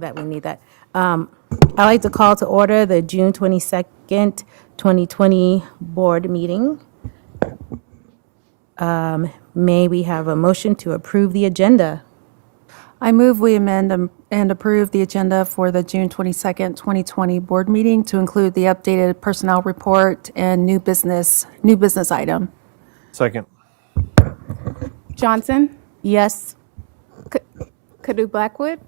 that we need that. I'd like to call to order the June 22nd, 2020 board meeting. May we have a motion to approve the agenda? I move we amend and approve the agenda for the June 22nd, 2020 board meeting to include the updated personnel report and new business item. Second. Johnson, Yes. Cadu Blackwood,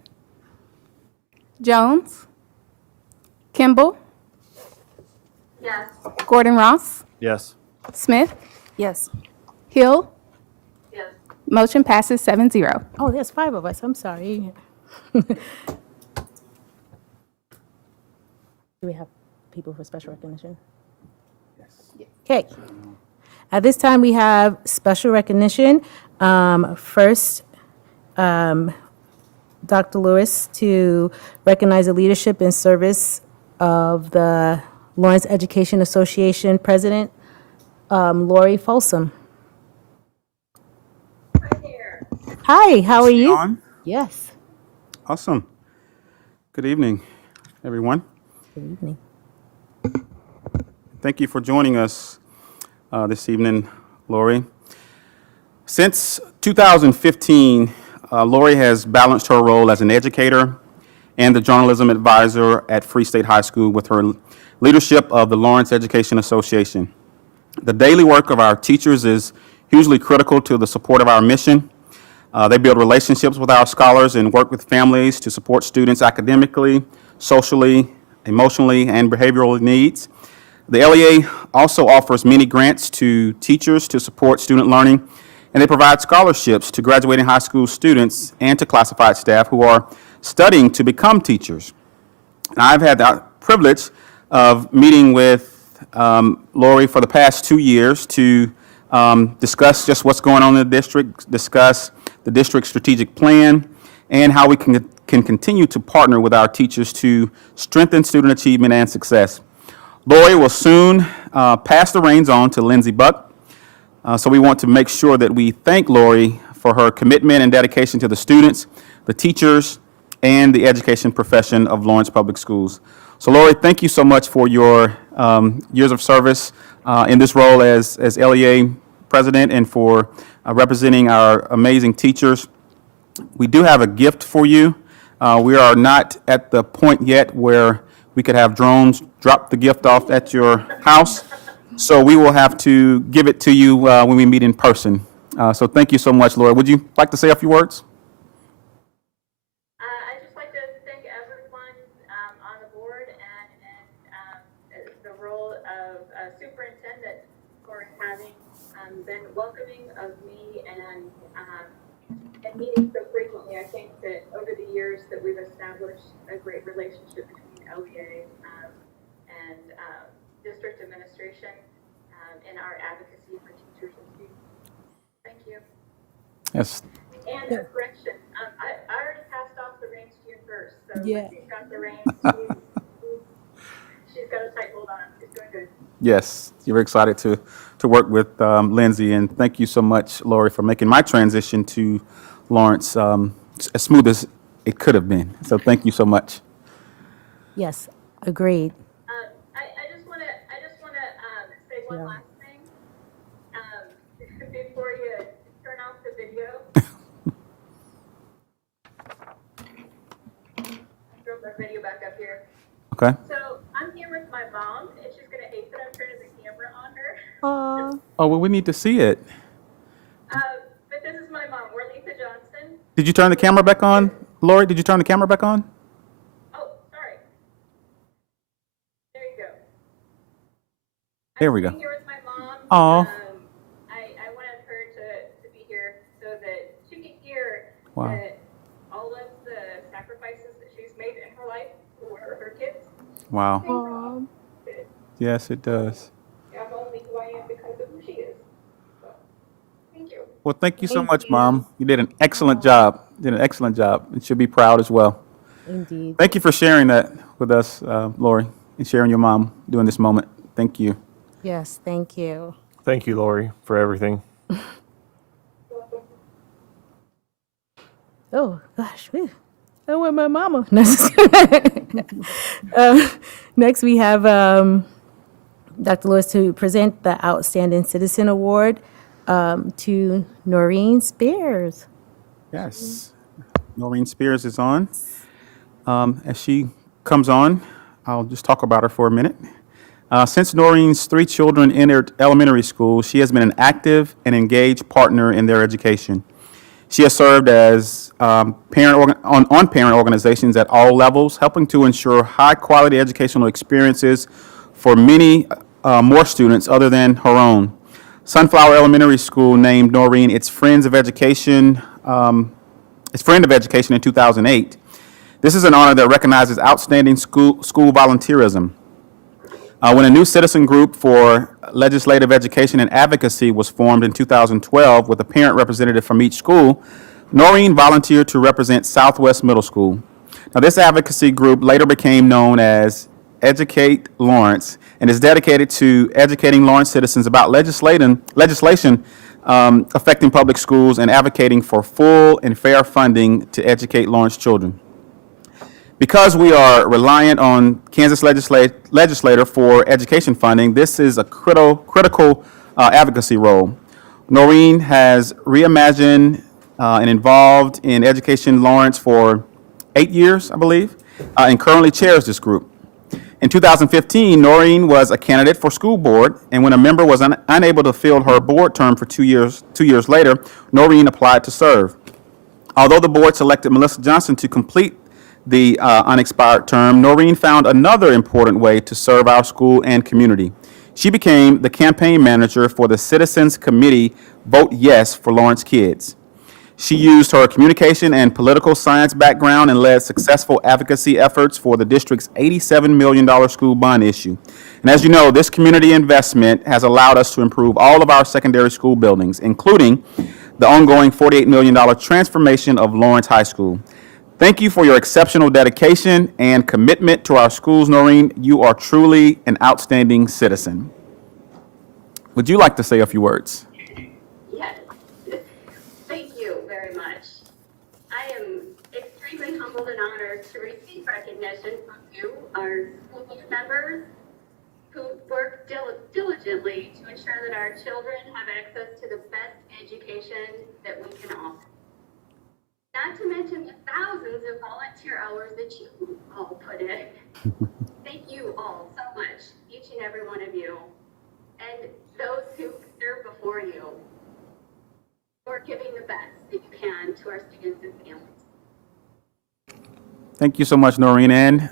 Jones, Kimball, Yes. Gordon Ross, Yes. Smith, Yes. Hill. Yes. Motion passes 7-0. Oh, there's 5 of us. I'm sorry. Do we have people for special recognition? Yes. Okay. At this time, we have special recognition. First, Dr. Lewis to recognize the leadership and service of the Lawrence Education Association President, Lori Folsom. Hi there. Hi, how are you? On? Yes. Awesome. Good evening, everyone. Good evening. Thank you for joining us this evening, Lori. Since 2015, Lori has balanced her role as an educator and the journalism advisor at Free State High School with her leadership of the Lawrence Education Association. The daily work of our teachers is hugely critical to the support of our mission. They build relationships with our scholars and work with families to support students academically, socially, emotionally, and behavioral needs. The LEA also offers many grants to teachers to support student learning, and they provide scholarships to graduating high school students and to classified staff who are studying to become teachers. And I've had the privilege of meeting with Lori for the past 2 years to discuss just what's going on in the district, discuss the district's strategic plan, and how we can continue to partner with our teachers to strengthen student achievement and success. Lori will soon pass the reins on to Lindsay Buck, so we want to make sure that we thank Lori for her commitment and dedication to the students, the teachers, and the education profession of Lawrence Public Schools. So Lori, thank you so much for your years of service in this role as LEA president and for representing our amazing teachers. We do have a gift for you. We are not at the point yet where we could have drones drop the gift off at your house. So we will have to give it to you when we meet in person. So thank you so much, Lori. Would you like to say a few words? I'd just like to thank everyone on the board and the role of superintendent for having been welcoming of me and meeting so frequently. I think that over the years that we've established a great relationship between LEA and district administration in our advocacy for teachers and students. Thank you. Yes. And a correction, I already passed off the reins to you first, so Yeah. Lindsay's got the reins. She's got a tight hold on. She's doing good. Yes, you're excited to work with Lindsay, and thank you so much, Lori, for making my transition to Lawrence as smooth as it could have been. So thank you so much. Yes, agreed. I just want to say one last thing before you turn off the video. Throw my video back up here. Okay. So I'm here with my mom, and she's gonna hate that I'm turning the camera on her. Oh, well, we need to see it. But this is my mom. We're Lisa Johnson. Did you turn the camera back on? Lori, did you turn the camera back on? Oh, sorry. There you go. There we go. I'm sitting here with my mom. Aw. I wanted her to be here so that she could hear Wow. that all of the sacrifices that she's made in her life for her kids. Wow. That Yes, it does. I'm only who I am because of who she is. So, thank you. Well, thank you so Thank much, you. Mom. You did an excellent job. Did an excellent job, and should be proud as well. Indeed. Thank you for sharing that with us, Lori, and sharing your mom during this moment. Thank you. Yes, thank you. Thank you, Lori, for everything. Oh, gosh. Whew. I want my mama. Next, we have Dr. Lewis to present the Outstanding Citizen Award to Noreen Spears. Yes. Noreen Spears is on. As she comes on, I'll just talk about her for a minute. Since Noreen's 3 children entered elementary school, she has been an active and engaged partner in their education. She has served as on parent organizations at all levels, helping to ensure high-quality educational experiences for many more students other than her own. Sunflower Elementary School named Noreen its Friend of Education in 2008. This is an honor that recognizes outstanding school volunteerism. When a new citizen group for legislative education and advocacy was formed in 2012 with a parent representative from each school, Noreen volunteered to represent Southwest Middle School. Now, this advocacy group later became known as Educate Lawrence and is dedicated to educating Lawrence citizens about legislation affecting public schools and advocating for full and fair funding to educate Lawrence children. Because we are reliant on Kansas legislator for education funding, this is a critical advocacy role. Noreen has reimagined and involved in Education Lawrence for 8 years, I believe, and currently chairs this group. In 2015, Noreen was a candidate for school board, and when a member was unable to fill her board term for 2 years later, Noreen applied to serve. Although the board selected Melissa Johnson to complete the unexpired term, Noreen found another important way to serve our school and community. She became the campaign manager for the Citizens Committee Vote Yes for Lawrence Kids. She used her communication and political science background and led successful advocacy efforts for the district's $87 million school bond issue. And as you know, this community investment has allowed us to improve all of our secondary school buildings, including the ongoing $48 million transformation of Lawrence High School. Thank you for your exceptional dedication and commitment to our schools, Noreen. You are truly an outstanding citizen. Would you like to say a few words? Yes. Thank you very much. I am extremely humbled and honored to receive recognition from you, our school board members, who work diligently to ensure that our children have access to the best education that we can offer. Not to mention the thousands of volunteer hours that you all put in. Thank you all so much, each and every one of you, and those who serve before you, for giving the best that you can to our students and families. Thank you so much, Noreen. And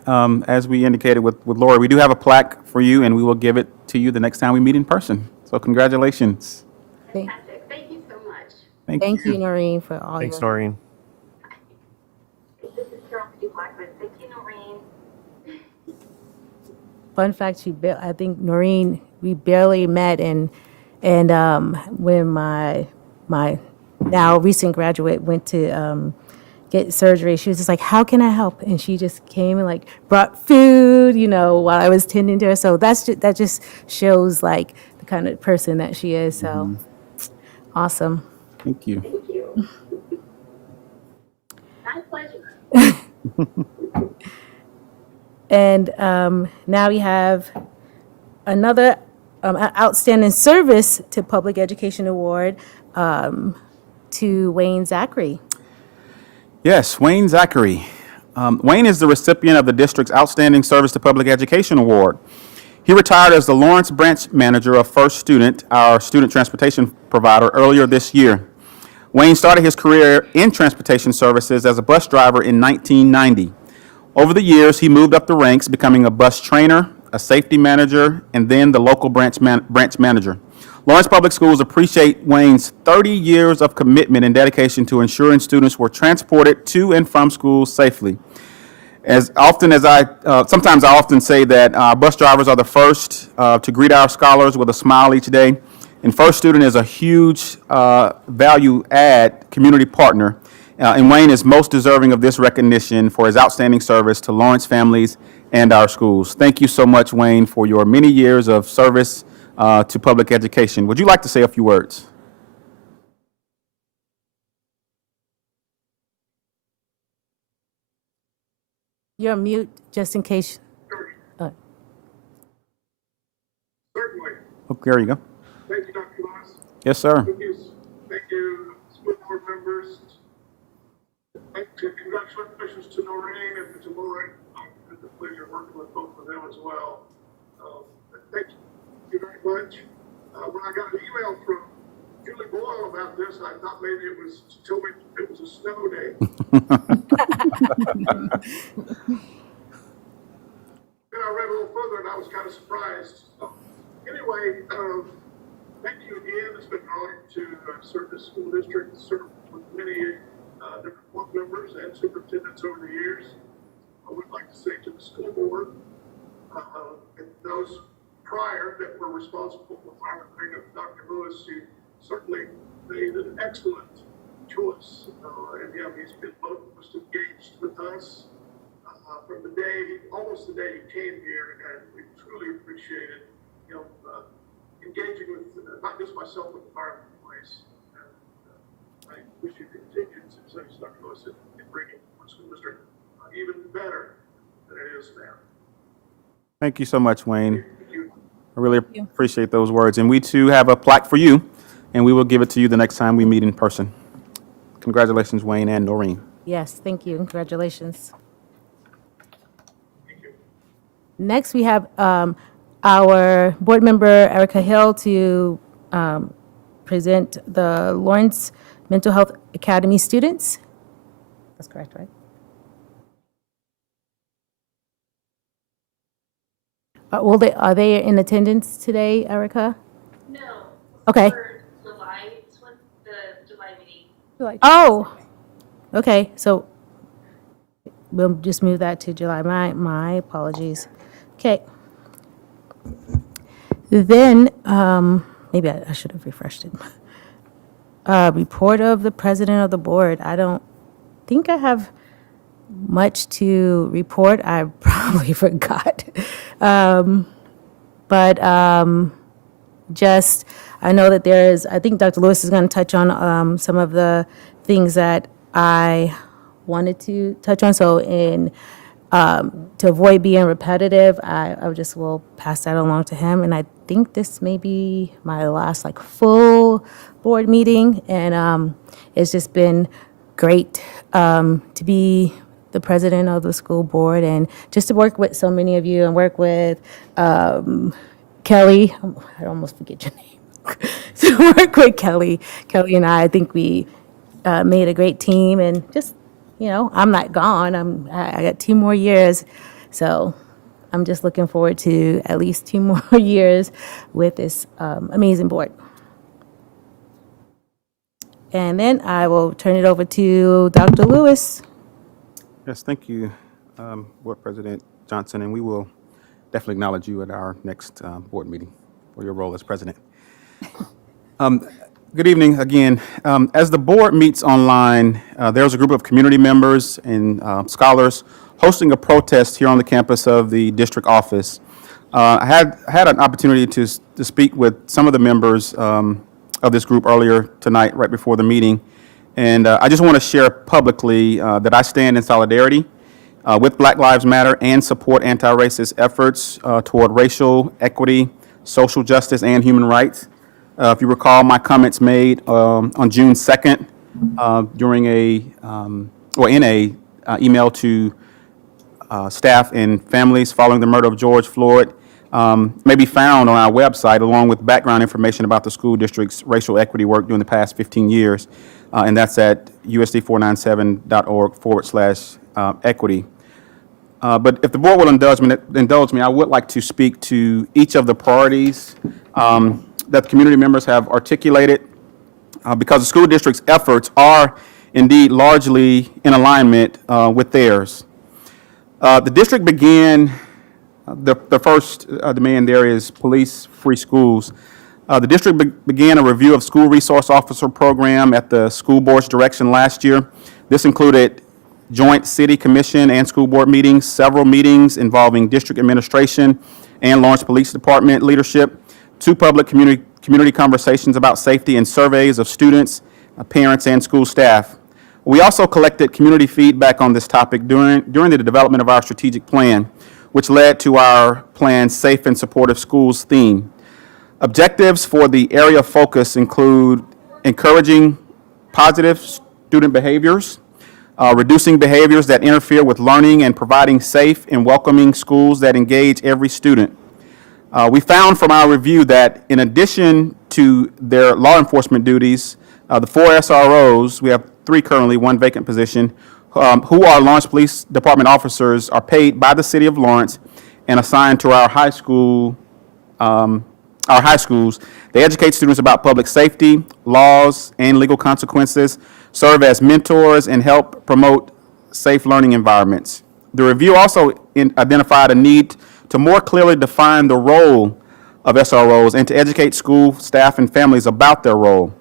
as we indicated with Lori, we do have a plaque for you, and we will give it to you the next time we meet in person. So congratulations. Fantastic. Thank you so much. Thank you, Noreen, for all Thanks, your... Noreen. This is Carol Blackman. Thank you, Noreen. Fun fact, I think Noreen, we barely met, and when my now recent graduate went to get surgery, she was just like, "How can I help?" And she just came and like brought food, while I was tending to her. So that just shows like the kind of person that she is. So awesome. Thank you. Thank you. My pleasure. And now we have another Outstanding Service to Public Education Award to Wayne Zachary. Yes, Wayne Zachary. Wayne is the recipient of the district's Outstanding Service to Public Education Award. He retired as the Lawrence branch manager of First Student, our student transportation provider, earlier this year. Wayne started his career in transportation services as a bus driver in 1990. Over the years, he moved up the ranks, becoming a bus trainer, a safety manager, and then the local branch manager. Lawrence Public Schools appreciate Wayne's 30 years of commitment and dedication to ensuring students were transported to and from school safely. Sometimes I often say that bus drivers are the first to greet our scholars with a smile each day. And First Student is a huge value add community partner. And Wayne is most deserving of this recognition for his outstanding service to Lawrence families and our schools. Thank you so much, Wayne, for your many years of service to public education. Would you like to say a few words? You're on mute, just in case. Certainly. Oh, there you go. Thank you, Dr. Moss. Yes, sir. Thank you, school board members. Congratulations to Noreen and to Lori. It's a pleasure working with both of them as well. Thank you very much. When I got an email from Julie Boyle about this, I thought maybe it was to tell me it was a snow day. Then I read a little further and I was kind of surprised. Anyway, thank you again. It's been an honor to serve this school district, serve with many different board members and superintendents over the years. I would like to say to the school board and those prior that were responsible for hiring of Dr. Lewis, who certainly made an excellent choice. And he's been most engaged with us from the day, almost the day he came here, and we truly appreciated engaging with not just myself, but the fire employees. And I wish you continued success, Dr. Lewis, in bringing the school district even better than it is now. Thank you so much, Wayne. Thank you. I really appreciate those words. And we too have a plaque for you, and we will give it to you the next time we meet in person. Congratulations, Wayne and Noreen. Yes, thank you. Congratulations. Thank you. Next, we have our board member, Erica Hill, to present the Lawrence Mental Health Academy students. That's correct, right? Are they in attendance today, Erica? No. Okay. For July, the July meeting. Oh, okay, so we'll just move that to July. My apologies. Okay. Then, maybe I should have refreshed it. Report of the president of the board. I don't think I have much to report. I probably forgot. Just, I know that I think Dr. Lewis is going to touch on some of the things that I wanted to touch on. So to avoid being repetitive, I just will pass that along to him. And I think this may be my last full board meeting. And it's just been great to be the president of the school board and just to work with so many of you and work with Kelly. I almost forget your name. To work with Kelly. Kelly and I think we made a great team, and just, I'm not gone. I got 2 more years. So I'm just looking forward to at least 2 more years with this amazing board. And then I will turn it over to Dr. Lewis. Yes, thank you, Board President Johnson, and we will definitely acknowledge you at our next board meeting for your role as president. Good evening again. As the board meets online, there's a group of community members and scholars hosting a protest here on the campus of the district office. I had an opportunity to speak with some of the members of this group earlier tonight, right before the meeting. And I just want to share publicly that I stand in solidarity with Black Lives Matter and support anti-racist efforts toward racial equity, social justice, and human rights. If you recall my comments made on June 2nd during in a email to staff and families following the murder of George Floyd, may be found on our website along with background information about the school district's racial equity work during the past 15 years. And that's at usd497.org/equity. But if the board will indulge me, I would like to speak to each of the priorities that the community members have articulated, because the school district's efforts are indeed largely in alignment with theirs. The district began, the first demand there is police-free schools. The district began a review of school resource officer program at the school board's direction last year. This included joint city commission and school board meetings, several meetings involving district administration and Lawrence Police Department leadership, 2 public community conversations about safety, and surveys of students, parents, and school staff. We also collected community feedback on this topic during the development of our strategic plan, which led to our plan's Safe and Supportive Schools theme. Objectives for the area of focus include encouraging positive student behaviors, reducing behaviors that interfere with learning, and providing safe and welcoming schools that engage every student. We found from our review that in addition to their law enforcement duties, the 4 SROs, we have 3 currently, 1 vacant position, who are Lawrence Police Department officers, are paid by the City of Lawrence and assigned to our high schools. They educate students about public safety, laws, and legal consequences, serve as mentors, and help promote safe learning environments. The review also identified a need to more clearly define the role of SROs and to educate school staff and families about their role.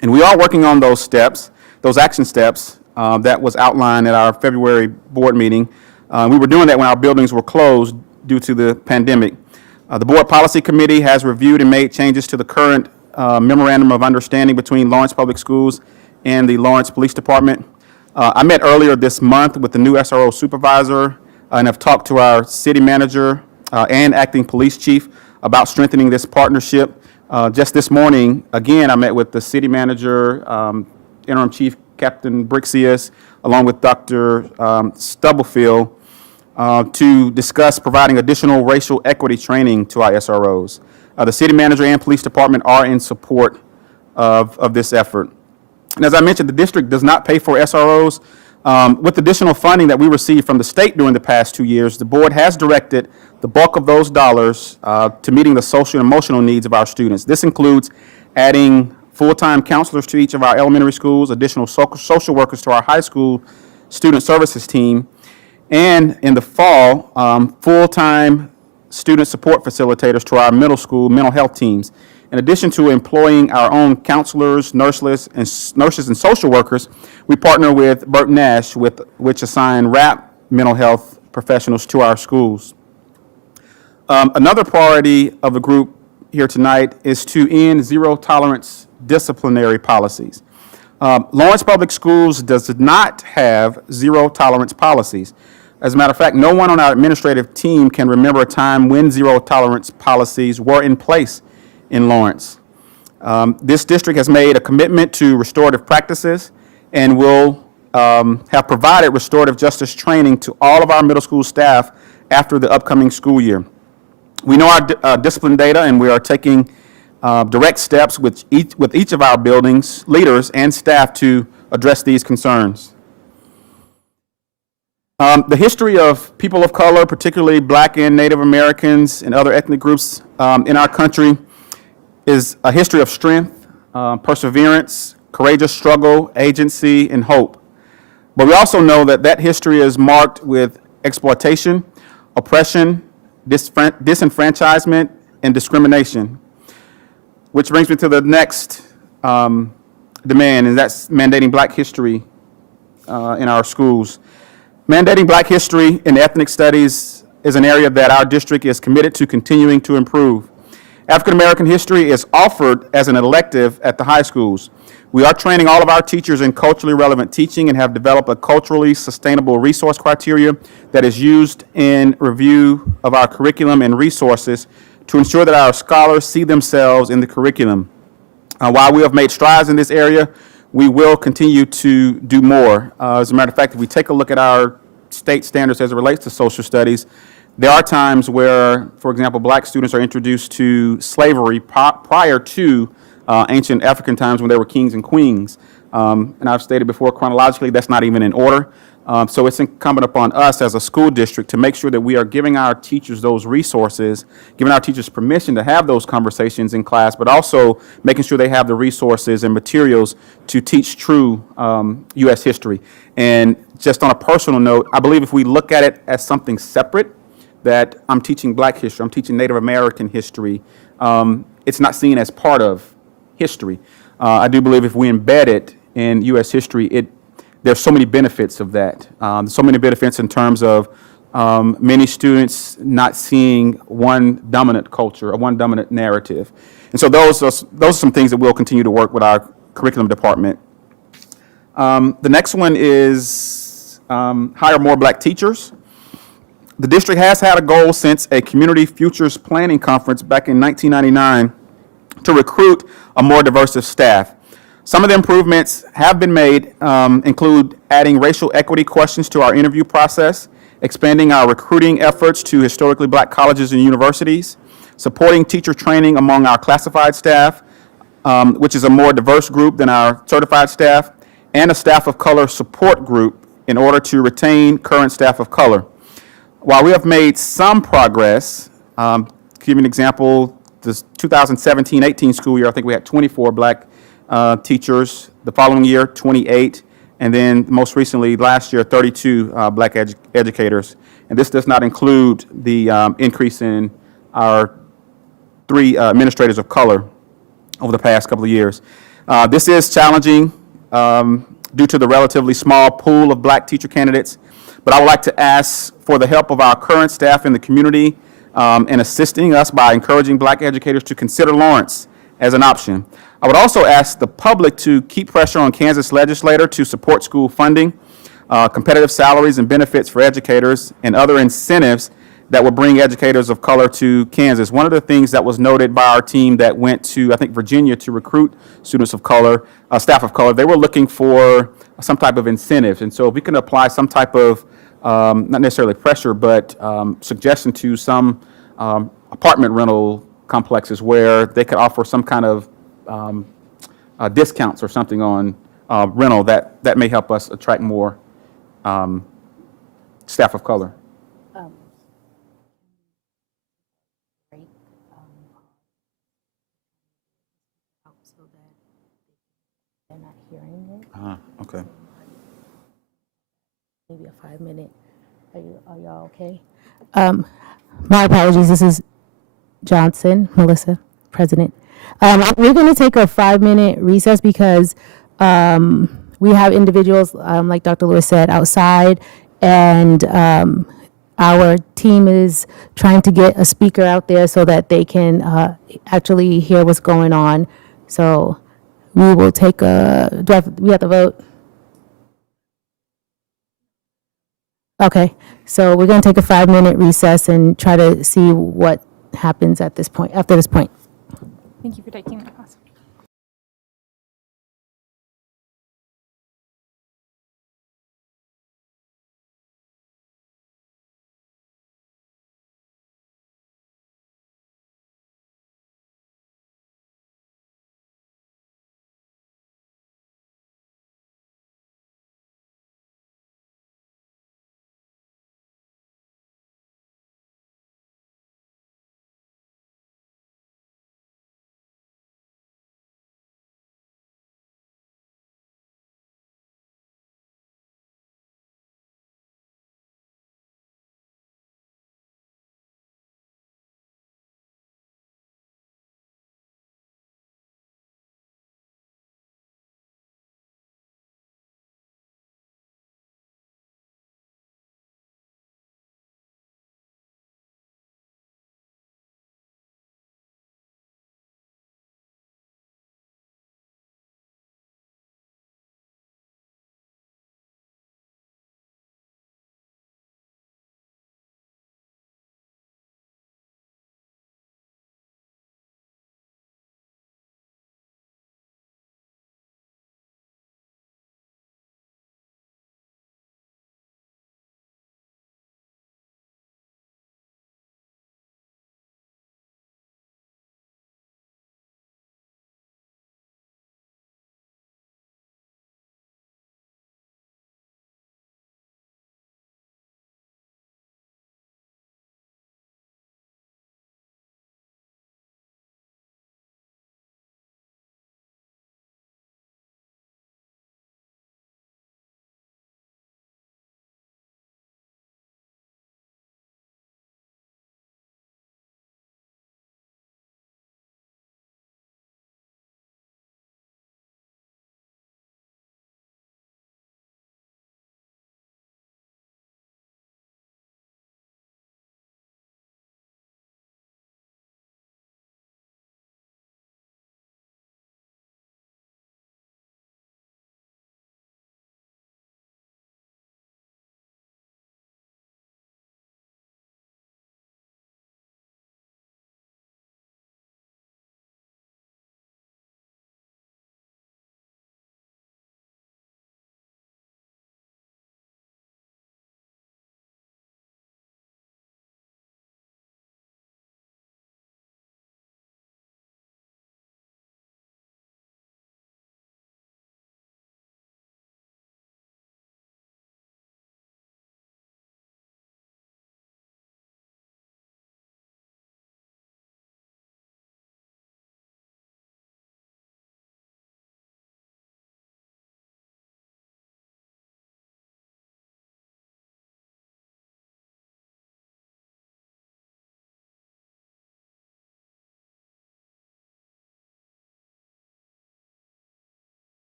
And we are working on those steps, those action steps that was outlined at our February board meeting. We were doing that when our buildings were closed due to the pandemic. The Board Policy Committee has reviewed and made changes to the current Memorandum of Understanding between Lawrence Public Schools and the Lawrence Police Department. I met earlier this month with the new SRO supervisor and have talked to our city manager and acting police chief about strengthening this partnership. Just this morning, again, I met with the city manager, interim chief Captain Brixius, along with Dr. Stubblefield, to discuss providing additional racial equity training to our SROs. The city manager and police department are in support of this effort. And as I mentioned, the district does not pay for SROs. With additional funding that we received from the state during the past 2 years, the board has directed the bulk of those dollars to meeting the social and emotional needs of our students. This includes adding full-time counselors to each of our elementary schools, additional social workers to our high school student services team, and in the fall, full-time student support facilitators to our middle school mental health teams. In addition to employing our own counselors, nurses, and social workers, we partner with Burt Nash, which assign RAP mental health professionals to our schools. Another priority of the group here tonight is to end zero-tolerance disciplinary policies. Lawrence Public Schools does not have zero-tolerance policies. As a matter of fact, no one on our administrative team can remember a time when zero-tolerance policies were in place in Lawrence. This district has made a commitment to restorative practices and will have provided restorative justice training to all of our middle school staff after the upcoming school year. We know our discipline data, and we are taking direct steps with each of our buildings, leaders, and staff to address these concerns. The history of people of color, particularly Black and Native Americans and other ethnic groups in our country, is a history of strength, perseverance, courageous struggle, agency, and hope. But we also know that that history is marked with exploitation, oppression, disenfranchisement, and discrimination. Which brings me to the next demand, and that's mandating Black history in our schools. Mandating Black history in ethnic studies is an area that our district is committed to continuing to improve. African American history is offered as an elective at the high schools. We are training all of our teachers in culturally relevant teaching and have developed a culturally sustainable resource criteria that is used in review of our curriculum and resources to ensure that our scholars see themselves in the curriculum. While we have made strides in this area, we will continue to do more. As a matter of fact, if we take a look at our state standards as it relates to social studies, there are times where, for example, Black students are introduced to slavery prior to ancient African times when there were kings and queens. And I've stated before, chronologically, that's not even in order. So it's incumbent upon us as a school district to make sure that we are giving our teachers those resources, giving our teachers permission to have those conversations in class, but also making sure they have the resources and materials to teach true U.S. history. And just on a personal note, I believe if we look at it as something separate, that I'm teaching Black history, I'm teaching Native American history, it's not seen as part of history. I do believe if we embed it in U.S. history, there's so many benefits of that. So many benefits in terms of many students not seeing one dominant culture or one dominant narrative. And so those are some things that we'll continue to work with our curriculum department. The next one is hire more black teachers. The district has had a goal since a Community Futures Planning Conference back in 1999 to recruit a more diverse staff. Some of the improvements have been made, include adding racial equity questions to our interview process, expanding our recruiting efforts to historically black colleges and universities, supporting teacher training among our classified staff, which is a more diverse group than our certified staff, and a staff of color support group in order to retain current staff of color. While we have made some progress, to give you an example, this 2017-18 school year, I think we had 24 black teachers. The following year, 28. And then most recently, last year, 32 black educators. And this does not include the increase in our 3 administrators of color over the past couple of years. This is challenging due to the relatively small pool of black teacher candidates, but I would like to ask for the help of our current staff in the community in assisting us by encouraging black educators to consider Lawrence as an option. I would also ask the public to keep pressure on Kansas legislator to support school funding, competitive salaries and benefits for educators, and other incentives that will bring educators of color to Kansas. One of the things that was noted by our team that went to, I think, Virginia to recruit students of color, staff of color, they were looking for some type of incentives. And so if we can apply some type of, not necessarily pressure, but suggestion to some apartment rental complexes where they could offer some kind of discounts or something on rental, that may help us attract more staff of color. They're not hearing it. Okay. Maybe a 5-minute. Are y'all okay? My apologies. This is Melissa, President. We're going to take a 5-minute recess because we have individuals, like Dr. Lewis said, outside, and our team is trying to get a speaker out there so that they can actually hear what's going on. So we will take we have to vote? Okay, so we're going to take a 5-minute recess and try to see what happens at this point, after this point. Thank you for taking that.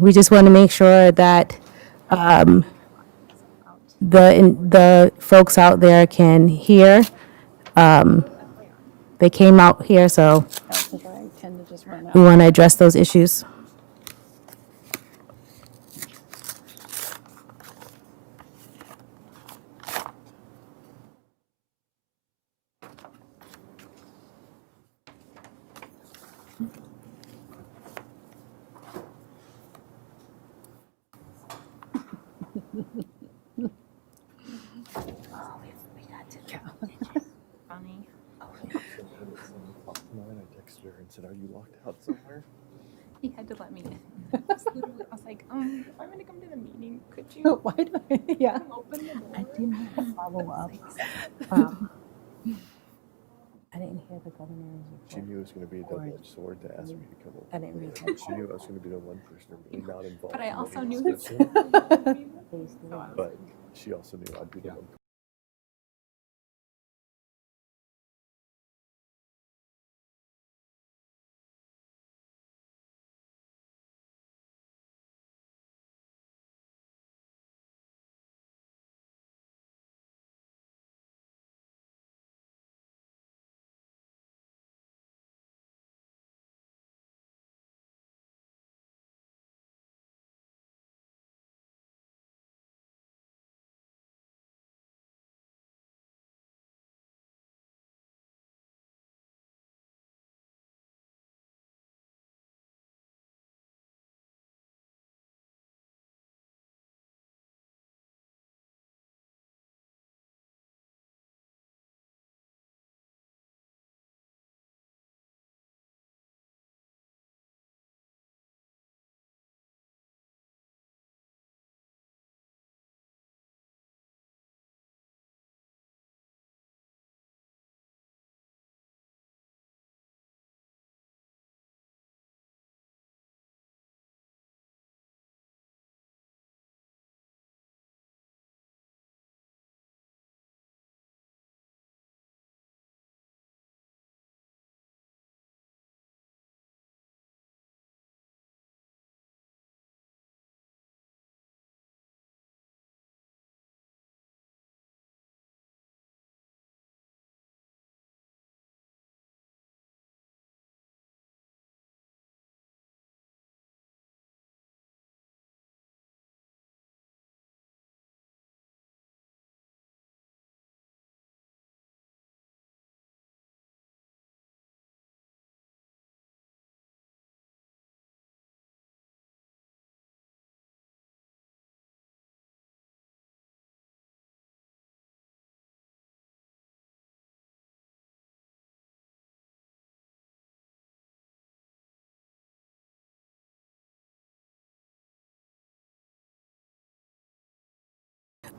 We just want to make sure that the folks out there can hear. They came out here, so we want to address those issues. Funny. I texted her and said, "Are you locked out somewhere?" He had to let me in. I was like, I'm gonna come to the meeting. Could you Why do I, yeah. open the door? I didn't have a follow-up. I didn't hear the governor's She report. knew it was going to be a double-edged sword to ask me to come over. I didn't read that. She knew I was going to be the one person really not involved. But I in the also knew his. discussion, Please do. But she also knew I'd be the one.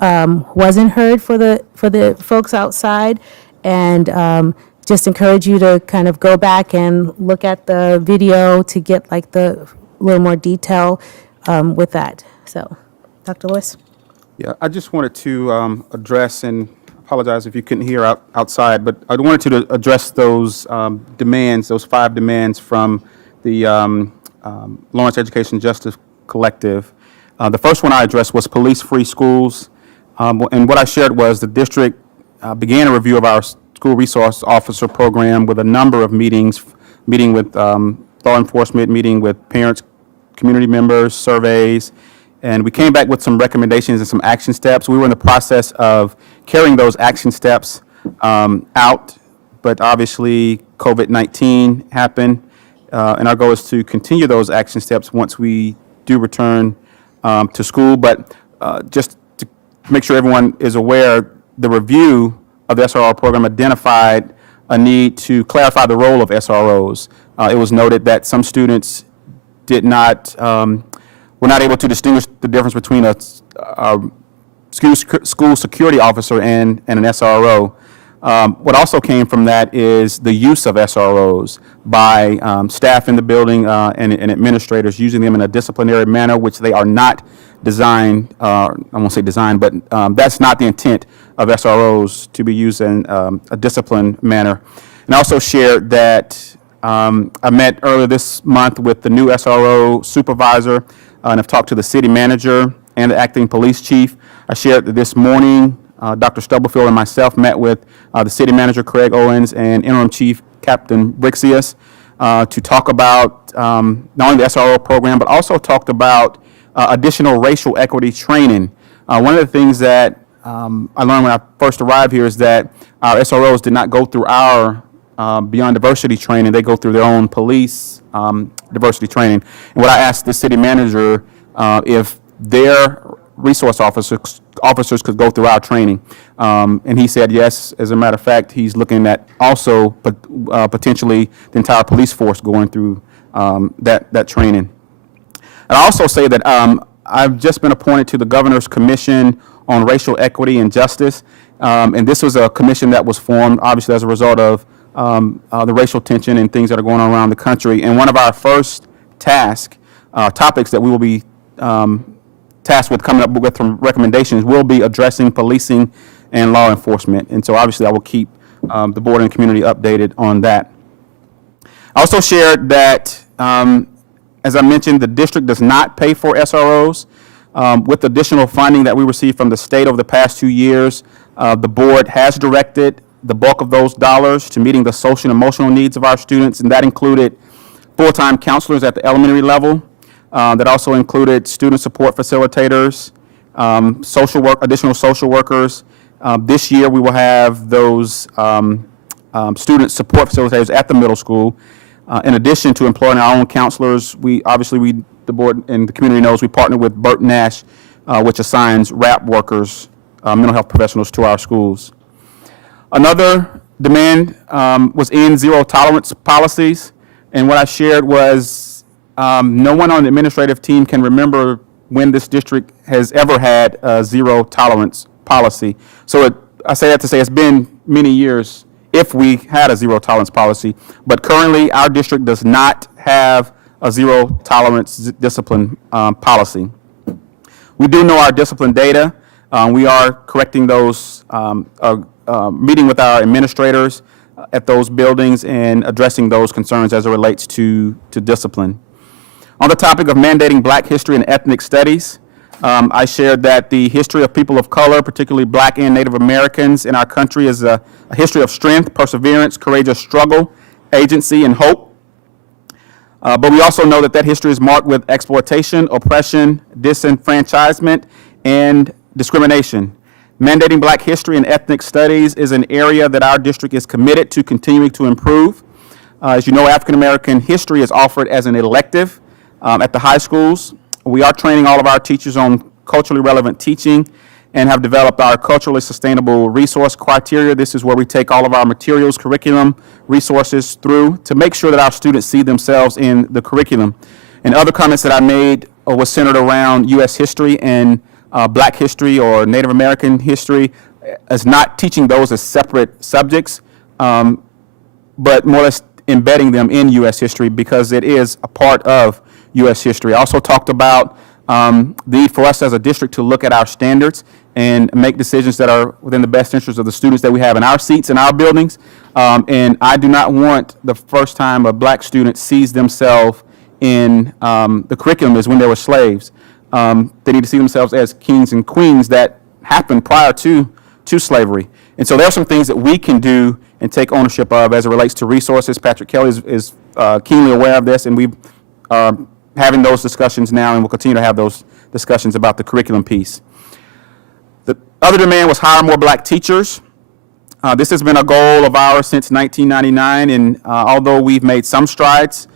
Wasn't heard for the folks outside, and just encourage you to kind of go back and look at the video to get like the little more detail with that. So, Dr. Lewis? Yeah, I just wanted to address, and apologize if you couldn't hear outside, but I wanted to address those demands, those 5 demands from the Lawrence Education Justice Collective. The first one I addressed was police-free schools. And what I shared was the district began a review of our school resource officer program with a number of meetings, meeting with law enforcement, meeting with parents, community members, surveys, and we came back with some recommendations and some action steps. We were in the process of carrying those action steps out, but obviously COVID-19 happened, and our goal is to continue those action steps once we do return to school. But just to make sure everyone is aware, the review of the SRO program identified a need to clarify the role of SROs. It was noted that some students were not able to distinguish the difference between a school security officer and an SRO. What also came from that is the use of SROs by staff in the building and administrators, using them in a disciplinary manner, which they are not designed, I won't say designed, but that's not the intent of SROs, to be used in a disciplined manner. And I also shared that I met earlier this month with the new SRO supervisor and have talked to the city manager and the acting police chief. I shared that this morning, Dr. Stubblefield and myself met with the city manager, Craig Owens, and interim chief, Captain Brixius, to talk about not only the SRO program, but also talked about additional racial equity training. One of the things that I learned when I first arrived here is that our SROs did not go through our Beyond Diversity training. They go through their own police diversity training. And what I asked the city manager if their resource officers could go through our training. And he said yes. As a matter of fact, he's looking at also potentially the entire police force going through that training. And I also say that I've just been appointed to the Governor's Commission on Racial Equity and Justice. And this was a commission that was formed, obviously, as a result of the racial tension and things that are going on around the country. And one of our first topics that we will be tasked with coming up with some recommendations will be addressing policing and law enforcement. And so obviously I will keep the board and community updated on that. I also shared that, as I mentioned, the district does not pay for SROs. With additional funding that we received from the state over the past 2 years, the board has directed the bulk of those dollars to meeting the social and emotional needs of our students, and that included full-time counselors at the elementary level. That also included student support facilitators, additional social workers. This year, we will have those student support facilitators at the middle school. In addition to employing our own counselors, the board and the community knows we partner with Burt Nash, which assigns RAP workers, mental health professionals, to our schools. Another demand was in zero tolerance policies, and what I shared was no one on the administrative team can remember when this district has ever had a zero tolerance policy. So I say that to say it's been many years if we had a zero tolerance policy, but currently our district does not have a zero tolerance discipline policy. We do know our discipline data. We are correcting those, meeting with our administrators at those buildings and addressing those concerns as it relates to discipline. On the topic of mandating Black history and ethnic studies, I shared that the history of people of color, particularly Black and Native Americans in our country, is a history of strength, perseverance, courageous struggle, agency, and hope. But we also know that history is marked with exploitation, oppression, disenfranchisement, and discrimination. Mandating Black history and ethnic studies is an area that our district is committed to continuing to improve. As you know, African American history is offered as an elective at the high schools. We are training all of our teachers on culturally relevant teaching and have developed our culturally sustainable resource criteria. This is where we take all of our materials, curriculum, resources through to make sure that our students see themselves in the curriculum. And other comments that I made was centered around U.S. history and Black history or Native American history, as not teaching those as separate subjects, but more or less embedding them in U.S. history because it is a part of U.S. history. I also talked about the need for us as a district to look at our standards and make decisions that are within the best interest of the students that we have in our seats in our buildings. And I do not want the first time a Black student sees themselves in the curriculum is when they were slaves. They need to see themselves as kings and queens that happened prior to slavery. And so there are some things that we can do and take ownership of as it relates to resources. Patrick Kelly is keenly aware of this, and we are having those discussions now, and we'll continue to have those discussions about the curriculum piece. The other demand was hire more Black teachers. This has been a goal of ours since 1999, and although we've made some strides,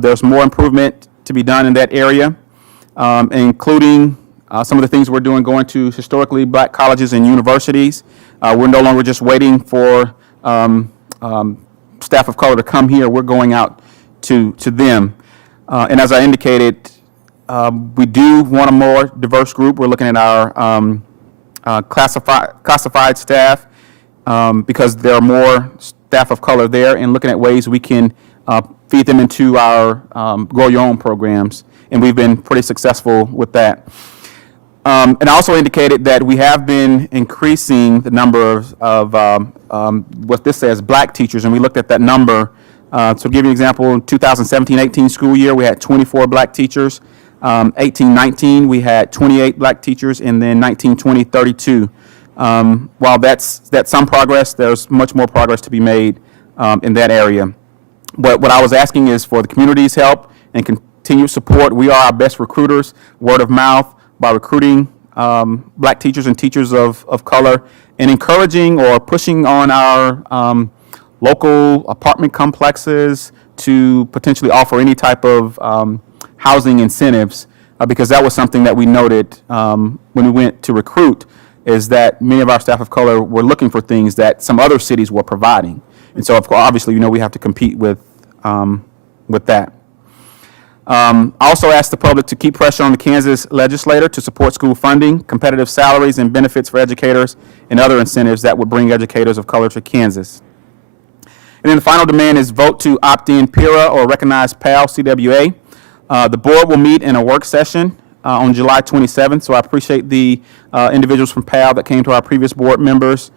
there's more improvement to be done in that area, including some of the things we're doing going to historically Black colleges and universities. We're no longer just waiting for staff of color to come here. We're going out to them. And as I indicated, we do want a more diverse group. We're looking at our classified staff because there are more staff of color there, and looking at ways we can feed them into our Grow Your Own programs. And we've been pretty successful with that. And I also indicated that we have been increasing the number of what this says Black teachers, and we looked at that number To give you an example, in 2017-18 school year, we had 24 black teachers. 18-19, we had 28 black teachers, and then 19-20, 32. While that's some progress, there's much more progress to be made in that area. But what I was asking is for the community's help and continued support. We are our best recruiters, word of mouth, by recruiting black teachers and teachers of color, and encouraging or pushing on our local apartment complexes to potentially offer any type of housing incentives, because that was something that we noted when we went to recruit, is that many of our staff of color were looking for things that some other cities were providing. And so, of course, obviously, we have to compete with that. I also asked the public to keep pressure on the Kansas legislature to support school funding, competitive salaries and benefits for educators, and other incentives that would bring educators of color to Kansas. And then the final demand is vote to opt in PIRA or recognize PAL CWA. The board will meet in a work session on July 27th, so I appreciate the individuals from PAL that came to our previous board meetings,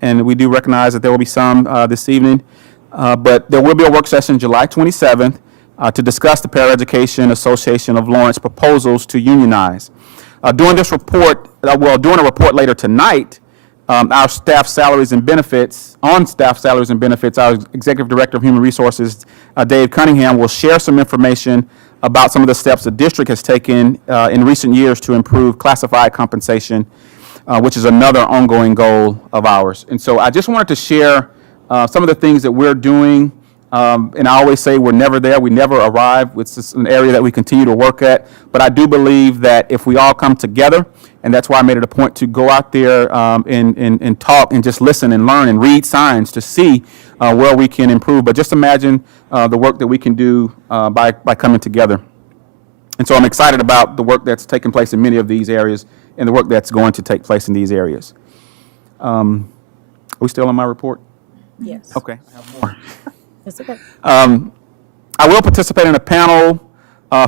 and we do recognize that there will be some this evening. But there will be a work session July 27th to discuss the Paraeducation Association of Lawrence proposals to unionize. During a report later tonight, our staff salaries and benefits, our Executive Director of Human Resources, Dave Cunningham, will share some information about some of the steps the district has taken in recent years to improve classified compensation, which is another ongoing goal of ours. And so I just wanted to share some of the things that we're doing, and I always say we're never there, we never arrive. It's just an area that we continue to work at, but I do believe that if we all come together, and that's why I made it a point to go out there and talk and just listen and learn and read signs to see where we can improve. But just imagine the work that we can do by coming together. And so I'm excited about the work that's taking place in many of these areas and the work that's going to take place in these areas. Are we still on my report? Yes. Okay. I have more. It's okay. I will participate in a panel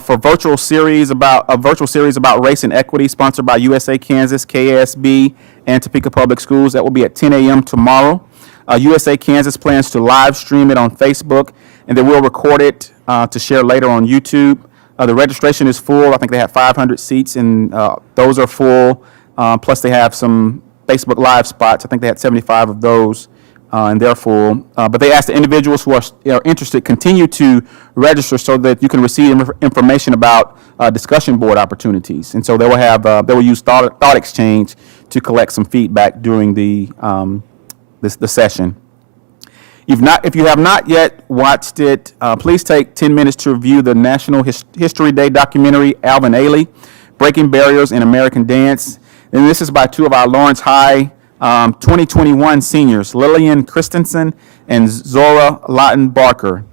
for a virtual series about race and equity, sponsored by USA Kansas, KSB, and Topeka Public Schools. That will be at 10 a.m. tomorrow. USA Kansas plans to live stream it on Facebook, and then we'll record it to share later on YouTube. The registration is full. I think they have 500 seats, and those are full. Plus, they have some Facebook Live spots. I think they had 75 of those. And they're full. But they ask the individuals who are interested continue to register so that you can receive information about discussion board opportunities. And so they will use thought exchange to collect some feedback during the session. If you have not yet watched it, please take 10 minutes to review the National History Day documentary, Alvin Ailey, Breaking Barriers in American Dance. And this is by two of our Lawrence High 2021 seniors, Lillian Christensen and Zora Lawton Barker.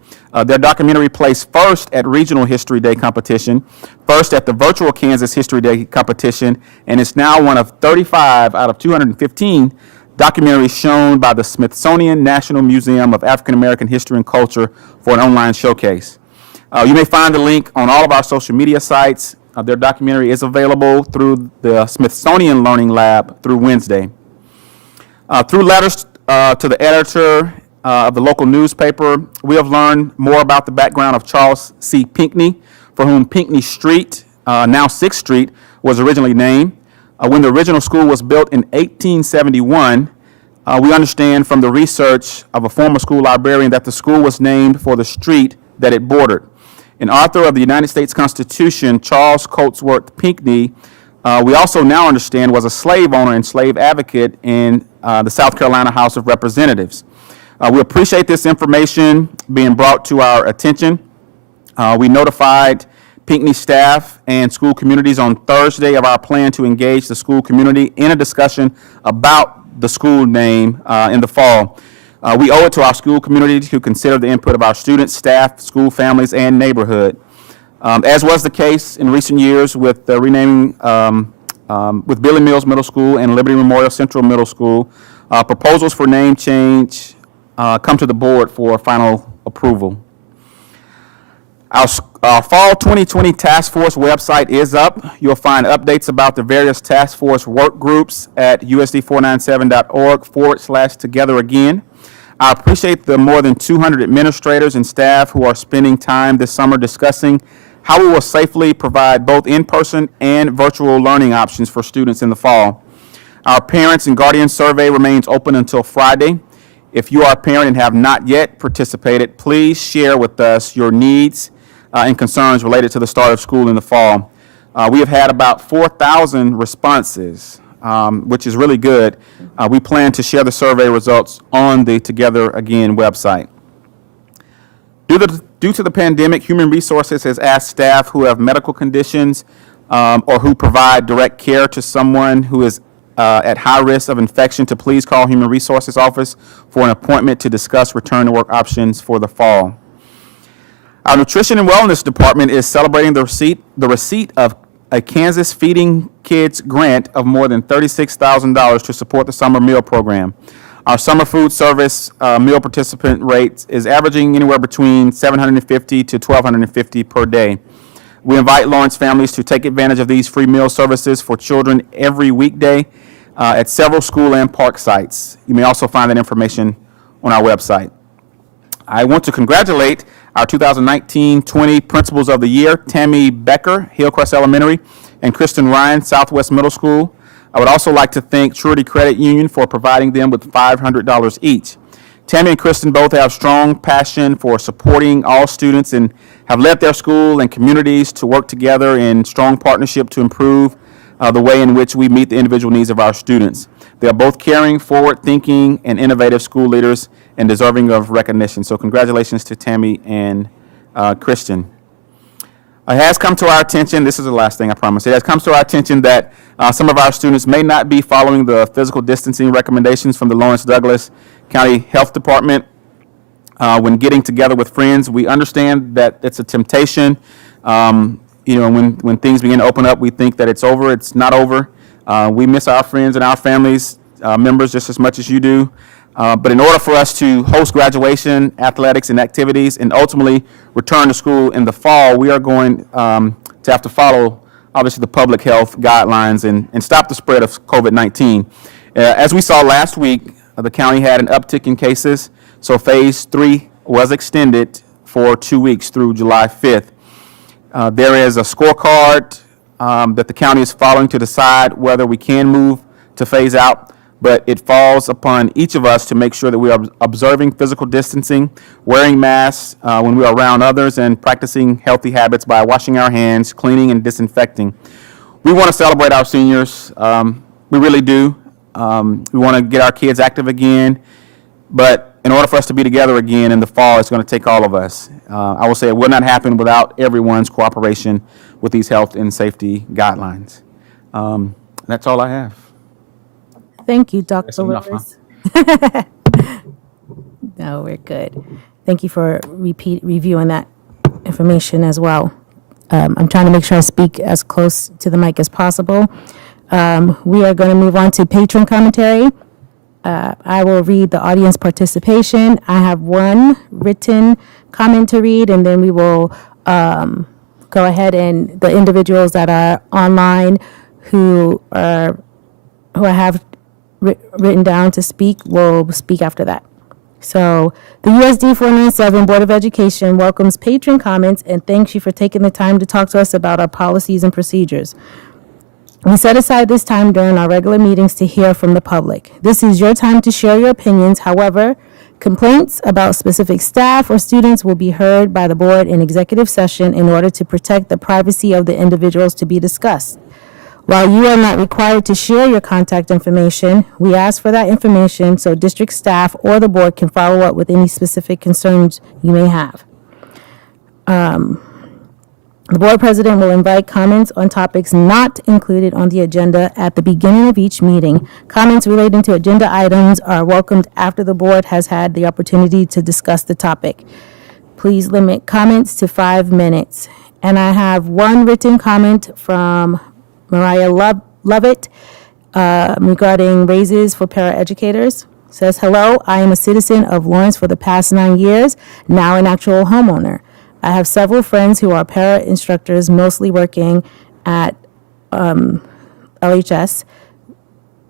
Their documentary placed first at Regional History Day competition, first at the Virtual Kansas History Day competition, and it's now one of 35 out of 215 documentaries shown by the Smithsonian National Museum of African American History and Culture for an online showcase. You may find the link on all of our social media sites. Their documentary is available through the Smithsonian Learning Lab through Wednesday. Through letters to the editor of the local newspaper, we have learned more about the background of Charles C. Pinckney, for whom Pinckney Street, now 6th Street, was originally named. When the original school was built in 1871, we understand from the research of a former school librarian that the school was named for the street that it bordered. An author of the United States Constitution, Charles Cotesworth Pinckney, we also now understand was a slave owner and slave advocate in the South Carolina House of Representatives. We appreciate this information being brought to our attention. We notified Pinckney staff and school communities on Thursday of our plan to engage the school community in a discussion about the school name in the fall. We owe it to our school community to consider the input of our students, staff, school families, and neighborhood. As was the case in recent years with the renaming with Billy Mills Middle School and Liberty Memorial Central Middle School, proposals for name change come to the board for final approval. Our Fall 2020 Task Force website is up. You'll find updates about the various task force work groups at usd497.org/together again. I appreciate the more than 200 administrators and staff who are spending time this summer discussing how we will safely provide both in-person and virtual learning options for students in the fall. Our parents and guardians survey remains open until Friday. If you are a parent and have not yet participated, please share with us your needs and concerns related to the start of school in the fall. We have had about 4,000 responses, which is really good. We plan to share the survey results on the Together Again website. Due to the pandemic, Human Resources has asked staff who have medical conditions or who provide direct care to someone who is at high risk of infection to please call Human Resources office for an appointment to discuss return to work options for the fall. Our Nutrition and Wellness Department is celebrating the receipt of a Kansas Feeding Kids grant of more than $36,000 to support the summer meal program. Our summer food service meal participant rate is averaging anywhere between $750 to $1,250 per day. We invite Lawrence families to take advantage of these free meal services for children every weekday at several school and park sites. You may also find that information on our website. I want to congratulate our 2019-20 Principals of the Year, Tammy Becker, Hillcrest Elementary, and Kristen Ryan, Southwest Middle School. I would also like to thank Truity Credit Union for providing them with $500 each. Tammy and Kristen both have strong passion for supporting all students and have led their school and communities to work together in strong partnership to improve the way in which we meet the individual needs of our students. They are both caring, forward-thinking, and innovative school leaders and deserving of recognition. So congratulations to Tammy and Kristen. It has come to our attention, this is the last thing I promise, it has come to our attention that some of our students may not be following the physical distancing recommendations from the Lawrence Douglas County Health Department when getting together with friends. We understand that it's a temptation. When things begin to open up, we think that it's over. It's not over. We miss our friends and our families members just as much as you do. But in order for us to host graduation, athletics, and activities, and ultimately return to school in the fall, we are going to have to follow, obviously, the public health guidelines and stop the spread of COVID-19. As we saw last week, the county had an uptick in cases, so phase 3 was extended for 2 weeks through July 5th. There is a scorecard that the county is following to decide whether we can move to phase out, but it falls upon each of us to make sure that we are observing physical distancing, wearing masks when we are around others, and practicing healthy habits by washing our hands, cleaning, and disinfecting. We want to celebrate our seniors. We really do. We want to get our kids active again, but in order for us to be together again in the fall, it's going to take all of us. I will say it will not happen without everyone's cooperation with these health and safety guidelines. That's all I have. Thank you, Dr. That's enough, Lewis. No, we're good. Thank you for reviewing that information as well. I'm trying to make sure I speak as close to the mic as possible. We are going to move on to patron commentary. I will read the audience participation. I have one written comment to read, and then we will go ahead and the individuals that are online who I have written down to speak will speak after that. So the USD 497 Board of Education welcomes patron comments and thanks you for taking the time to talk to us about our policies and procedures. We set aside this time during our regular meetings to hear from the public. This is your time to share your opinions. However, complaints about specific staff or students will be heard by the board in executive session in order to protect the privacy of the individuals to be discussed. While you are not required to share your contact information, we ask for that information so district staff or the board can follow up with any specific concerns you may have. The board president will invite comments on topics not included on the agenda at the beginning of each meeting. Comments relating to agenda items are welcomed after the board has had the opportunity to discuss the topic. Please limit comments to 5 minutes. And I have one written comment from Mariah Lovett regarding raises for paraeducators. Says, hello, I am a citizen of Lawrence for the past 9 years, now an actual homeowner. I have several friends who are para instructors, mostly working at LHS.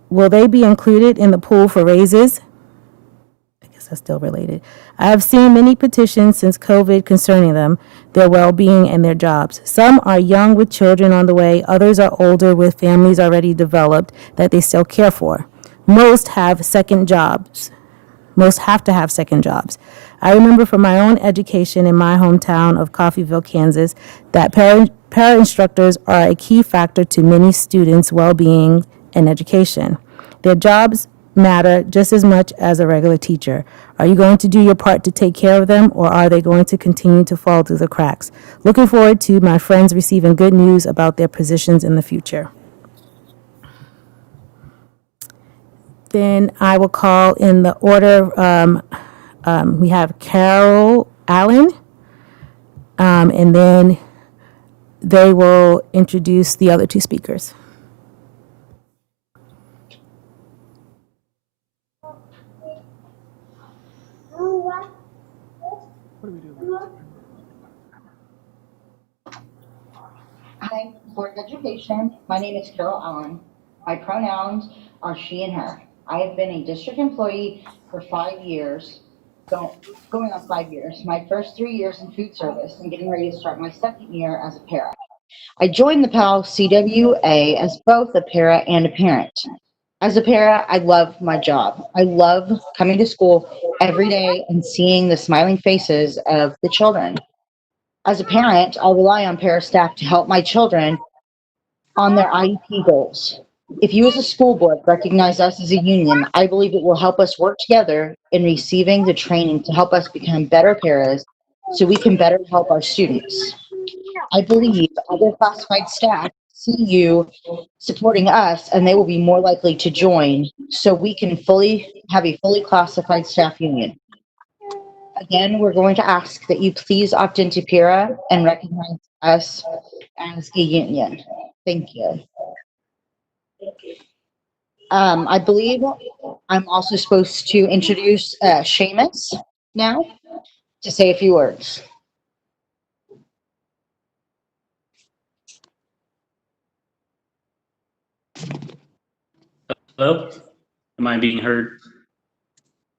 Will they be included in the pool for raises? I guess are still related. I have seen many petitions since COVID concerning them, their well-being, and their jobs. Some are young with children on the way, others are older with families already developed that they still care for. Most have second jobs. Most have to have second jobs. I remember from my own education in my hometown of Coffeyville, Kansas, that para-instructors are a key factor to many students' well-being and education. Their jobs matter just as much as a regular teacher. Are you going to do your part to take care of them, or are they going to continue to fall through the cracks? Looking forward to my friends receiving good news about their positions in the future. Then I will call in the order. We have Carol Allen, and then they will introduce the other two speakers. Hi, Board of Education. My name is Carol Allen. My pronouns are she and her. I have been a district employee for 5 years, going on 5 years. My first 3 years in food service and getting ready to start my second year as a para. I joined the PAL CWA as both a para and a parent. As a para, I love my job. I love coming to school every day and seeing the smiling faces of the children. As a parent, I'll rely on para staff to help my children on their IEP goals. If you as a school board recognize us as a union, I believe it will help us work together in receiving the training to help us become better paras so we can better help our students. I believe other classified staff see you supporting us and they will be more likely to join so we can have a fully classified staff union. Again, we're going to ask that you please opt into PIRA and recognize us as a union. Thank you. I believe I'm also supposed to introduce Seamus now to say a few words. Hello? Am I being heard?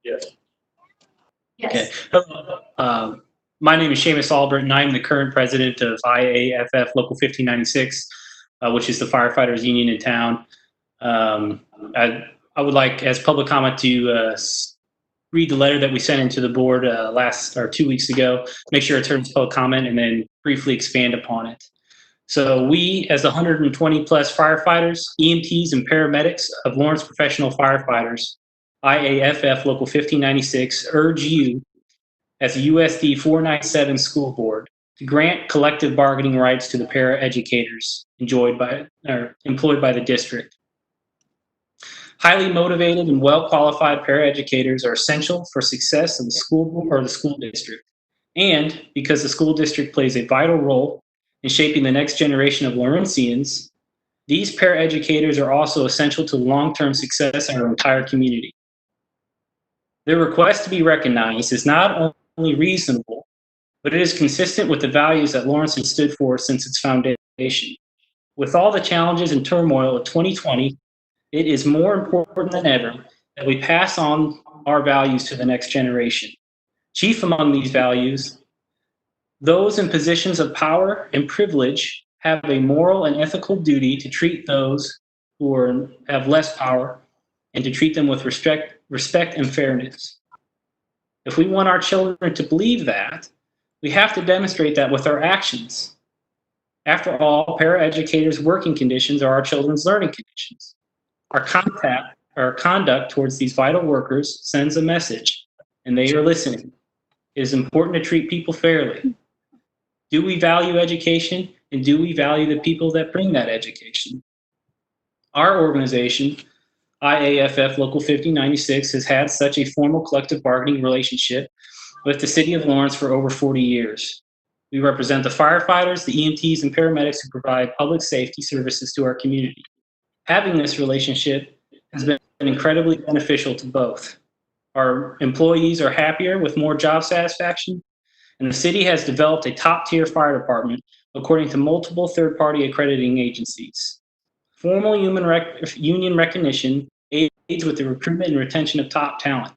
Yes. Okay. Hello. My name is Seamus Albert, and I'm the current president of IAFF Local 1596, which is the firefighters union in town. I would like, as public comment, to read the letter that we sent into the board 2 weeks ago, make sure it turns public comment, and then briefly expand upon it. So we, as the 120 plus firefighters, EMTs, and paramedics of Lawrence Professional Firefighters, IAFF Local 1596, urge you, as a USD 497 school board, to grant collective bargaining rights to the para-educators employed by the district. Highly motivated and well-qualified para-educators are essential for success of the school board or the school district. And because the school district plays a vital role in shaping the next generation of Lawrencians, these para-educators are also essential to long-term success in our entire community. Their request to be recognized is not only reasonable, but it is consistent with the values that Lawrence has stood for since its foundation. With all the challenges and turmoil of 2020, it is more important than ever that we pass on our values to the next generation. Chief among these values, those in positions of power and privilege have a moral and ethical duty to treat those who have less power and to treat them with respect and fairness. If we want our children to believe that, we have to demonstrate that with our actions. After all, paraeducators' working conditions are our children's learning conditions. Our conduct towards these vital workers sends a message, and they are listening. It is important to treat people fairly. Do we value education, and do we value the people that bring that education? Our organization, IAFF Local 1596, has had such a formal collective bargaining relationship with the City of Lawrence for over 40 years. We represent the firefighters, the EMTs, and paramedics who provide public safety services to our community. Having this relationship has been incredibly beneficial to both. Our employees are happier with more job satisfaction, and the city has developed a top-tier fire department according to multiple third-party accrediting agencies. Formal union recognition aids with the recruitment and retention of top talent.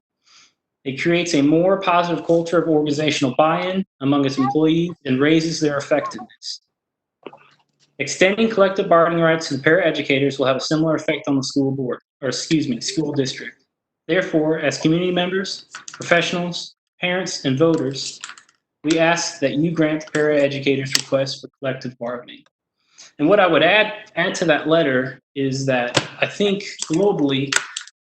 It creates a more positive culture of organizational buy-in among its employees and raises their effectiveness. Extending collective bargaining rights to the paraeducators will have a similar effect on the school board, or school district. Therefore, as community members, professionals, parents, and voters, we ask that you grant the paraeducators' request for collective bargaining. And what I would add to that letter is that I think globally,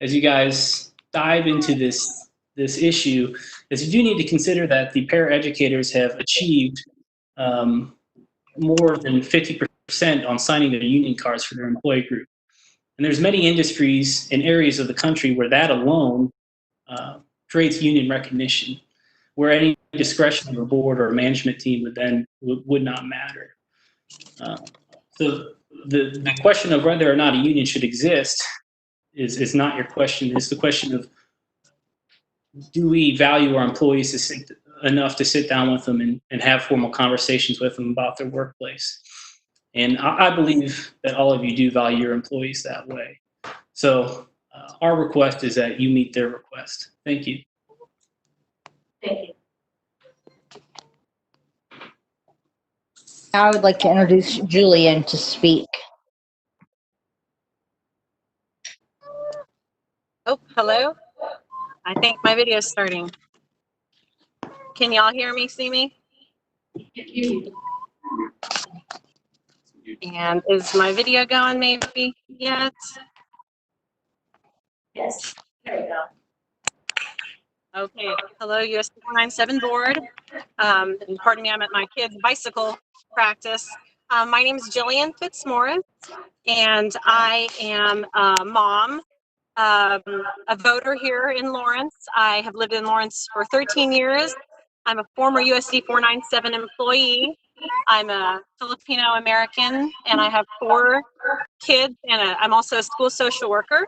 as you guys dive into this issue, is you do need to consider that the paraeducators have achieved more than 50% on signing their union cards for their employee group. And there's many industries and areas of the country where that alone creates union recognition, where any discretion of a board or a management team would not matter. So the question of whether or not a union should exist is not your question. It's the question of, do we value our employees enough to sit down with them and have formal conversations with them about their workplace? And I believe that all of you do value your employees that way. So our request is that you meet their request. Thank you. Thank you. Now I would like to introduce Julian to speak. Oh, hello. I think my video is starting. Can y'all hear me, see me? And is my video going maybe yet? Yes, there you go. Okay, hello, US 497 board. And pardon me, I'm at my kid's bicycle practice. My name is Jillian Fitzmaurice, and I am a mom, a voter here in Lawrence. I have lived in Lawrence for 13 years. I'm a former USD 497 employee. I'm a Filipino American, and I have 4 kids, and I'm also a school social worker.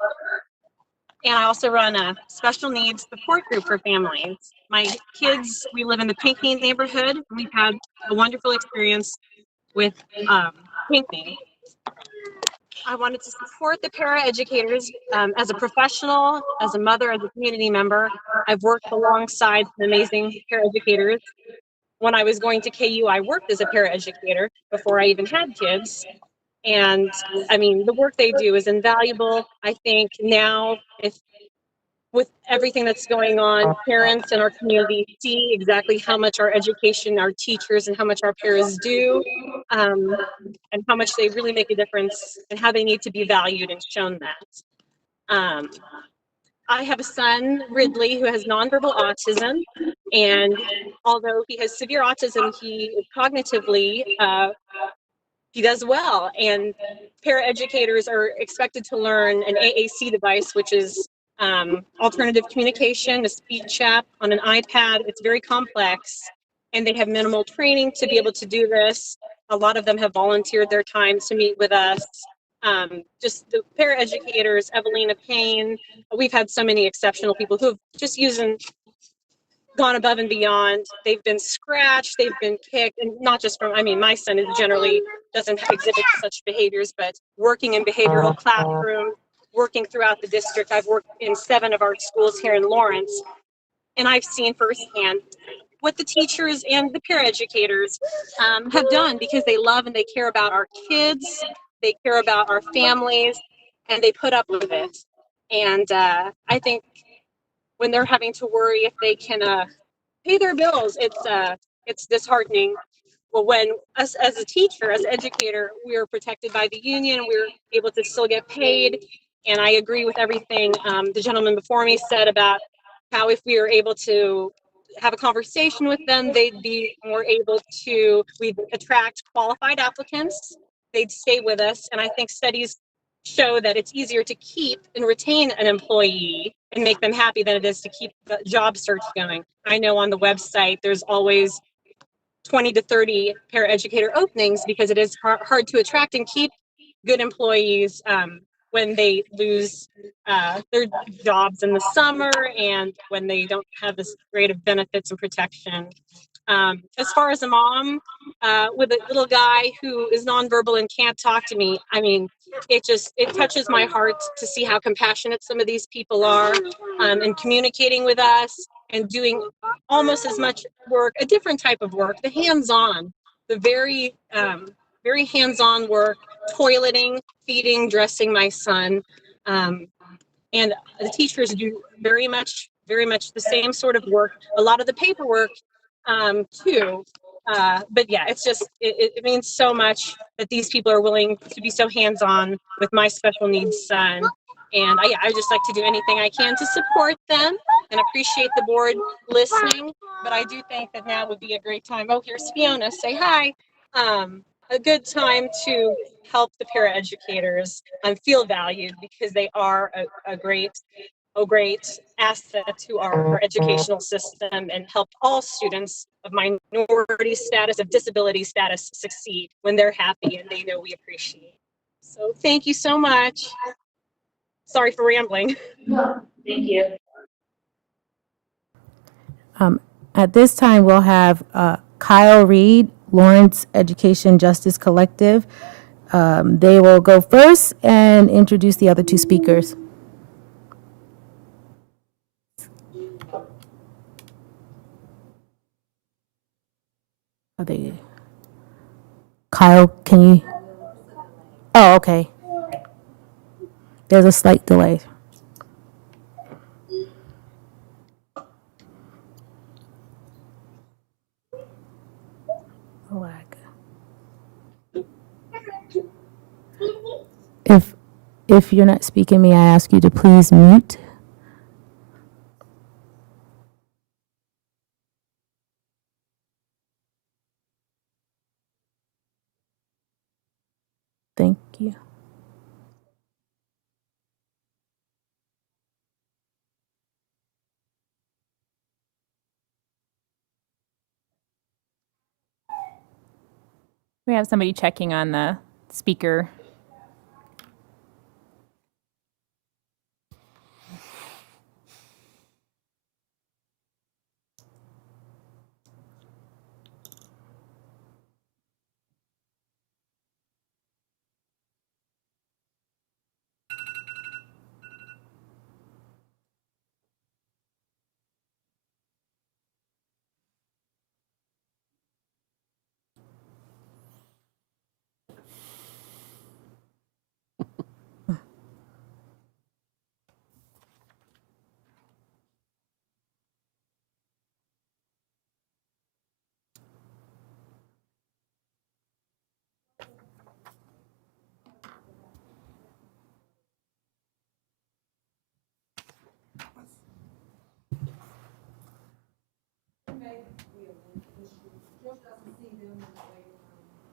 And I also run a special needs support group for families. My kids, we live in the Pinckney neighborhood. We've had a wonderful experience with Pinckney. I wanted to support the paraeducators as a professional, as a mother, as a community member. I've worked alongside some amazing paraeducators. When I was going to KU, I worked as a paraeducator before I even had kids. And I mean, the work they do is invaluable. I think now, with everything that's going on, parents in our community see exactly how much our education, our teachers, and how much our paras do, and how much they really make a difference, and how they need to be valued and shown that. I have a son, Ridley, who has nonverbal autism, and although he has severe autism, he cognitively he does well, and paraeducators are expected to learn an AAC device, which is alternative communication, a speech app on an iPad. It's very complex, and they have minimal training to be able to do this. A lot of them have volunteered their time to meet with us. Just the paraeducators, Evelina Payne, we've had so many exceptional people who have just gone above and beyond. They've been scratched, they've been kicked, and not just from, I mean, my son is generally doesn't exhibit such behaviors, but working in behavioral classrooms, working throughout the district. I've worked in 7 of our schools here in Lawrence, and I've seen firsthand what the teachers and the paraeducators have done, because they love and they care about our kids, they care about our families, and they put up with it. And I think when they're having to worry if they can pay their bills, it's disheartening. Well, when us as a teacher, as an educator, we are protected by the union, we're able to still get paid. And I agree with everything the gentleman before me said about how if we were able to have a conversation with them, they'd be more able to, we'd attract qualified applicants, they'd stay with us. And I think studies show that it's easier to keep and retain an employee and make them happy than it is to keep the job search going. I know on the website there's always 20 to 30 paraeducator openings, because it is hard to attract and keep good employees when they lose their jobs in the summer and when they don't have this grade of benefits and protection. As far as a mom with a little guy who is nonverbal and can't talk to me, I mean, it touches my heart to see how compassionate some of these people are in communicating with us. and doing almost as much work, a different type of work, the hands-on, the very hands-on work, toileting, feeding, dressing my son. And the teachers do very much the same sort of work, a lot of the paperwork too. But yeah, it means so much that these people are willing to be so hands-on with my special needs son. And I just like to do anything I can to support them and appreciate the board listening. But I do think that now would be a great time. Oh, here's Fiona, say hi. A good time to help the paraeducators feel valued, because they are a great asset to our educational system and help all students of minority status, of disability status, succeed when they're happy and they know we appreciate. So thank you so much. Sorry for rambling. Thank you. At this time, we'll have Kyle Reed, Lawrence Education Justice Collective. They will go first and introduce the other two speakers. Are they? Kyle, can you? Oh, okay. There's a slight delay. Lag. If you're not speaking, may I ask you to please mute? Thank you. We have somebody checking on the speaker.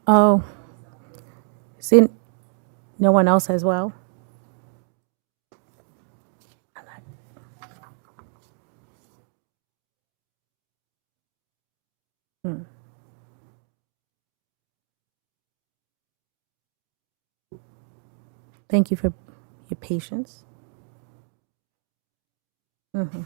Oh, see, no one else as well? Hmm. Thank you for your patience. Mhm.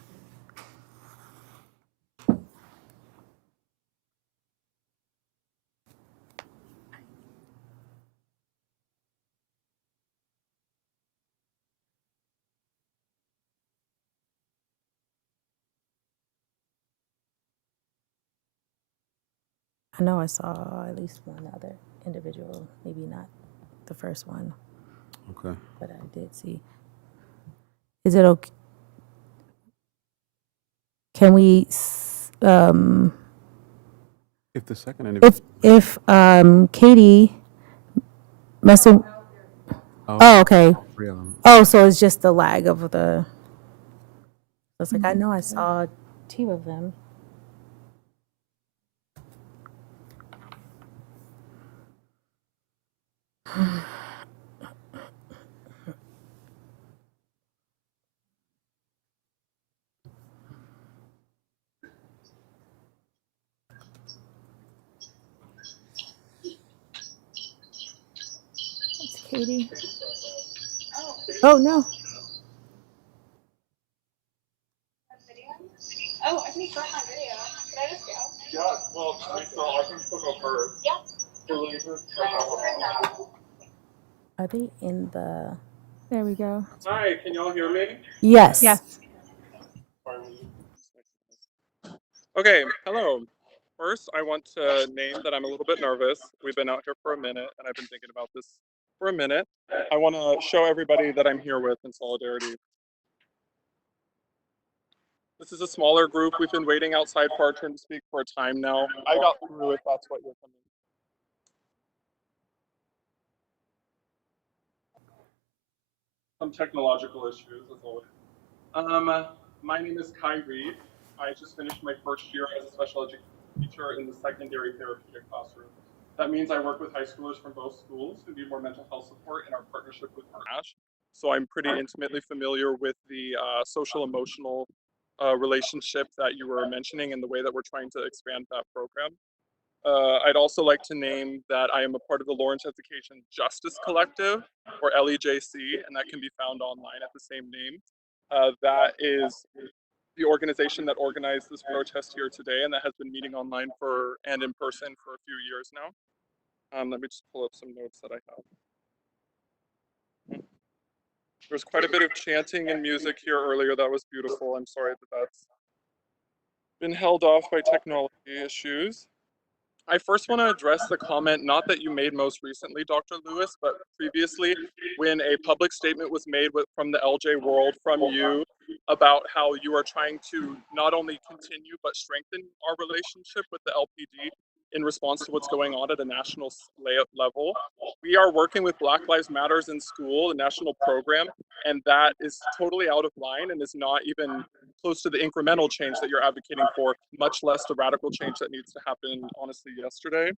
I know I saw at least one other individual, maybe not the first one, Okay. but I did see. Is it okay? Can we, If the second individual. if Katie messing, oh, okay. Three of them. Oh, so it's just the lag of the, I was like, I know I saw two of them. It's Katie. Oh, no. Oh, I can start my video. Can I just go? Yeah, well, I can still go first. Yeah. Are they in the? There we go. Hi, can y'all hear me? Yes. Yes. Okay, hello. First, I want to name that I'm a little bit nervous. We've been out here for a minute, and I've been thinking about this for a minute. I want to show everybody that I'm here with in solidarity. This is a smaller group. We've been waiting outside for our turn to speak for a time now. I got through if that's what you're coming. Some technological issues, as always. My name is Kai Reed. I just finished my first year as a special education teacher in the secondary therapeutic classroom. That means I work with high schoolers from both schools who need more mental health support in our partnership with ASH. So I'm pretty intimately familiar with the social emotional relationship that you were mentioning and the way that we're trying to expand that program. I'd also like to name that I am a part of the Lawrence Education Justice Collective, or LEJC, and that can be found online at the same name. That is the organization that organized this protest here today, and that has been meeting online and in person for a few years now. Let me just pull up some notes that I have. There was quite a bit of chanting and music here earlier. That was beautiful. I'm sorry that that's been held off by technology issues. I first want to address the comment, not that you made most recently, Dr. Lewis, but previously when a public statement was made from the LJ world, from you, about how you are trying to not only continue but strengthen our relationship with the LPD in response to what's going on at a national level. We are working with Black Lives Matters in school, a national program, and that is totally out of line and is not even close to the incremental change that you're advocating for, much less the radical change that needs to happen, honestly, yesterday.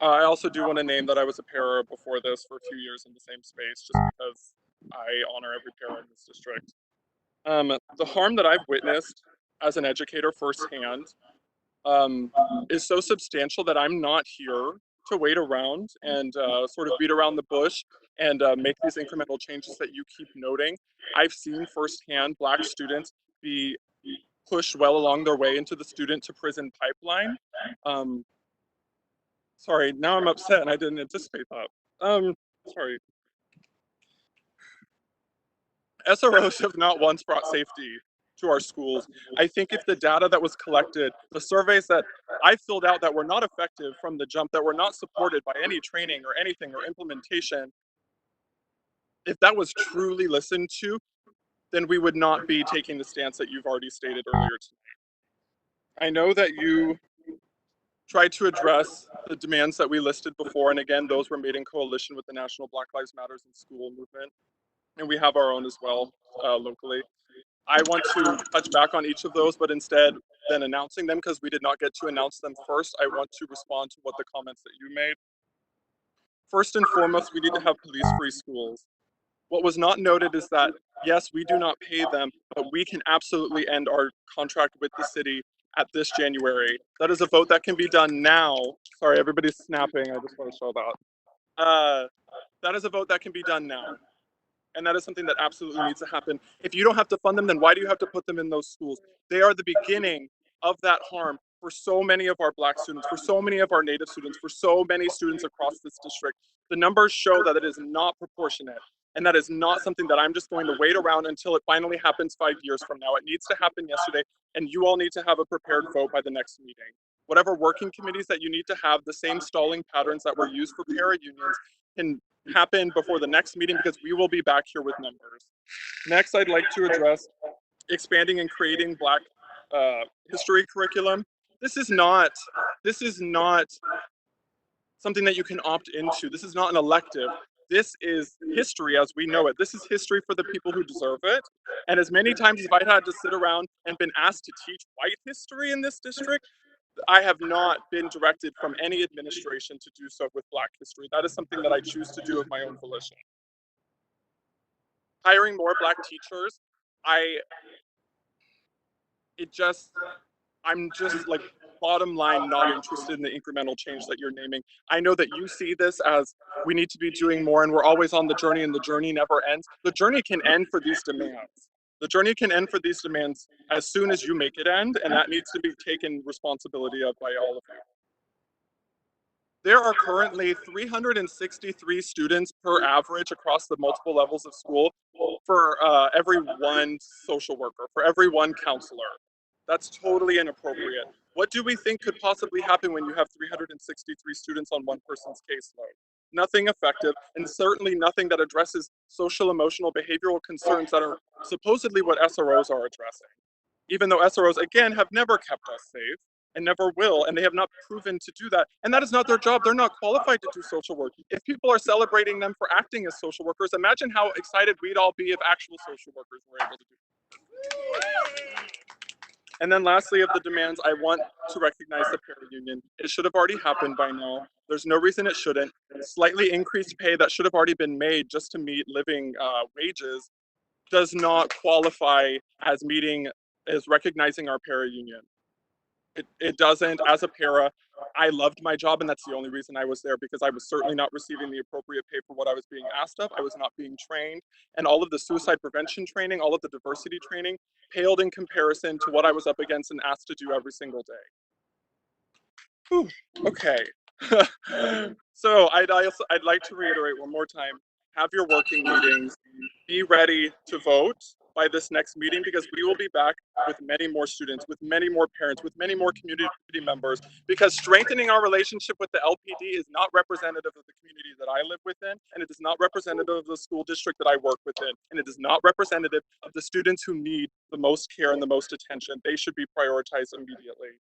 I also do want to name that I was a para before this for a few years in the same space, just because I honor every para in this district. The harm that I've witnessed as an educator firsthand is so substantial that I'm not here to wait around and sort of beat around the bush and make these incremental changes that you keep noting. I've seen firsthand Black students be pushed well along their way into the student to prison pipeline. Sorry, now I'm upset and I didn't anticipate that. Sorry. SROs have not once brought safety to our schools. I think if the data that was collected, the surveys that I filled out that were not effective from the jump, that were not supported by any training or anything or implementation, if that was truly listened to, then we would not be taking the stance that you've already stated earlier tonight. I know that you tried to address the demands that we listed before, and again, those were made in coalition with the National Black Lives Matters in School movement, and we have our own as well locally. I want to touch back on each of those, but instead than announcing them, because we did not get to announce them first, I want to respond to what the comments that you made. First and foremost, we need to have police-free schools. What was not noted is that, yes, we do not pay them, but we can absolutely end our contract with the city at this January. That is a vote that can be done now. Sorry, everybody's snapping. I just want to show that. That is a vote that can be done now. And that is something that absolutely needs to happen. If you don't have to fund them, then why do you have to put them in those schools? They are the beginning of that harm for so many of our Black students, for so many of our Native students, for so many students across this district. The numbers show that it is not proportionate. And that is not something that I'm just going to wait around until it finally happens 5 years from now. It needs to happen yesterday, and you all need to have a prepared vote by the next meeting. Whatever working committees that you need to have, the same stalling patterns that were used for para unions can happen before the next meeting, because we will be back here with numbers. Next, I'd like to address expanding and creating Black history curriculum. This is not something that you can opt into. This is not an elective. This is history as we know it. This is history for the people who deserve it. And as many times as I've had to sit around and been asked to teach white history in this district, I have not been directed from any administration to do so with Black history. That is something that I choose to do of my own volition. Hiring more Black teachers, I'm just like bottom line not interested in the incremental change that you're naming. I know that you see this as we need to be doing more and we're always on the journey and the journey never ends. The journey can end for these demands. The journey can end for these demands as soon as you make it end, and that needs to be taken responsibility of by all of you. There are currently 363 students per average across the multiple levels of school for every one social worker, for every one counselor. That's totally inappropriate. What do we think could possibly happen when you have 363 students on one person's caseload? Nothing effective, and certainly nothing that addresses social, emotional, behavioral concerns that are supposedly what SROs are addressing. Even though SROs, again, have never kept us safe and never will, and they have not proven to do that. And that is not their job. They're not qualified to do social work. If people are celebrating them for acting as social workers, imagine how excited we'd all be if actual social workers were able to do it. And then lastly, of the demands, I want to recognize the para-union. It should have already happened by now. There's no reason it shouldn't. Slightly increased pay that should have already been made just to meet living wages does not qualify as recognizing our para-union. It doesn't. As a para, I loved my job, and that's the only reason I was there, because I was certainly not receiving the appropriate pay for what I was being asked of. I was not being trained, and all of the suicide prevention training, all of the diversity training paled in comparison to what I was up against and asked to do every single day. Whew. Okay. So I'd like to reiterate one more time, have your working meetings, be ready to vote by this next meeting, because we will be back with many more students, with many more parents, with many more community members, because strengthening our relationship with the LPD is not representative of the community that I live within, and it is not representative of the school district that I work within, and it is not representative of the students who need the most care and the most attention. They should be prioritized immediately.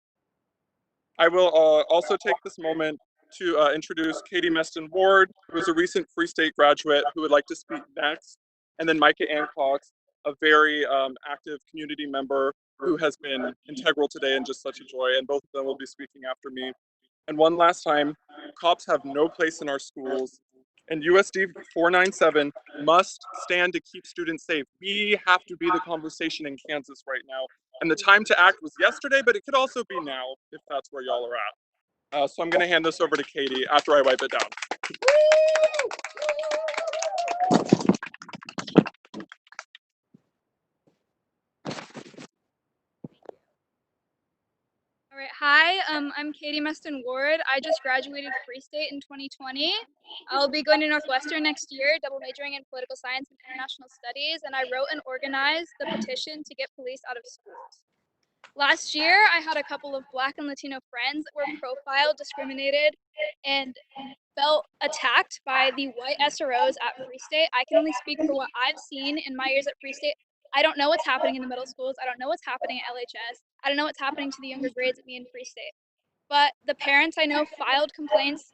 I will also take this moment to introduce Katie Meston Ward, who is a recent Free State graduate who would like to speak next, and then Micah Ann Cox, a very active community member who has been integral today and just such a joy, and both of them will be speaking after me. And one last time, cops have no place in our schools, and USD 497 must stand to keep students safe. We have to be the conversation in Kansas right now. And the time to act was yesterday, but it could also be now if that's where y'all are at. So I'm going to hand this over to Katie after I wipe it down. All right, hi, I'm Katie Meston Ward. I just graduated Free State in 2020. I'll be going to Northwestern next year, double majoring in political science and international studies, and I wrote and organized the petition to get police out of schools. Last year, I had a couple of Black and Latino friends that were profiled, discriminated, and felt attacked by the white SROs at Free State. I can only speak for what I've seen in my years at Free State. I don't know what's happening in the middle schools. I don't know what's happening at LHS. I don't know what's happening to the younger grades at me in Free State. But the parents I know filed complaints.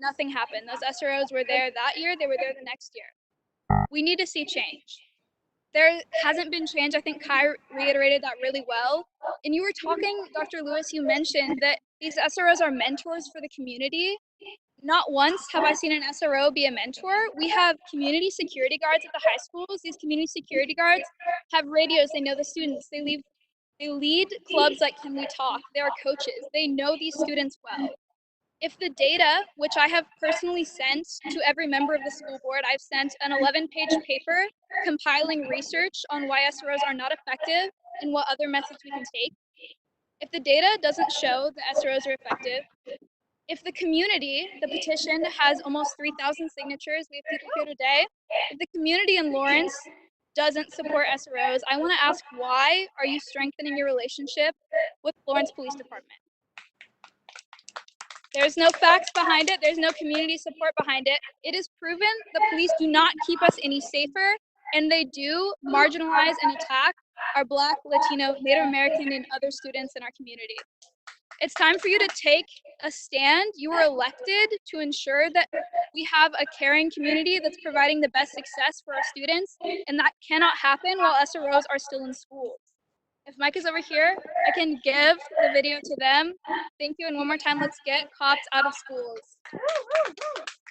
Nothing happened. Those SROs were there that year. They were there the next year. We need to see change. There hasn't been change. I think Kai reiterated that really well. And you were talking, Dr. Lewis, you mentioned that these SROs are mentors for the community. Not once have I seen an SRO be a mentor. We have community security guards at the high schools. These community security guards have radios. They know the students. They lead clubs like Can We Talk. They are coaches. They know these students well. If the data, which I have personally sent to every member of the school board, I've sent an 11-page paper compiling research on why SROs are not effective and what other methods we can take. If the data doesn't show that SROs are effective, if the community, the petition has almost 3,000 signatures, we have people here today, if the community in Lawrence doesn't support SROs, I want to ask, why are you strengthening your relationship with Lawrence Police Department? There's no facts behind it. There's no community support behind it. It is proven the police do not keep us any safer, and they do marginalize and attack our Black, Latino, Native American, and other students in our community. It's time for you to take a stand. You were elected to ensure that we have a caring community that's providing the best success for our students, and that cannot happen while SROs are still in schools. If Mike is over here, I can give the video to them. Thank you, and one more time, let's get cops out of schools.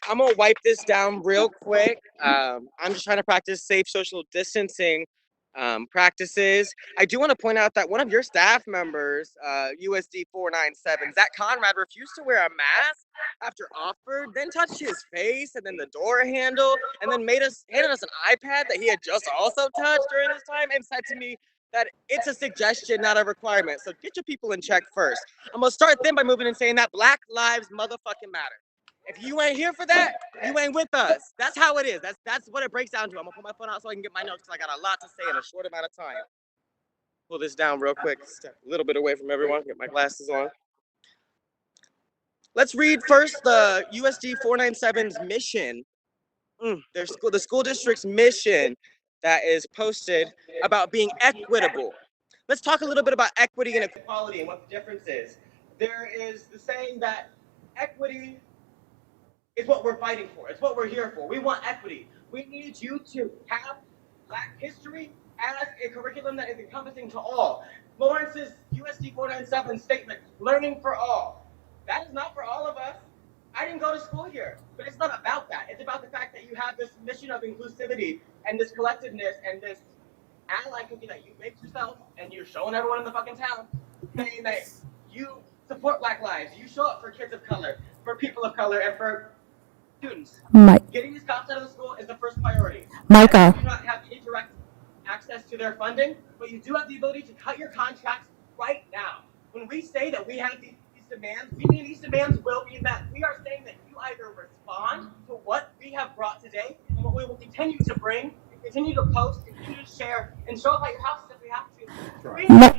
I'm gonna wipe this down real quick. I'm just trying to practice safe social distancing practices. I do want to point out that one of your staff members, USD 497, Zach Conrad, refused to wear a mask after offered, then touched his face and then the door handle, and then handed us an iPad that he had just also touched during this time, and said to me that it's a suggestion, not a requirement. So get your people in check first. I'm gonna start then by moving and saying that Black lives motherfucking matter. If you ain't here for that, you ain't with us. That's how it is. That's what it breaks down to. I'm gonna put my phone out so I can get my notes because I got a lot to say in a short amount of time. pull this down real quick, step a little bit away from everyone, get my glasses on. Let's read first the USD 497's mission. The school district's mission that is posted about being equitable. Let's talk a little bit about equity and equality and what the difference is. There is the saying that equity is what we're fighting for. It's what we're here for. We want equity. We need you to have Black history as a curriculum that is encompassing to all. Lawrence's USD 497 statement, learning for all. That is not for all of us. I didn't go to school here, but it's not about that. It's about the fact that you have this mission of inclusivity and this collectiveness and this ally cookie that you make yourself and you're showing everyone in the fucking town, saying that you support Black lives, you show up for kids of color, for people of color, and for students. Getting these cops out of the school is the first priority. Micah. You do not have indirect access to their funding, but you do have the ability to cut your contracts right now. When we say that we have these demands, we mean these demands will be met. We are saying that you either respond to what we have brought today and what we will continue to bring, continue to post, continue to share, and show up at your houses if we have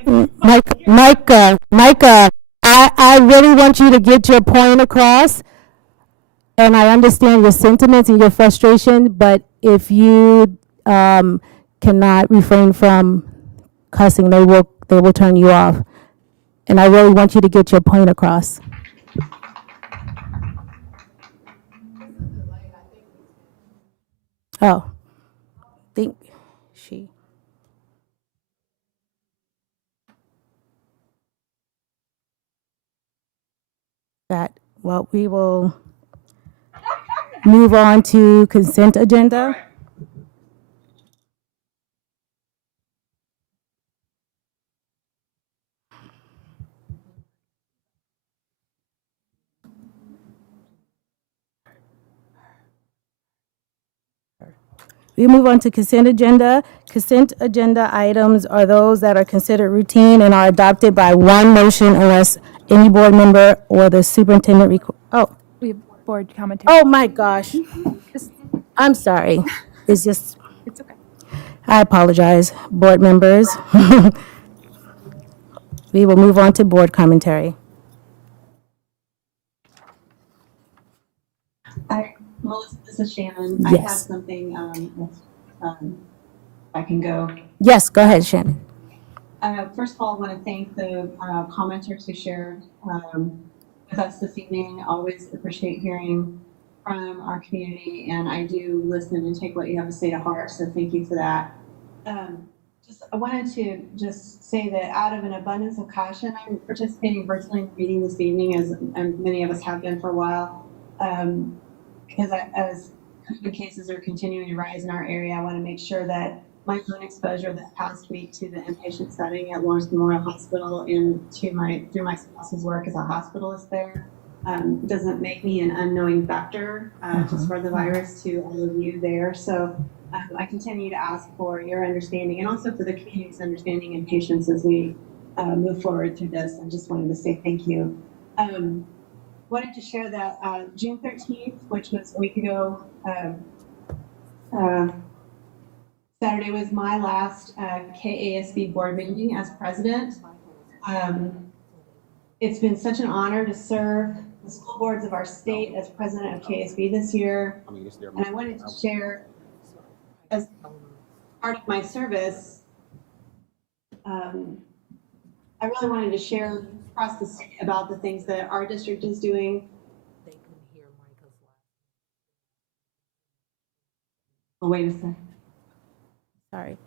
to. Micah, I really want you to get your point across, and I understand your sentiments and your frustration, but if you cannot refrain from cussing, they will turn you off. And I really want you to get your point across. Oh, think she. That, well, we will move on to consent agenda. We move on to consent agenda. Consent agenda items are those that are considered routine and are adopted by one motion unless any board member or the superintendent We have board commentary. Oh my gosh. I'm sorry. It's just, It's okay. I apologize, board members. We will move on to board commentary. Melissa, this is Shannon. I have Yes. something, I can go. Yes, go ahead, Shannon. First of all, I want to thank the commenters who shared with us this evening. Always appreciate hearing from our community, and I do listen and take what you have to say to heart, so thank you for that. I wanted to just say that out of an abundance of caution, I'm participating virtually in the meeting this evening, as many of us have been for a while. Because as COVID cases are continuing to rise in our area, I want to make sure that my own exposure this past week to the inpatient setting at Lawrence Memorial Hospital and through my spouse's work as a hospitalist there doesn't make me an unknowing vector to spread the virus to all of you there. So I continue to ask for your understanding and also for the community's understanding and patience as we move forward through this. I just wanted to say thank you. Wanted to share that June 13th, which was a week ago, Saturday was my last KASB board meeting as president. It's been such an honor to serve the school boards of our state as president of KASB this year. And I wanted to share, as part of my service, I really wanted to share across the state about the things that our district is doing. Oh, wait a second. Sorry.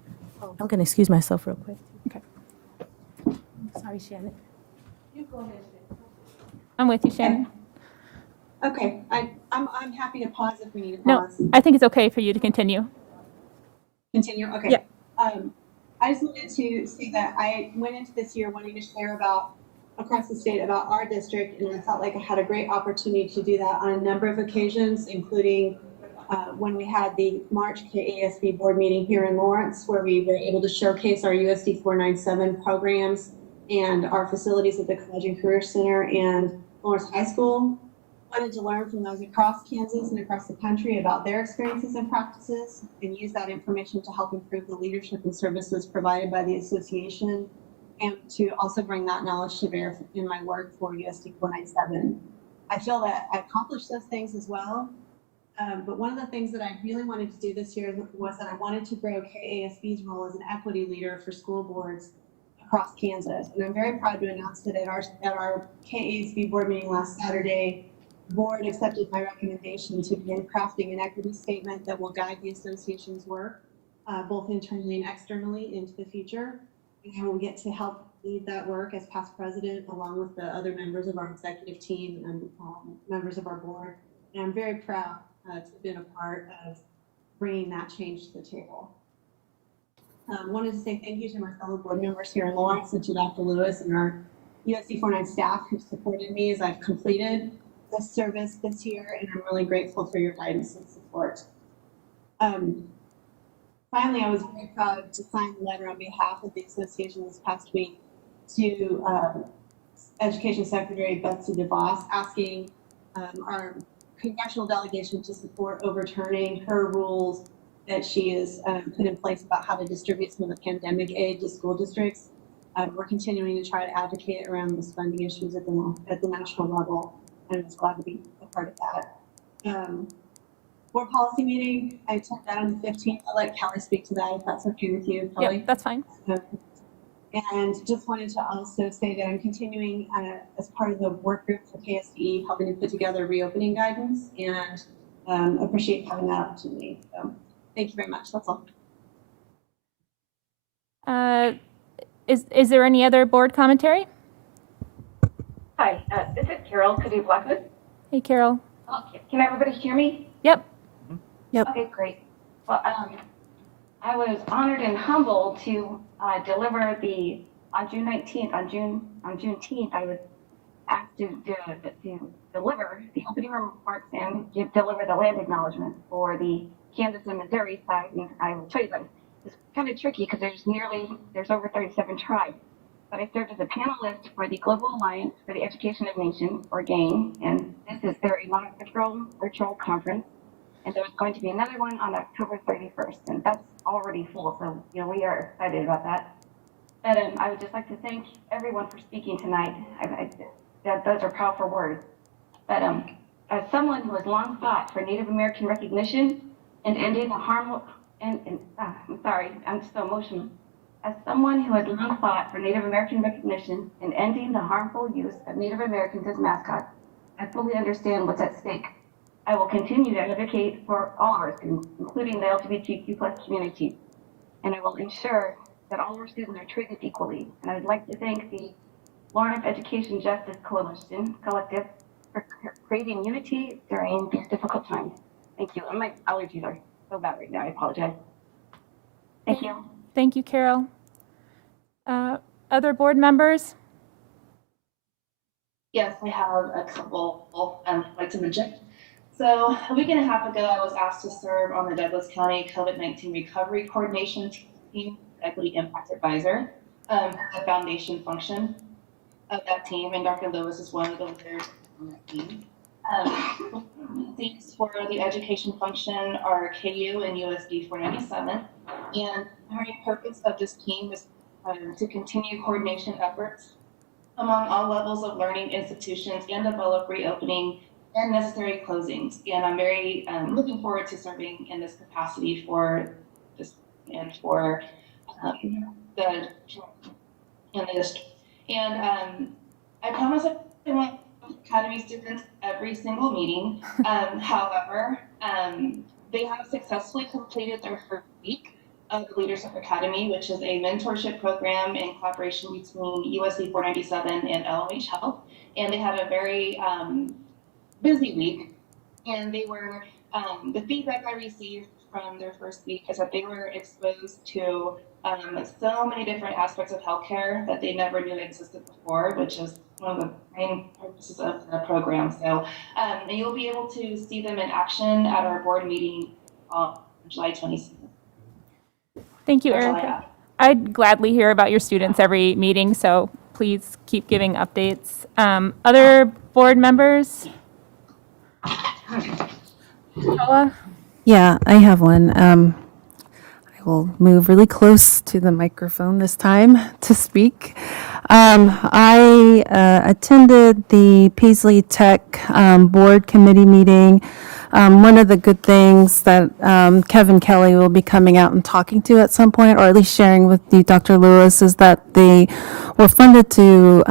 I'm going to excuse myself real quick. Okay. Sorry, Shannon. You go ahead, Shannon. I'm with you, Shannon. Okay, I'm happy to pause if we need to No, pause. I think it's okay for you to continue. Continue, okay. Yeah. I just wanted to say that I went into this year wanting to share about across the state about our district, and I felt like I had a great opportunity to do that on a number of occasions, including when we had the March KASB board meeting here in Lawrence, where we were able to showcase our USD 497 programs and our facilities at the College and Career Center and Lawrence High School. Wanted to learn from those across Kansas and across the country about their experiences and practices and use that information to help improve the leadership and services provided by the association, and to also bring that knowledge to bear in my work for USD 497. I feel that I accomplished those things as well. But one of the things that I really wanted to do this year was that I wanted to grow KASB's role as an equity leader for school boards across Kansas. And I'm very proud to announce that at our KASB board meeting last Saturday, the board accepted my recommendation to begin crafting an equity statement that will guide the association's work, both internally and externally into the future. And I will get to help lead that work as past president, along with the other members of our executive team and members of our board. And I'm very proud to have been a part of bringing that change to the table. Wanted to say thank you to my fellow board members here in Lawrence and to Dr. Lewis and our USD 49 staff who supported me as I've completed this service this year, and I'm really grateful for your guidance and support. Finally, I was very proud to sign the letter on behalf of the association this past week to Education Secretary Betsy DeVos, asking our congressional delegation to support overturning her rules that she has put in place about how to distribute some of the pandemic aid to school districts. We're continuing to try to advocate around those funding issues at the national level, and I'm just glad to be a part of that. Board policy meeting, I took that on the 15th. I'll let Kelly speak to that if that's okay with you, Kelly. Yeah, that's fine. And just wanted to also say that I'm continuing as part of the work group for KSDE, helping to put together reopening guidance, and appreciate having that opportunity. So thank you very much. That's all. Is there any other board commentary? Hi, this is Carol Cody Blackwood. Hey, Carol. Can everybody hear me? Yep. Yep. Okay, great. Well, I was honored and humbled to deliver on June 19th, on Juneteenth, I was asked to deliver the opening remarks and deliver the land acknowledgement for the Kansas and Missouri side. And I will tell you that it's kind of tricky because there's over 37 tribes. But I served as a panelist for the Global Alliance for the Education of Nations, or GAIN, and this is their inaugural virtual conference. And there's going to be another one on October 31st, and that's already full, so we are excited about that. But I would just like to thank everyone for speaking tonight. Those are powerful words. But as someone who has long fought for Native American recognition and ending the harmful, I'm sorry, I'm so emotional. As someone who has long fought for Native American recognition and ending the harmful use of Native Americans as mascots, I fully understand what's at stake. I will continue to advocate for all of our students, including the LGBTQ+ community, and I will ensure that all our students are treated equally. And I would like to thank the Lawrence Education Justice Coalition Collective for creating unity during these difficult times. Thank you. And my allergies are so bad right now. I apologize. Thank you. Thank you, Carol. Other board members? Yes, I have a couple I'd like to mention. So a week and a half ago, I was asked to serve on the Douglas County COVID-19 Recovery Coordination Team, Equity Impact Advisor, the foundation function of that team, and Dr. Lewis is one of the leaders on that team. These for the education function are KU and USD 497, and the primary purpose of this team is to continue coordination efforts among all levels of learning institutions and develop reopening and necessary closings. And I'm very looking forward to serving in this capacity for this and for the district. And I promise I want Academy students every single meeting. However, they have successfully completed their first week of the Leadership Academy, which is a mentorship program in collaboration between USD 497 and LOH Health. And they had a very busy week, and they were the feedback I received from their first week is that they were exposed to so many different aspects of healthcare that they never knew existed before, which is one of the main purposes of the program. So and you'll be able to see them in action at our board meeting on July 27th. Thank you, Erica. I'd gladly hear about your students every meeting, so please keep giving updates. Other board members? Paula? Yeah, I have one. I will move really close to the microphone this time to speak. I attended the Paisley Tech Board Committee meeting. One of the good things that Kevin Kelly will be coming out and talking to at some point, or at least sharing with you, Dr. Lewis, is that they were funded to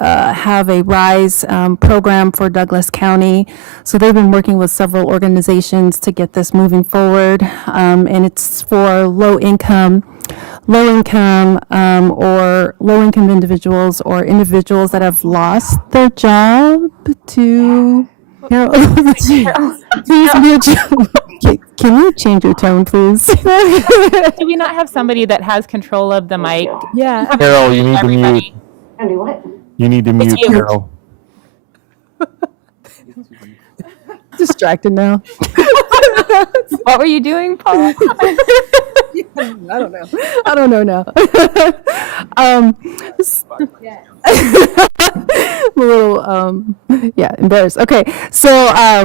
have a RISE program for Douglas County. So they've been working with several organizations to get this moving forward, and it's for low-income individuals or individuals that have lost their job to. Carol, please mute you. Can you change your tone, please? Do we not have somebody that has control of the mic? Yeah. Carol, you need to mute. And do what? You need to mute, Carol. Distracted now. What were you doing, Paula? I don't know. I don't know now. I'm a little, embarrassed. Okay, so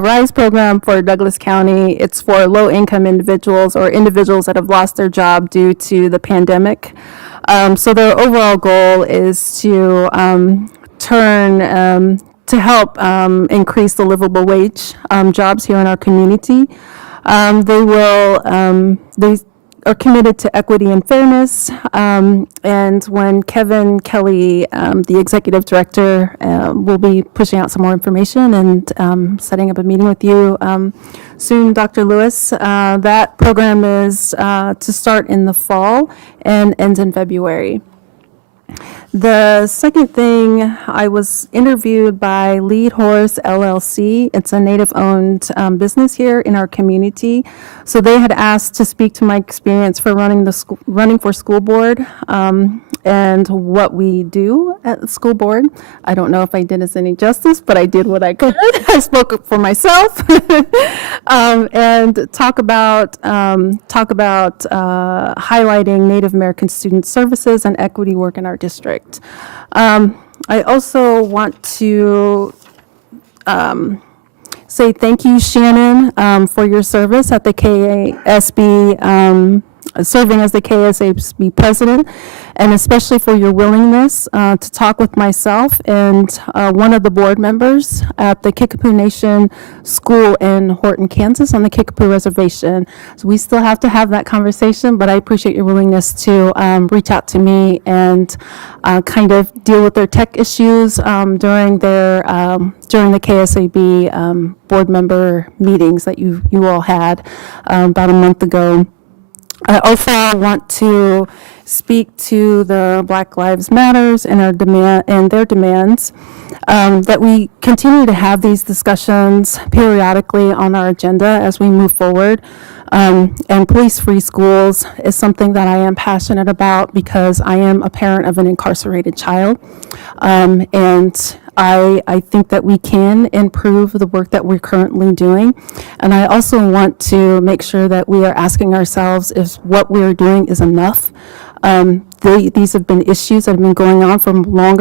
RISE program for Douglas County, it's for low-income individuals or individuals that have lost their job due to the pandemic. So their overall goal is to to help increase the livable wage jobs here in our community. They are committed to equity and fairness. And when Kevin Kelly, the executive director, will be pushing out some more information and setting up a meeting with you soon, Dr. Lewis. That program is to start in the fall and ends in February. The second thing, I was interviewed by Lead Horse LLC. It's a native-owned business here in our community. So they had asked to speak to my experience for running for school board and what we do at the school board. I don't know if I did us any justice, but I did what I could. I spoke up for myself and talk about highlighting Native American student services and equity work in our district. I also want to say thank you, Shannon, for your service at the KASB, serving as the KSAB president, and especially for your willingness to talk with myself and one of the board members at the Kickapoo Nation School in Horton, Kansas on the Kickapoo Reservation. So we still have to have that conversation, but I appreciate your willingness to reach out to me and kind of deal with their tech issues during the KSAB board member meetings that you all had about a month ago. I also want to speak to the Black Lives Matters and their demands, that we continue to have these discussions periodically on our agenda as we move forward. And police-free schools is something that I am passionate about because I am a parent of an incarcerated child. And I think that we can improve the work that we're currently doing. And I also want to make sure that we are asking ourselves if what we're doing is enough. These have been issues that have been going on for more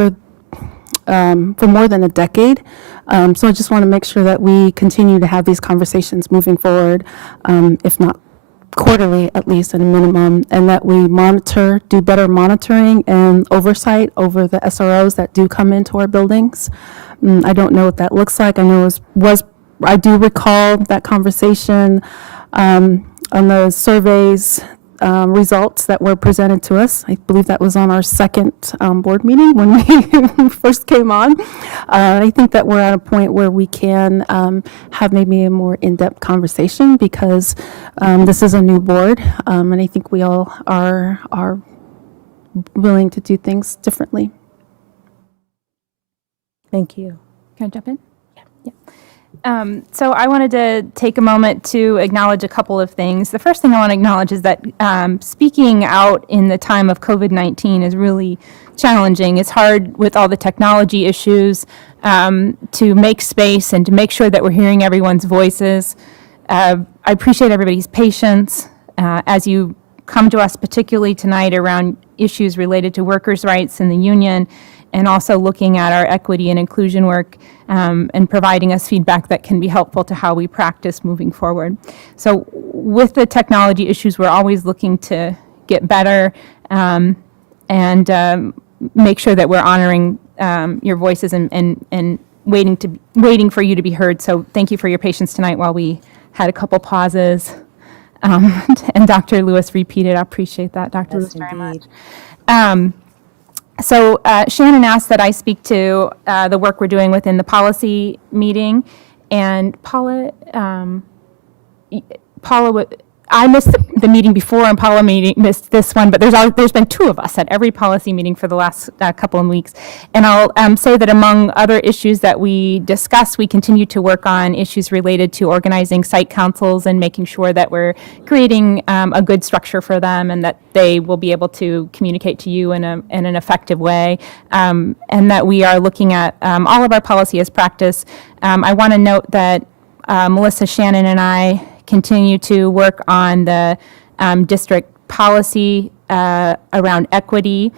than a decade. So I just want to make sure that we continue to have these conversations moving forward, if not quarterly, at least at a minimum, and that we do better monitoring and oversight over the SROs that do come into our buildings. I don't know what that looks like. I know I do recall that conversation on the surveys results that were presented to us. I believe that was on our second board meeting when we first came on. I think that we're at a point where we can have maybe a more in-depth conversation because this is a new board, and I think we all are willing to do things differently. Thank you. Can I jump in? So I wanted to take a moment to acknowledge a couple of things. The first thing I want to acknowledge is that speaking out in the time of COVID-19 is really challenging. It's hard with all the technology issues to make space and to make sure that we're hearing everyone's voices. I appreciate everybody's patience as you come to us, particularly tonight, around issues related to workers' rights in the union and also looking at our equity and inclusion work and providing us feedback that can be helpful to how we practice moving forward. So with the technology issues, we're always looking to get better and make sure that we're honoring your voices and waiting for you to be heard. So thank you for your patience tonight while we had a couple pauses. And Dr. Lewis repeated. I appreciate that, Dr. Lewis, very much. So Shannon asked that I speak to the work we're doing within the policy meeting. And Paula, I missed the meeting before, and Paula missed this one, but there's been two of us at every policy meeting for the last couple of weeks. And I'll say that among other issues that we discuss, we continue to work on issues related to organizing site councils and making sure that we're creating a good structure for them and that they will be able to communicate to you in an effective way, and that we are looking at all of our policy as practice. I want to note that Melissa, Shannon, and I continue to work on the district policy around equity,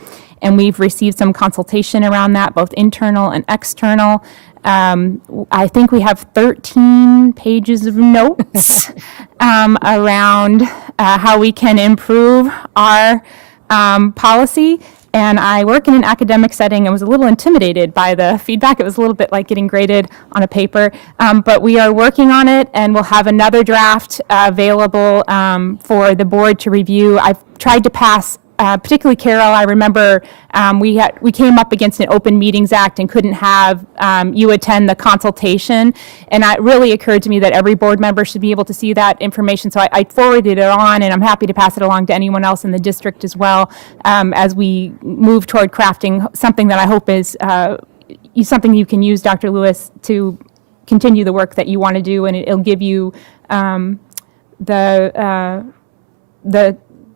and we've received some consultation around that, both internal and external. I think we have 13 pages of notes around how we can improve our policy. And I work in an academic setting and was a little intimidated by the feedback. It was a little bit like getting graded on a paper. But we are working on it, and we'll have another draft available for the board to review. I've tried to pass, particularly Carol, I remember we came up against an Open Meetings Act and couldn't have you attend the consultation. And it really occurred to me that every board member should be able to see that information. So I forwarded it on, and I'm happy to pass it along to anyone else in the district as well, as we move toward crafting something that I hope is something you can use, Dr. Lewis, to continue the work that you want to do, and it'll give you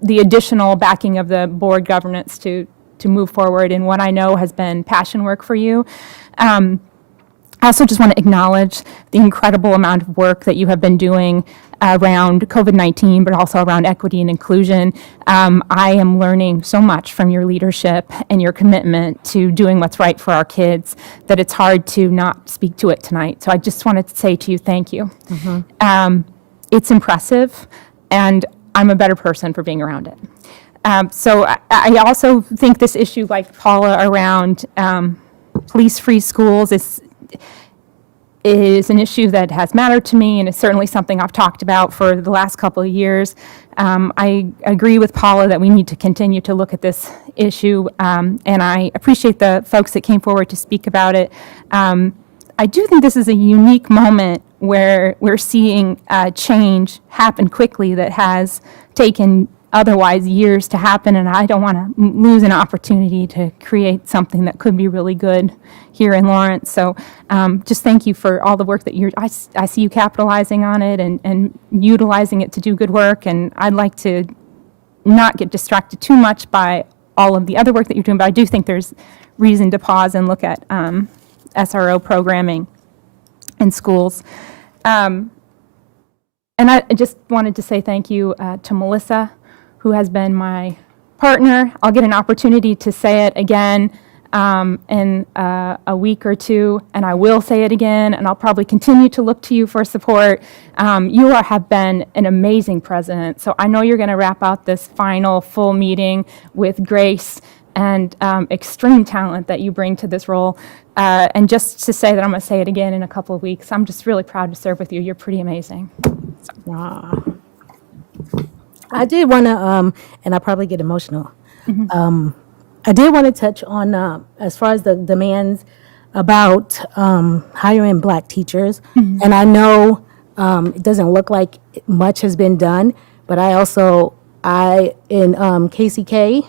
the additional backing of the board governance to move forward in what I know has been passion work for you. I also just want to acknowledge the incredible amount of work that you have been doing around COVID-19, but also around equity and inclusion. I am learning so much from your leadership and your commitment to doing what's right for our kids that it's hard to not speak to it tonight. So I just wanted to say to you, thank you. It's impressive, and I'm a better person for being around it. So I also think this issue, like Paula, around police-free schools is an issue that has mattered to me, and it's certainly something I've talked about for the last couple of years. I agree with Paula that we need to continue to look at this issue, and I appreciate the folks that came forward to speak about it. I do think this is a unique moment where we're seeing change happen quickly that has taken otherwise years to happen, and I don't want to lose an opportunity to create something that could be really good here in Lawrence. So just thank you for all the work that I see you capitalizing on it and utilizing it to do good work, and I'd like to not get distracted too much by all of the other work that you're doing, but I do think there's reason to pause and look at SRO programming in schools. And I just wanted to say thank you to Melissa, who has been my partner. I'll get an opportunity to say it again in a week or two, and I will say it again, and I'll probably continue to look to you for support. You have been an amazing president, so I know you're going to wrap out this final full meeting with grace and extreme talent that you bring to this role. And just to say that I'm going to say it again in a couple of weeks, I'm just really proud to serve with you. You're pretty amazing. Wow. I did want to, and I'll probably get emotional. I did want to touch on, as far as the demands about hiring Black teachers. And I know it doesn't look like much has been done, but in KCK,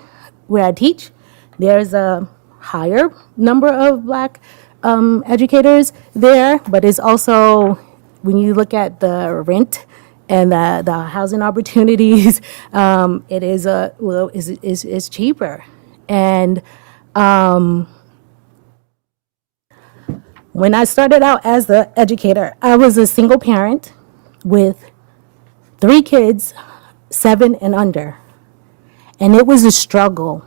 where I teach, there's a higher number of Black educators there, but it's also, when you look at the rent and the housing opportunities, it is is cheaper. And when I started out as the educator, I was a single parent with 3 kids, 7 and under. And it was a struggle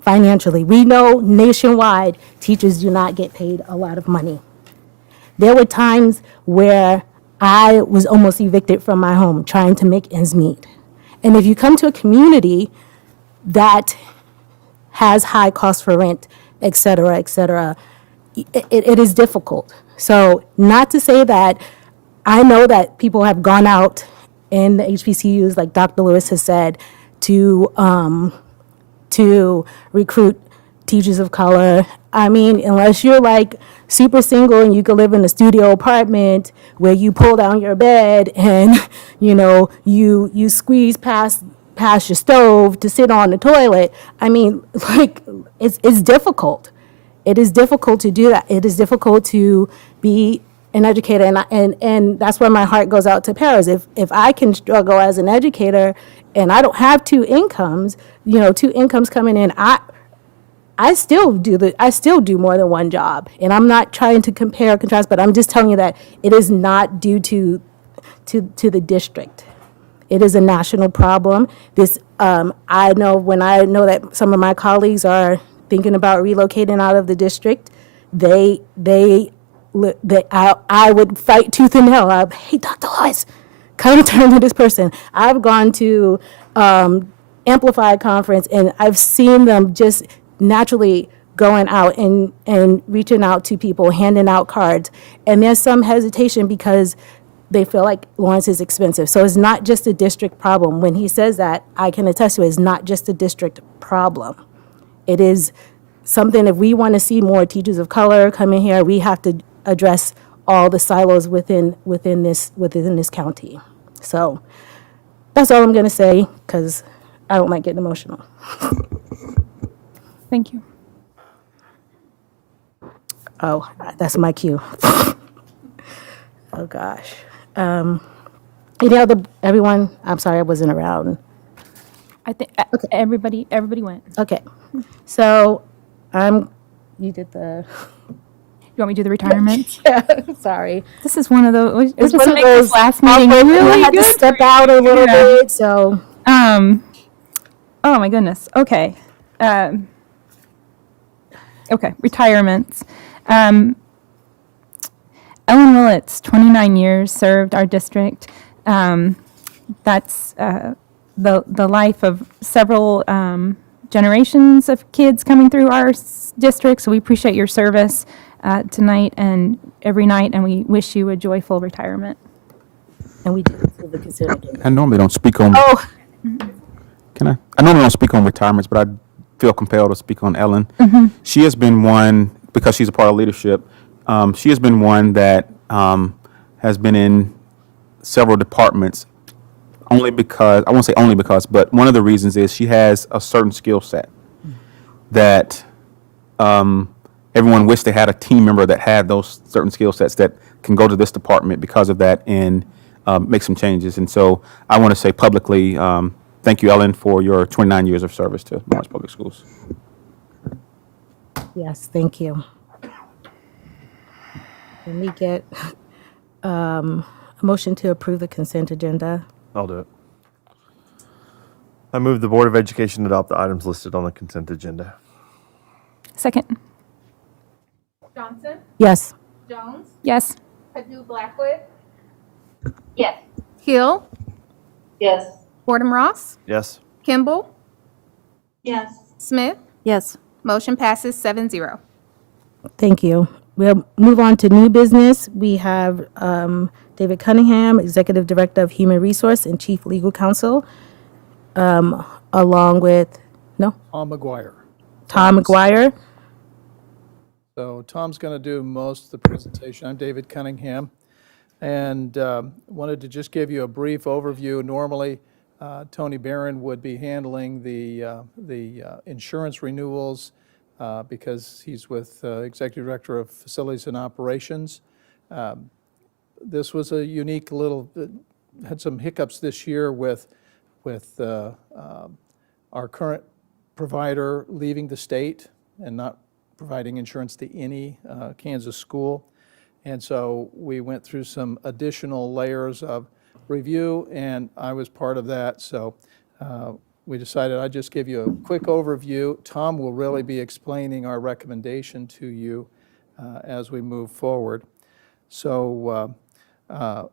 financially. We know nationwide teachers do not get paid a lot of money. There were times where I was almost evicted from my home trying to make ends meet. And if you come to a community that has high costs for rent, et cetera, it is difficult. So not to say that I know that people have gone out in the HBCUs, like Dr. Lewis has said, to recruit teachers of color. I mean, unless you're like super single and you can live in a studio apartment where you pull down your bed and, you know, you squeeze past your stove to sit on the toilet. I mean, like, it's difficult. It is difficult to do that. It is difficult to be an educator, and that's where my heart goes out to Paris. If I can struggle as an educator and I don't have two incomes coming in, I still do more than one job. And I'm not trying to compare or contrast, but I'm just telling you that it is not due to the district. It is a national problem. I know that some of my colleagues are thinking about relocating out of the district, I would fight tooth and nail. Hey, Dr. Lewis, come turn to this person. I've gone to Amplified Conference, and I've seen them just naturally going out and reaching out to people, handing out cards. And there's some hesitation because they feel like Lawrence is expensive. So it's not just a district problem. When he says that, I can attest to it, it's not just a district problem. It is something, if we want to see more teachers of color come in here, we have to address all the silos within this county. So that's all I'm going to say, because I don't like getting emotional. Thank you. Oh, that's my cue. Oh, gosh. Everyone, I'm sorry I wasn't around. I think everybody went. Okay. So you did the. You want me to do the retirement? Yeah, sorry. This is one of those. It's This one of makes those this last meeting awkward, really I had good to step for out you. a little Yeah. bit, so. Oh my goodness. Okay. Okay. Retirements. Ellen Willits, 29 years, served our district. That's the life of several generations of kids coming through our district. So we appreciate your service tonight and every night, and we wish you a joyful retirement. And we did the consent agenda. I normally don't speak on. Oh. Can I? I normally don't speak on retirements, but I feel compelled to speak on Ellen. Mm-hmm. She has been one, because she's a part of leadership. She has been one that has been in several departments. Only because, I won't say only because, but one of the reasons is she has a certain skill set that everyone wished they had a team member that had those certain skill sets that can go to this department because of that and make some changes. And so I want to say publicly, thank you, Ellen, for your 29 years of service to Lawrence Public Schools. Yes, thank you. Let me get a motion to approve the consent agenda. I'll do it. I move the Board of Education adopt the items listed on the consent agenda. Second. Johnson, Yes. Jones, Yes. Padu Blackwood, Yes. Hill, Yes. Fordham Ross, Yes. Kimball, Yes. Smith. Yes. Motion passes 7-0. Thank you. We'll move on to new business. We have David Cunningham, Executive Director of Human Resource and Chief Legal Counsel, along with, Tom McGuire. Tom McGuire. So Tom's going to do most of the presentation. I'm David Cunningham, and wanted to just give you a brief overview. Normally, Tony Barron would be handling the insurance renewals because he's with Executive Director of Facilities and Operations. This was a unique had some hiccups this year with our current provider leaving the state and not providing insurance to any Kansas school. And so we went through some additional layers of review, and I was part of that. So we decided I'd just give you a quick overview. Tom will really be explaining our recommendation to you as we move forward. So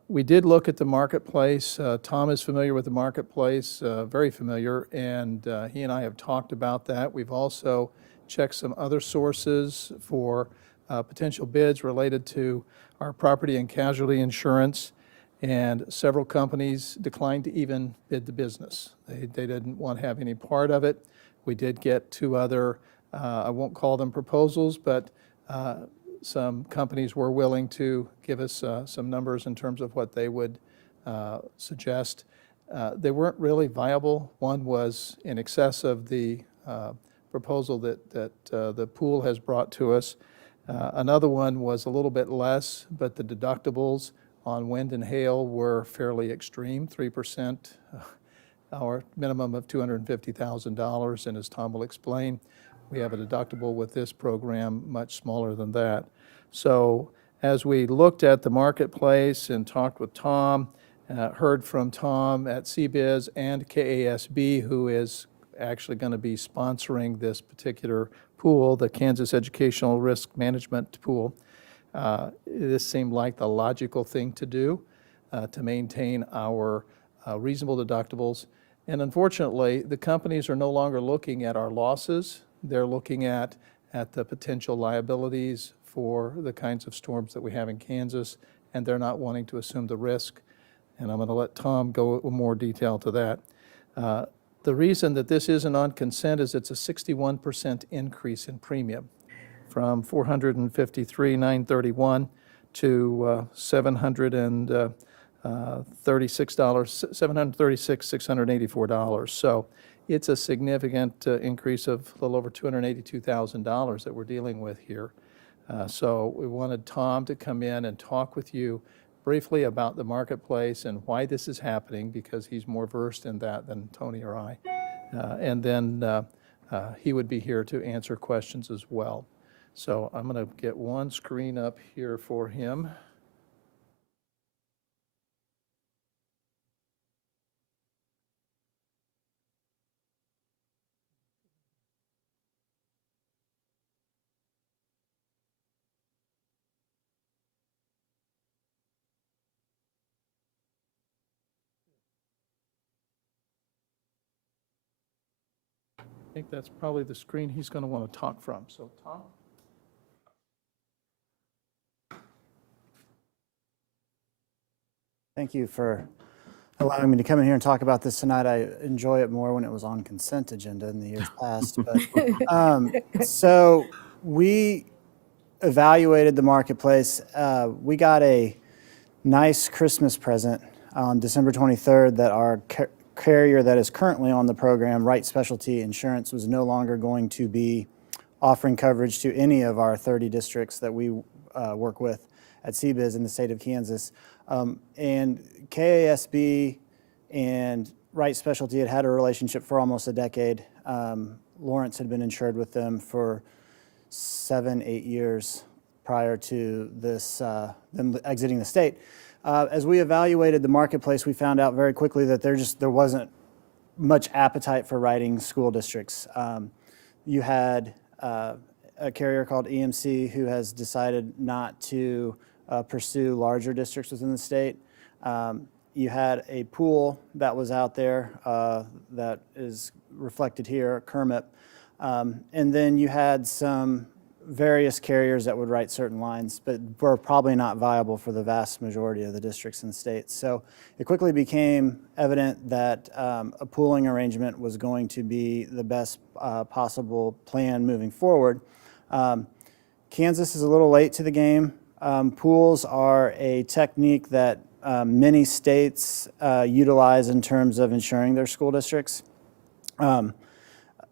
we did look at the marketplace. Tom is familiar with the marketplace, very familiar, and he and I have talked about that. We've also checked some other sources for potential bids related to our property and casualty insurance, and several companies declined to even bid the business. They didn't want to have any part of it. We did get two other, I won't call them proposals, but some companies were willing to give us some numbers in terms of what they would suggest. They weren't really viable. One was in excess of the proposal that the pool has brought to us. Another one was a little bit less, but the deductibles on wind and hail were fairly extreme, 3%, our minimum of $250,000. And as Tom will explain, we have a deductible with this program much smaller than that. So as we looked at the marketplace and talked with Tom, heard from Tom at CBIZ and KASB, who is actually going to be sponsoring this particular pool, the Kansas Educational Risk Management Pool, this seemed like the logical thing to do to maintain our reasonable deductibles. And unfortunately, the companies are no longer looking at our losses. They're looking at the potential liabilities for the kinds of storms that we have in Kansas, and they're not wanting to assume the risk. And I'm going to let Tom go in more detail to that. The reason that this isn't on consent is it's a 61% increase in premium, from $453,931 to $736,684. So it's a significant increase of a little over $282,000 that we're dealing with here. So we wanted Tom to come in and talk with you briefly about the marketplace and why this is happening, because he's more versed in that than Tony or I. And then he would be here to answer questions as well. So I'm going to get one screen up here for him. I think that's probably the screen he's going to want to talk from. So, Tom? Thank you for allowing me to come in here and talk about this tonight. I enjoy it more when it was on consent agenda in the years past. But, so we evaluated the marketplace. We got a nice Christmas present on December 23rd that our carrier that is currently on the program, Wright Specialty Insurance, was no longer going to be offering coverage to any of our 30 districts that we work with at CBIZ in the state of Kansas. And KASB and Wright Specialty had a relationship for almost a decade. Lawrence had been insured with them for 7-8 years prior to this, them exiting the state. As we evaluated the marketplace, we found out very quickly that there wasn't much appetite for writing school districts. You had a carrier called EMC who has decided not to pursue larger districts within the state. You had a pool that was out there that is reflected here, Kermit. And then you had some various carriers that would write certain lines, but were probably not viable for the vast majority of the districts in the state. So it quickly became evident that a pooling arrangement was going to be the best possible plan moving forward. Kansas is a little late to the game. Pools are a technique that many states utilize in terms of insuring their school districts.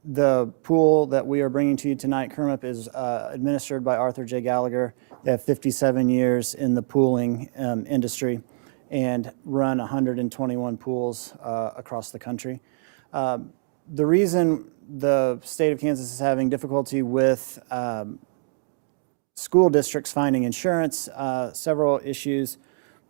The pool that we are bringing to you tonight, Kermit, is administered by Arthur J. Gallagher. They have 57 years in the pooling industry and run 121 pools across the country. The reason the state of Kansas is having difficulty with school districts finding insurance, several issues.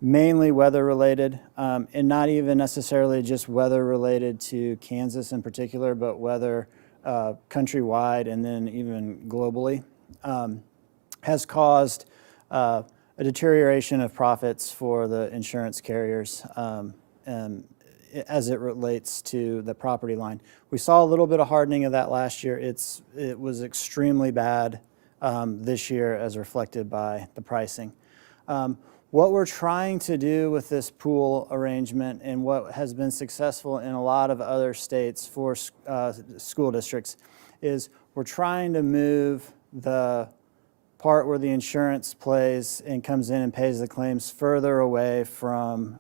mainly weather-related, and not even necessarily just weather-related to Kansas in particular, but weather countrywide and then even globally, has caused a deterioration of profits for the insurance carriers as it relates to the property line. We saw a little bit of hardening of that last year. It was extremely bad this year as reflected by the pricing. What we're trying to do with this pool arrangement and what has been successful in a lot of other states for school districts is we're trying to move the part where the insurance plays and comes in and pays the claims further away from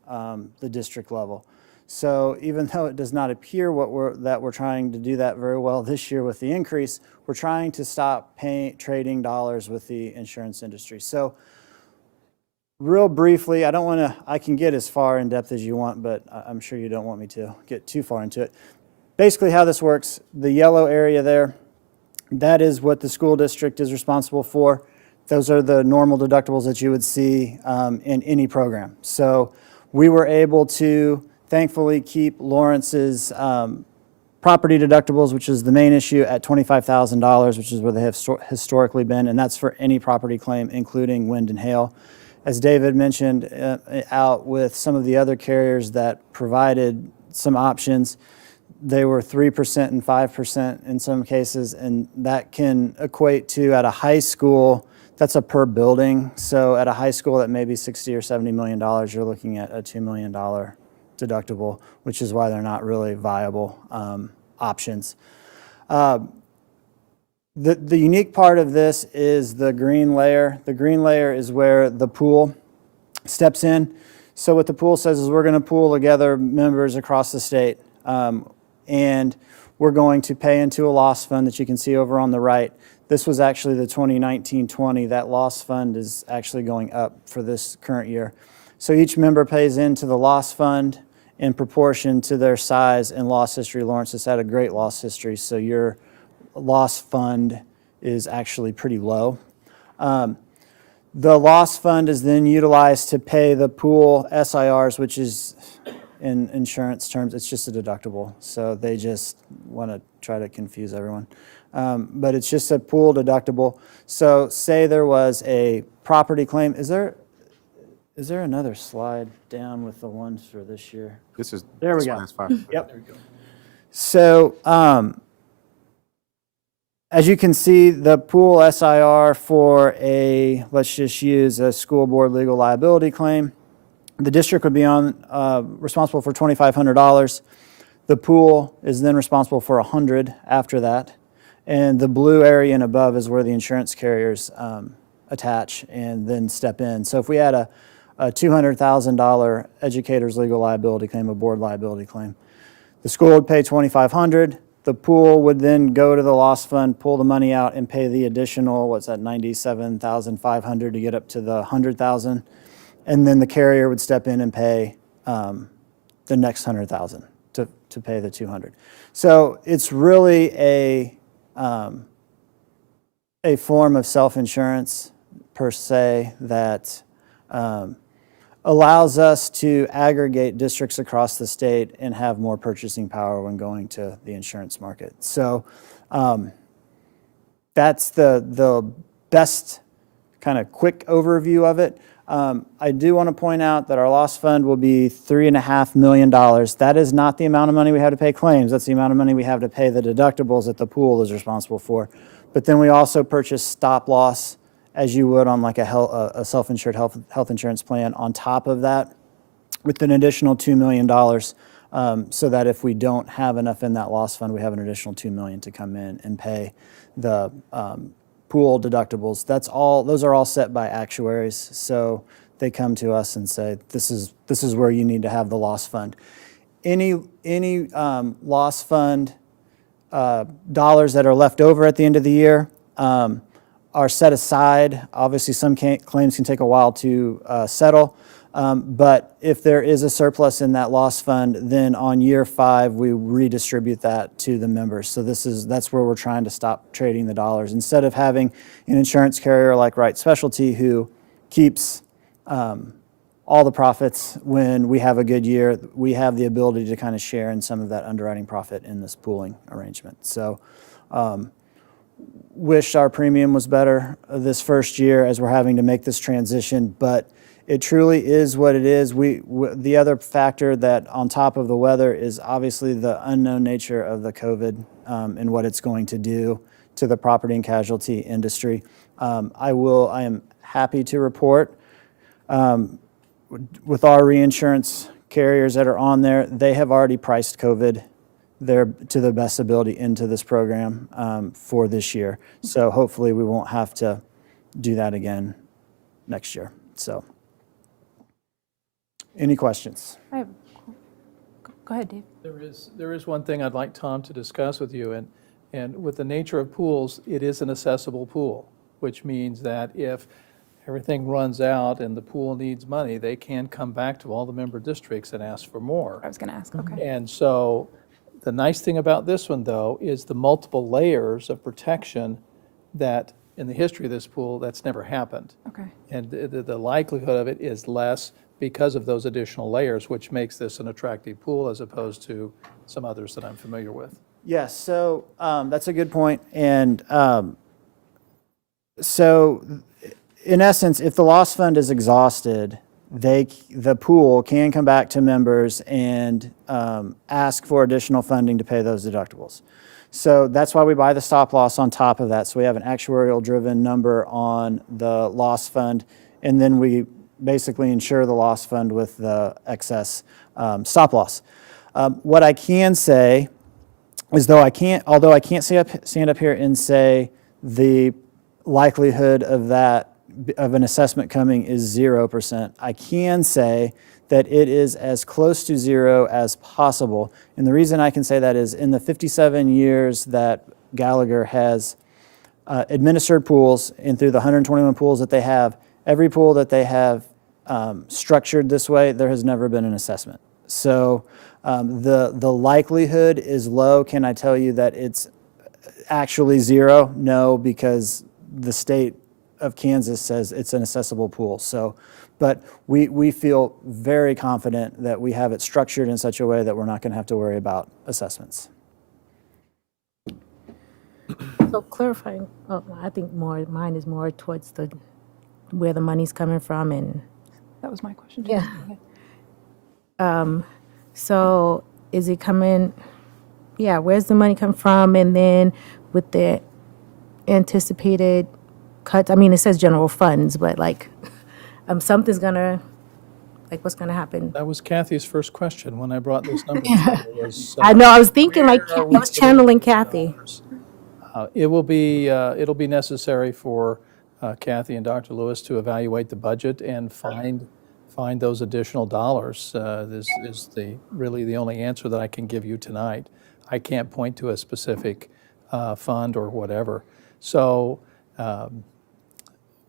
the district level. So even though it does not appear that we're trying to do that very well this year with the increase, we're trying to stop trading dollars with the insurance industry. So real briefly, I can get as far in depth as you want, but I'm sure you don't want me to get too far into it. Basically how this works, the yellow area there, that is what the school district is responsible for. Those are the normal deductibles that you would see in any program. So we were able to thankfully keep Lawrence's property deductibles, which is the main issue, at $25,000, which is where they have historically been, and that's for any property claim, including wind and hail. As David mentioned, out with some of the other carriers that provided some options, they were 3% and 5% in some cases, and that can equate to, at a high school, that's a per building. So at a high school that may be $60 or $70 million, you're looking at a $2 million deductible, which is why they're not really viable options. The unique part of this is the green layer. The green layer is where the pool steps in. So what the pool says is we're going to pool together members across the state, and we're going to pay into a loss fund that you can see over on the right. This was actually the 2019-20. That loss fund is actually going up for this current year. So each member pays into the loss fund in proportion to their size and loss history. Lawrence has had a great loss history, so your loss fund is actually pretty low. The loss fund is then utilized to pay the pool SIRs, which is, in insurance terms, it's just a deductible. So they just want to try to confuse everyone. But it's just a pool deductible. So say there was a property claim. Is there another slide down with the ones for this year? There we go. Yep. So as you can see, the pool SIR for let's just use a school board legal liability claim. The district would be responsible for $2,500. The pool is then responsible for $100 after that. And the blue area and above is where the insurance carriers attach and then step in. So if we had a $200,000 educator's legal liability claim, a board liability claim, the school would pay $2,500. The pool would then go to the loss fund, pull the money out, and pay the additional, $97,500 to get up to the $100,000. And then the carrier would step in and pay the next $100,000 to pay the $200,000. So it's really a form of self-insurance per se that allows us to aggregate districts across the state and have more purchasing power when going to the insurance market. So that's the best kind of quick overview of it. I do want to point out that our loss fund will be $3.5 million. That is not the amount of money we have to pay claims. That's the amount of money we have to pay the deductibles that the pool is responsible for. But then we also purchase stop loss, as you would on like a self-insured health insurance plan on top of that, with an additional $2 million, so that if we don't have enough in that loss fund, we have an additional $2 million to come in and pay the pool deductibles. Those are all set by actuaries, so they come to us and say, this is where you need to have the loss fund. Any loss fund dollars that are left over at the end of the year are set aside. Obviously, some claims can take a while to settle, but if there is a surplus in that loss fund, then on year 5, we redistribute that to the members. So that's where we're trying to stop trading the dollars. Instead of having an insurance carrier like Wright Specialty who keeps all the profits when we have a good year. We have the ability to kind of share in some of that underwriting profit in this pooling arrangement. So wish our premium was better this first year as we're having to make this transition, but it truly is what it is. The other factor that on top of the weather is obviously the unknown nature of the COVID and what it's going to do to the property and casualty industry. I am happy to report with our reinsurance carriers that are on there, they have already priced COVID to the best ability into this program for this year. So hopefully we won't have to do that again next year. So, any questions? Go ahead, Dave. There is one thing I'd like Tom to discuss with you, and with the nature of pools, it is an assessable pool, which means that if everything runs out and the pool needs money, they can come back to all the member districts and ask for more. I was going to ask, okay. And so the nice thing about this one, though, is the multiple layers of protection that in the history of this pool, that's never happened. Okay. And the likelihood of it is less because of those additional layers, which makes this an attractive pool as opposed to some others that I'm familiar with. Yes, so that's a good point. And so in essence, if the loss fund is exhausted, the pool can come back to members and ask for additional funding to pay those deductibles. So that's why we buy the stop loss on top of that. So we have an actuarial driven number on the loss fund, and then we basically insure the loss fund with the excess stop loss. What I can say is, although I can't stand up here and say the likelihood of an assessment coming is 0%, I can say that it is as close to zero as possible. And the reason I can say that is in the 57 years that Gallagher has administered pools, and through the 121 pools that they have, every pool that they have structured this way, there has never been an assessment. So the likelihood is low. Can I tell you that it's actually zero? No, because the state of Kansas says it's an assessable pool. So, but we feel very confident that we have it structured in such a way that we're not going to have to worry about assessments. So clarifying, I think mine is more towards where the money's coming from, and that was my question. Yeah. So is it coming? Yeah, where's the money come from? And then with the anticipated cuts, I mean, it says general funds, but like something's gonna, like, what's gonna happen? That was Kathy's first question when I brought this number. I know, I was thinking, like, I was channeling Kathy. It'll be necessary for Kathy and Dr. Lewis to evaluate the budget and find those additional dollars. This is really the only answer that I can give you tonight. I can't point to a specific fund or whatever. So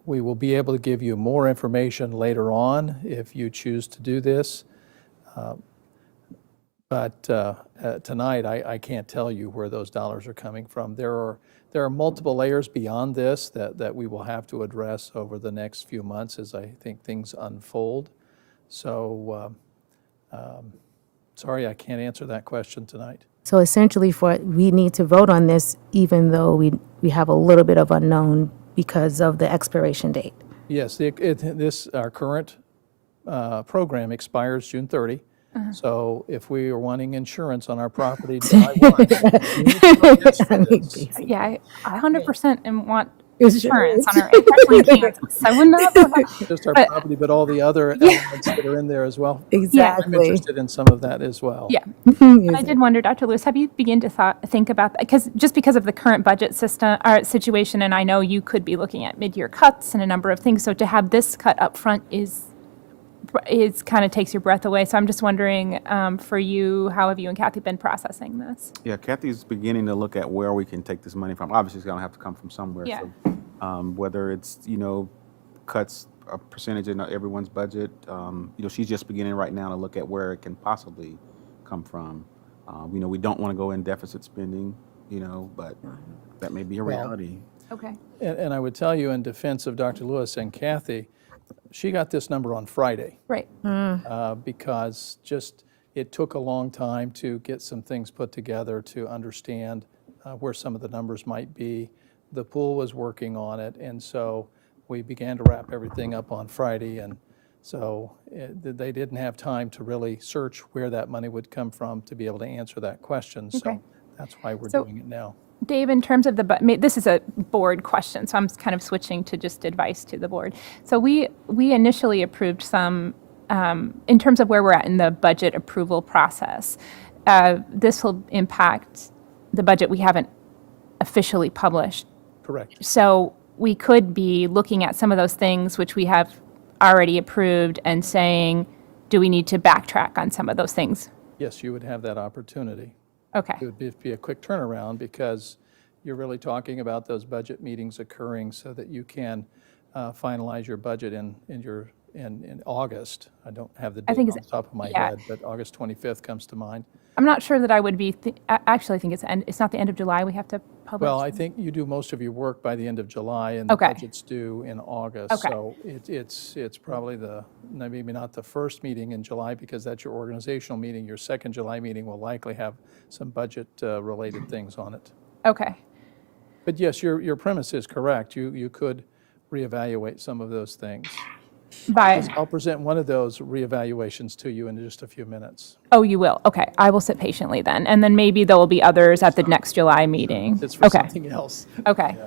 we will be able to give you more information later on if you choose to do this. But tonight, I can't tell you where those dollars are coming from. There are multiple layers beyond this that we will have to address over the next few months as I think things unfold. So sorry, I can't answer that question tonight. So essentially, we need to vote on this, even though we have a little bit of unknown because of the expiration date. Yes, our current program expires June 30. So if we are wanting insurance on our property July 1, yeah, I 100% want insurance on our property in Kansas. I would not vote not just our property, but all the other elements that are in there as well. Exactly. I'm interested in some of that as well. Yeah. And I did wonder, Dr. Lewis, have you begun to think about that? Because of the current budget system or situation, and I know you could be looking at mid-year cuts and a number of things. So to have this cut up front is kind of takes your breath away. So I'm just wondering, for you, how have you and Kathy been processing this? Yeah, Kathy's beginning to look at where we can take this money from. Obviously, it's going to have to come from somewhere. Yeah. So, whether it's, cuts a percentage in everyone's budget, she's just beginning right now to look at where it can possibly come from. We don't want to go in deficit spending, but that may be a reality. Okay. And I would tell you, in defense of Dr. Lewis and Kathy, she got this number on Friday. Right. Because just it took a long time to get some things put together to understand where some of the numbers might be. The pool was working on it, and so we began to wrap everything up on Friday, and so they didn't have time to really search where that money would come from to be able to answer that question. Okay. So that's why we're So- doing it now. Dave, in terms of this is a board question, so I'm kind of switching to just advice to the board. So we initially approved some, in terms of where we're at in the budget approval process. This will impact the budget we haven't officially published. Correct. So we could be looking at some of those things which we have already approved and saying, do we need to backtrack on some of those things? Yes, you would have that opportunity. Okay. It would be a quick turnaround because you're really talking about those budget meetings occurring so that you can finalize your budget in August. I don't have the I date think on the it's- top of my yeah. head, but August 25th comes to mind. I'm not sure that I would be, actually I think it's not the end of July we have to publish. Well, I think you do most of your work by the end of July, and the Okay. budget's due in August. Okay. So it's probably maybe not the first meeting in July because that's your organizational meeting. Your second July meeting will likely have some budget-related things on it. Okay. But yes, your premise is correct. You could reevaluate some of those things. I'll present one of those reevaluations to you in just a few minutes. Oh, you will? Okay. I will sit patiently then. And then maybe there will be others at the next July meeting. It's for Okay. something else. Okay.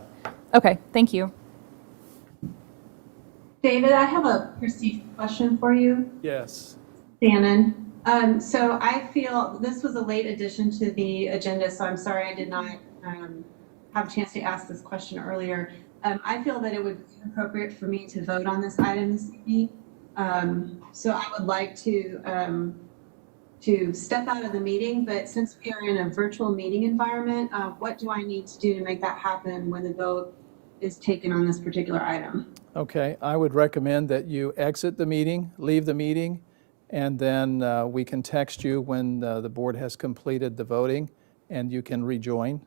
Okay. Thank you. David, I have a perceived question for you. Yes. Shannon. So I feel this was a late addition to the agenda, so I'm sorry I did not have a chance to ask this question earlier. I feel that it would be appropriate for me to vote on this item this evening. So I would like to step out of the meeting, but since we are in a virtual meeting environment, what do I need to do to make that happen when the vote is taken on this particular item? Okay, I would recommend that you exit the meeting, leave the meeting, and then we can text you when the board has completed the voting, and you can rejoin.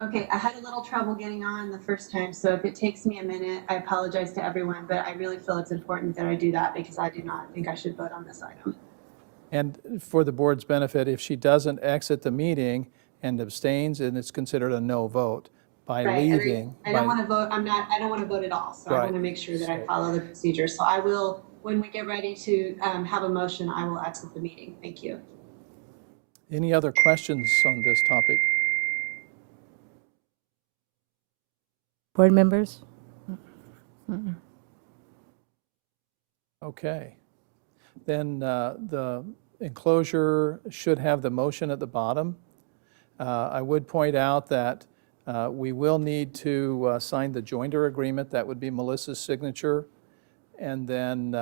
Okay, I had a little trouble getting on the first time, so if it takes me a minute, I apologize to everyone, but I really feel it's important that I do that because I do not think I should vote on this item. And for the board's benefit, if she doesn't exit the meeting and abstains, then it's considered a no vote. By Right, and leaving. I don't want to vote, I don't want to vote at all, so I Right. want to make sure that I follow the procedure. So I will, when we get ready to have a motion, I will exit the meeting. Thank you. Any other questions on this topic? Board members? Okay. Then the enclosure should have the motion at the bottom. I would point out that we will need to sign the joinder agreement. That would be Melissa's signature. And then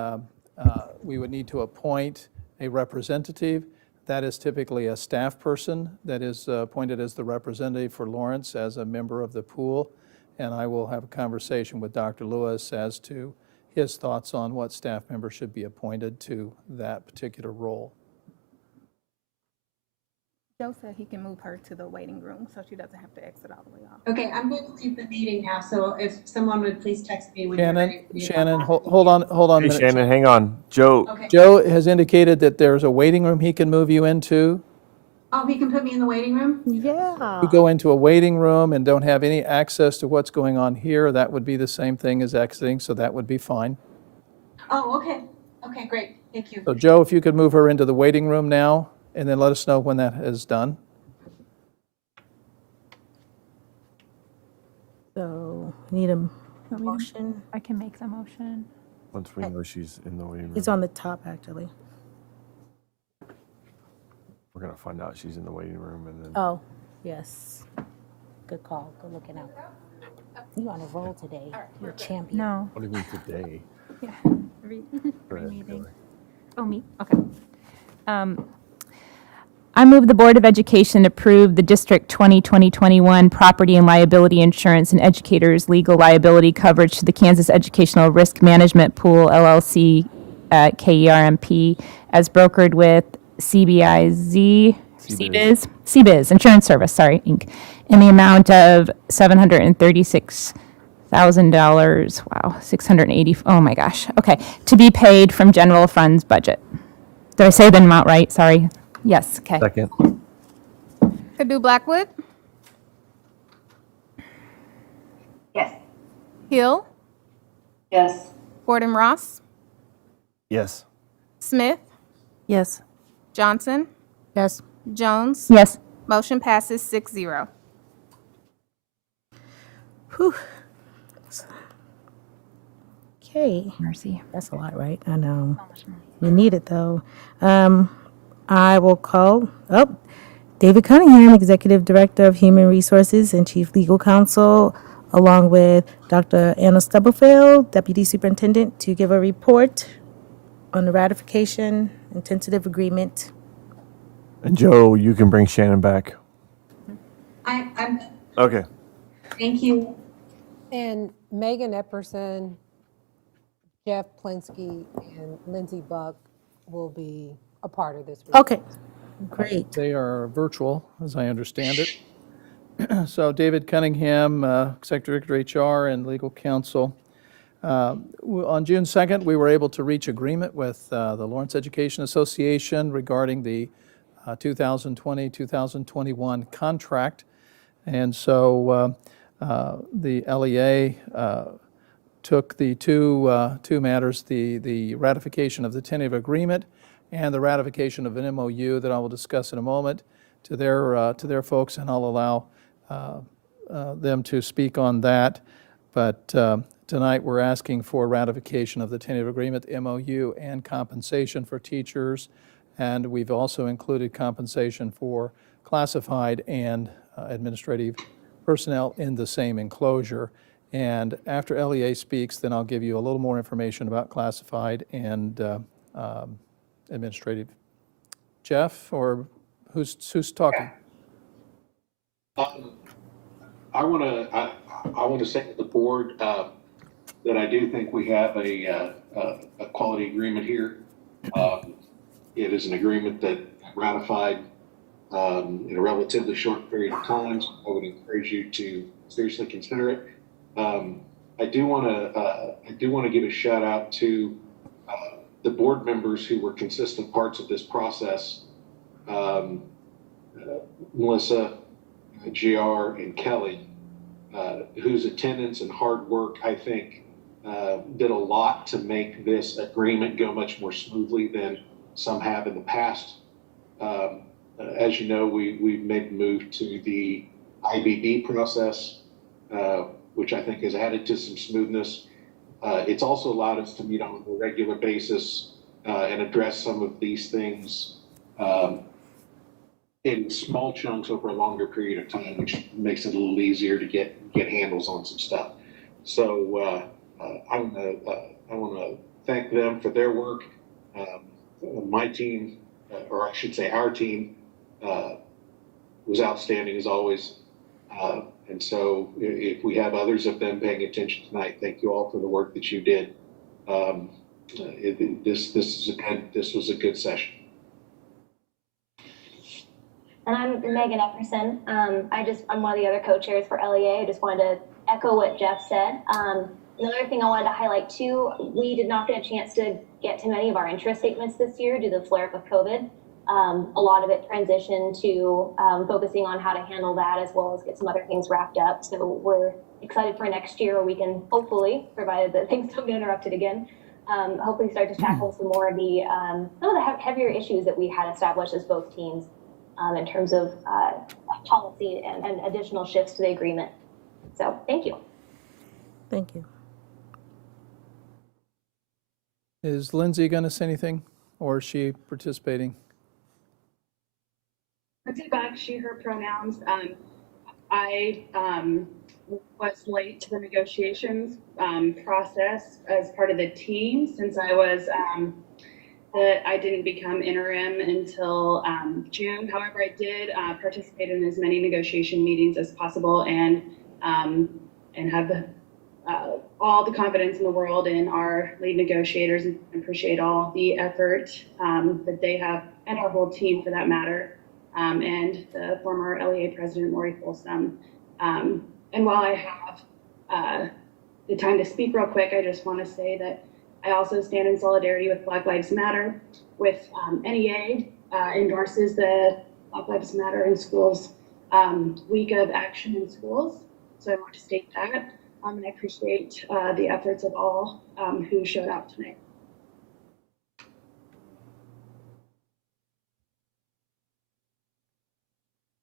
we would need to appoint a representative. That is typically a staff person that is appointed as the representative for Lawrence as a member of the pool. And I will have a conversation with Dr. Lewis as to his thoughts on what staff member should be appointed to that particular role. Joe said he can move her to the waiting room so she doesn't have to exit all the way off. Okay, I'm going to leave the meeting now, so if someone would please text me when you're ready. Shannon, hold on a Hey, minute. Shannon, hang on. Joe, Okay. Joe has indicated that there's a waiting room he can move you into. Oh, he can put me in the waiting room? Yeah. You go into a waiting room and don't have any access to what's going on here, that would be the same thing as exiting, so that would be fine. Oh, okay. Okay, great. Thank you. So Joe, if you could move her into the waiting room now, and then let us know when that is done. So need a motion. I can make the motion. once we know she's in the waiting room, It's on the top, actually. we're gonna find out she's in the waiting room and then. Oh, yes. Good call. Good looking out. You on a roll today. You're a champion. No. What do you mean today? Yeah. Go ahead, Meeting. Kelly. Oh, me? Okay. I move the Board of Education approve the District 2020-21 property and liability insurance and educators' legal liability coverage to the Kansas Educational Risk Management Pool, LLC, KERMP, as brokered with CBIZ Insurance Service, Inc., in the amount of $736,000 $1,000. Wow, 680. Oh my gosh. Okay, to be paid from general funds budget. Did I say the amount right? Sorry. Yes. Okay. Second. Padu Blackwood, Yes. Hill, Yes. Gordon Ross, Yes. Smith, Yes. Johnson, Yes. Jones. Yes. Motion passes 6-0. Whew. Okay. Mercy. That's a lot, right? I know. We need it, though. I will call up David Cunningham, Executive Director of Human Resources and Chief Legal Counsel, along with Dr. Anna Stubblefield, Deputy Superintendent, to give a report on the ratification and tentative agreement. And Joe, you can bring Shannon back. I'm, Okay. thank you. And Megan Epperson, Jeff Plinsky, and Lindsay Buck will be a part of this. Okay, great. They are virtual, as I understand it. So David Cunningham, Executive Director HR and Legal Counsel. On June 2nd, we were able to reach agreement with the Lawrence Education Association regarding the 2020-2021 contract. And so the LEA took the two matters, the ratification of the tentative agreement and the ratification of an MOU that I will discuss in a moment to their folks, and I'll allow them to speak on that. But tonight we're asking for ratification of the tentative agreement, MOU, and compensation for teachers. And we've also included compensation for classified and administrative personnel in the same enclosure. And after LEA speaks, then I'll give you a little more information about classified and administrative. Jeff, or who's talking? I want to say to the board that I do think we have a quality agreement here. It is an agreement that ratified in a relatively short period of time. So I would encourage you to seriously consider it. I do want to give a shout out to the board members who were consistent parts of this process. Melissa, GR, and Kelly, whose attendance and hard work, I think, did a lot to make this agreement go much more smoothly than some have in the past. As you know, we've made the move to the IBB process, which I think has added to some smoothness. It's also allowed us to meet on a regular basis and address some of these things in small chunks over a longer period of time, which makes it a little easier to get handles on some stuff. So I want to thank them for their work. My team, or I should say our team, was outstanding as always. And so if we have others of them paying attention tonight, thank you all for the work that you did. This was a good session. And I'm Megan Epperson. I'm one of the other co-chairs for LEA. I just wanted to echo what Jeff said. Another thing I wanted to highlight too, we did not get a chance to get to many of our interest statements this year due to the flare-up of COVID. A lot of it transitioned to focusing on how to handle that, as well as get some other things wrapped up. So we're excited for next year where we can hopefully, provided that things don't get interrupted again, hopefully start to tackle some more of the some of the heavier issues that we had established as both teams in terms of policy and additional shifts to the agreement. So thank you. Thank you. Is Lindsay going to say anything, or is she participating? Lindsay back, she, her pronouns. I was late to the negotiations process as part of the team since I was I didn't become interim until June. However, I did participate in as many negotiation meetings as possible and have all the confidence in the world in our lead negotiators, and appreciate all the effort that they have, and our whole team for that matter, and the former LEA president, Lori Folsom. And while I have the time to speak real quick, I just want to say that I also stand in solidarity with Black Lives Matter. With NEA endorses the Black Lives Matter in Schools week of action in schools. So I want to state that, and I appreciate the efforts of all who showed up tonight.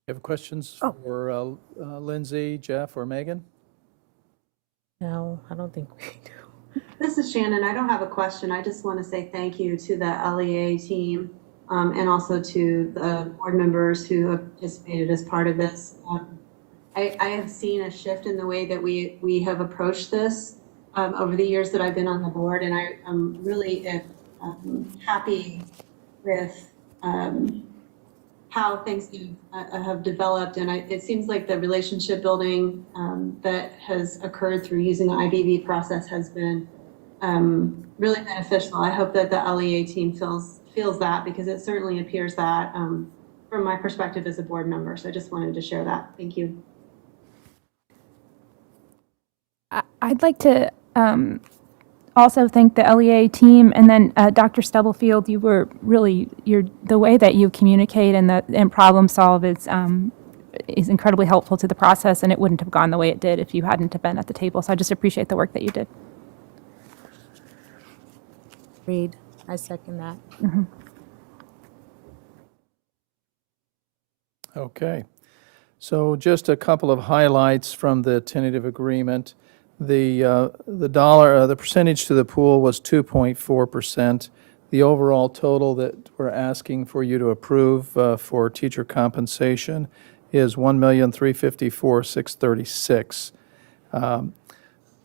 You have questions for Lindsay, Jeff, or Megan? No, I don't think we do. This is Shannon. I don't have a question. I just want to say thank you to the LEA team and also to the board members who have participated as part of this. I have seen a shift in the way that we have approached this over the years that I've been on the board, and I'm really happy with how things have developed, and it seems like the relationship building that has occurred through using the IBB process has been really beneficial. I hope that the LEA team feels that, because it certainly appears that from my perspective as a board member. So I just wanted to share that. Thank you. I'd like to also thank the LEA team, and then Dr. Stubblefield, you were really, the way that you communicate and problem solve is incredibly helpful to the process, and it wouldn't have gone the way it did if you hadn't have been at the table. So I just appreciate the work that you did. Read. I second that. Mm-hmm. Okay. So just a couple of highlights from the tentative agreement. The percentage to the pool was 2.4%. The overall total that we're asking for you to approve for teacher compensation is $1,354,636.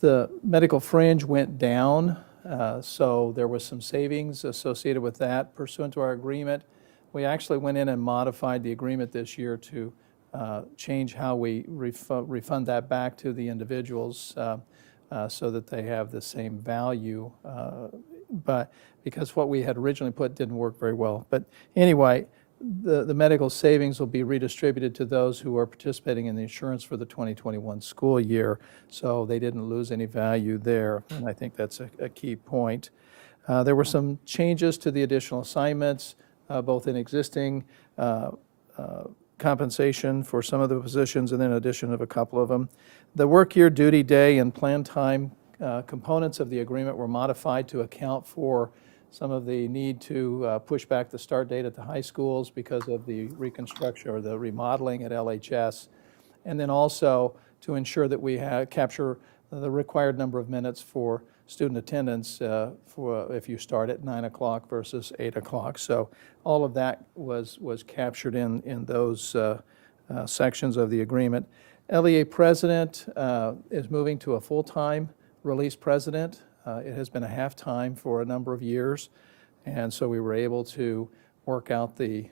The medical fringe went down, so there was some savings associated with that pursuant to our agreement. We actually went in and modified the agreement this year to change how we refund that back to the individuals so that they have the same value, but because what we had originally put didn't work very well. But anyway, the medical savings will be redistributed to those who are participating in the insurance for the 2021 school year, so they didn't lose any value there, and I think that's a key point. There were some changes to the additional assignments, both in existing compensation for some of the positions and then addition of a couple of them. The work year, duty day, and plan time components of the agreement were modified to account for some of the need to push back the start date at the high schools because of the reconstruction or the remodeling at LHS, and then also to ensure that we capture the required number of minutes for student attendance for if you start at 9 o'clock versus 8 o'clock. So all of that was captured in those sections of the agreement. LEA president is moving to a full-time release president. It has been a half-time for a number of years, and so we were able to work out the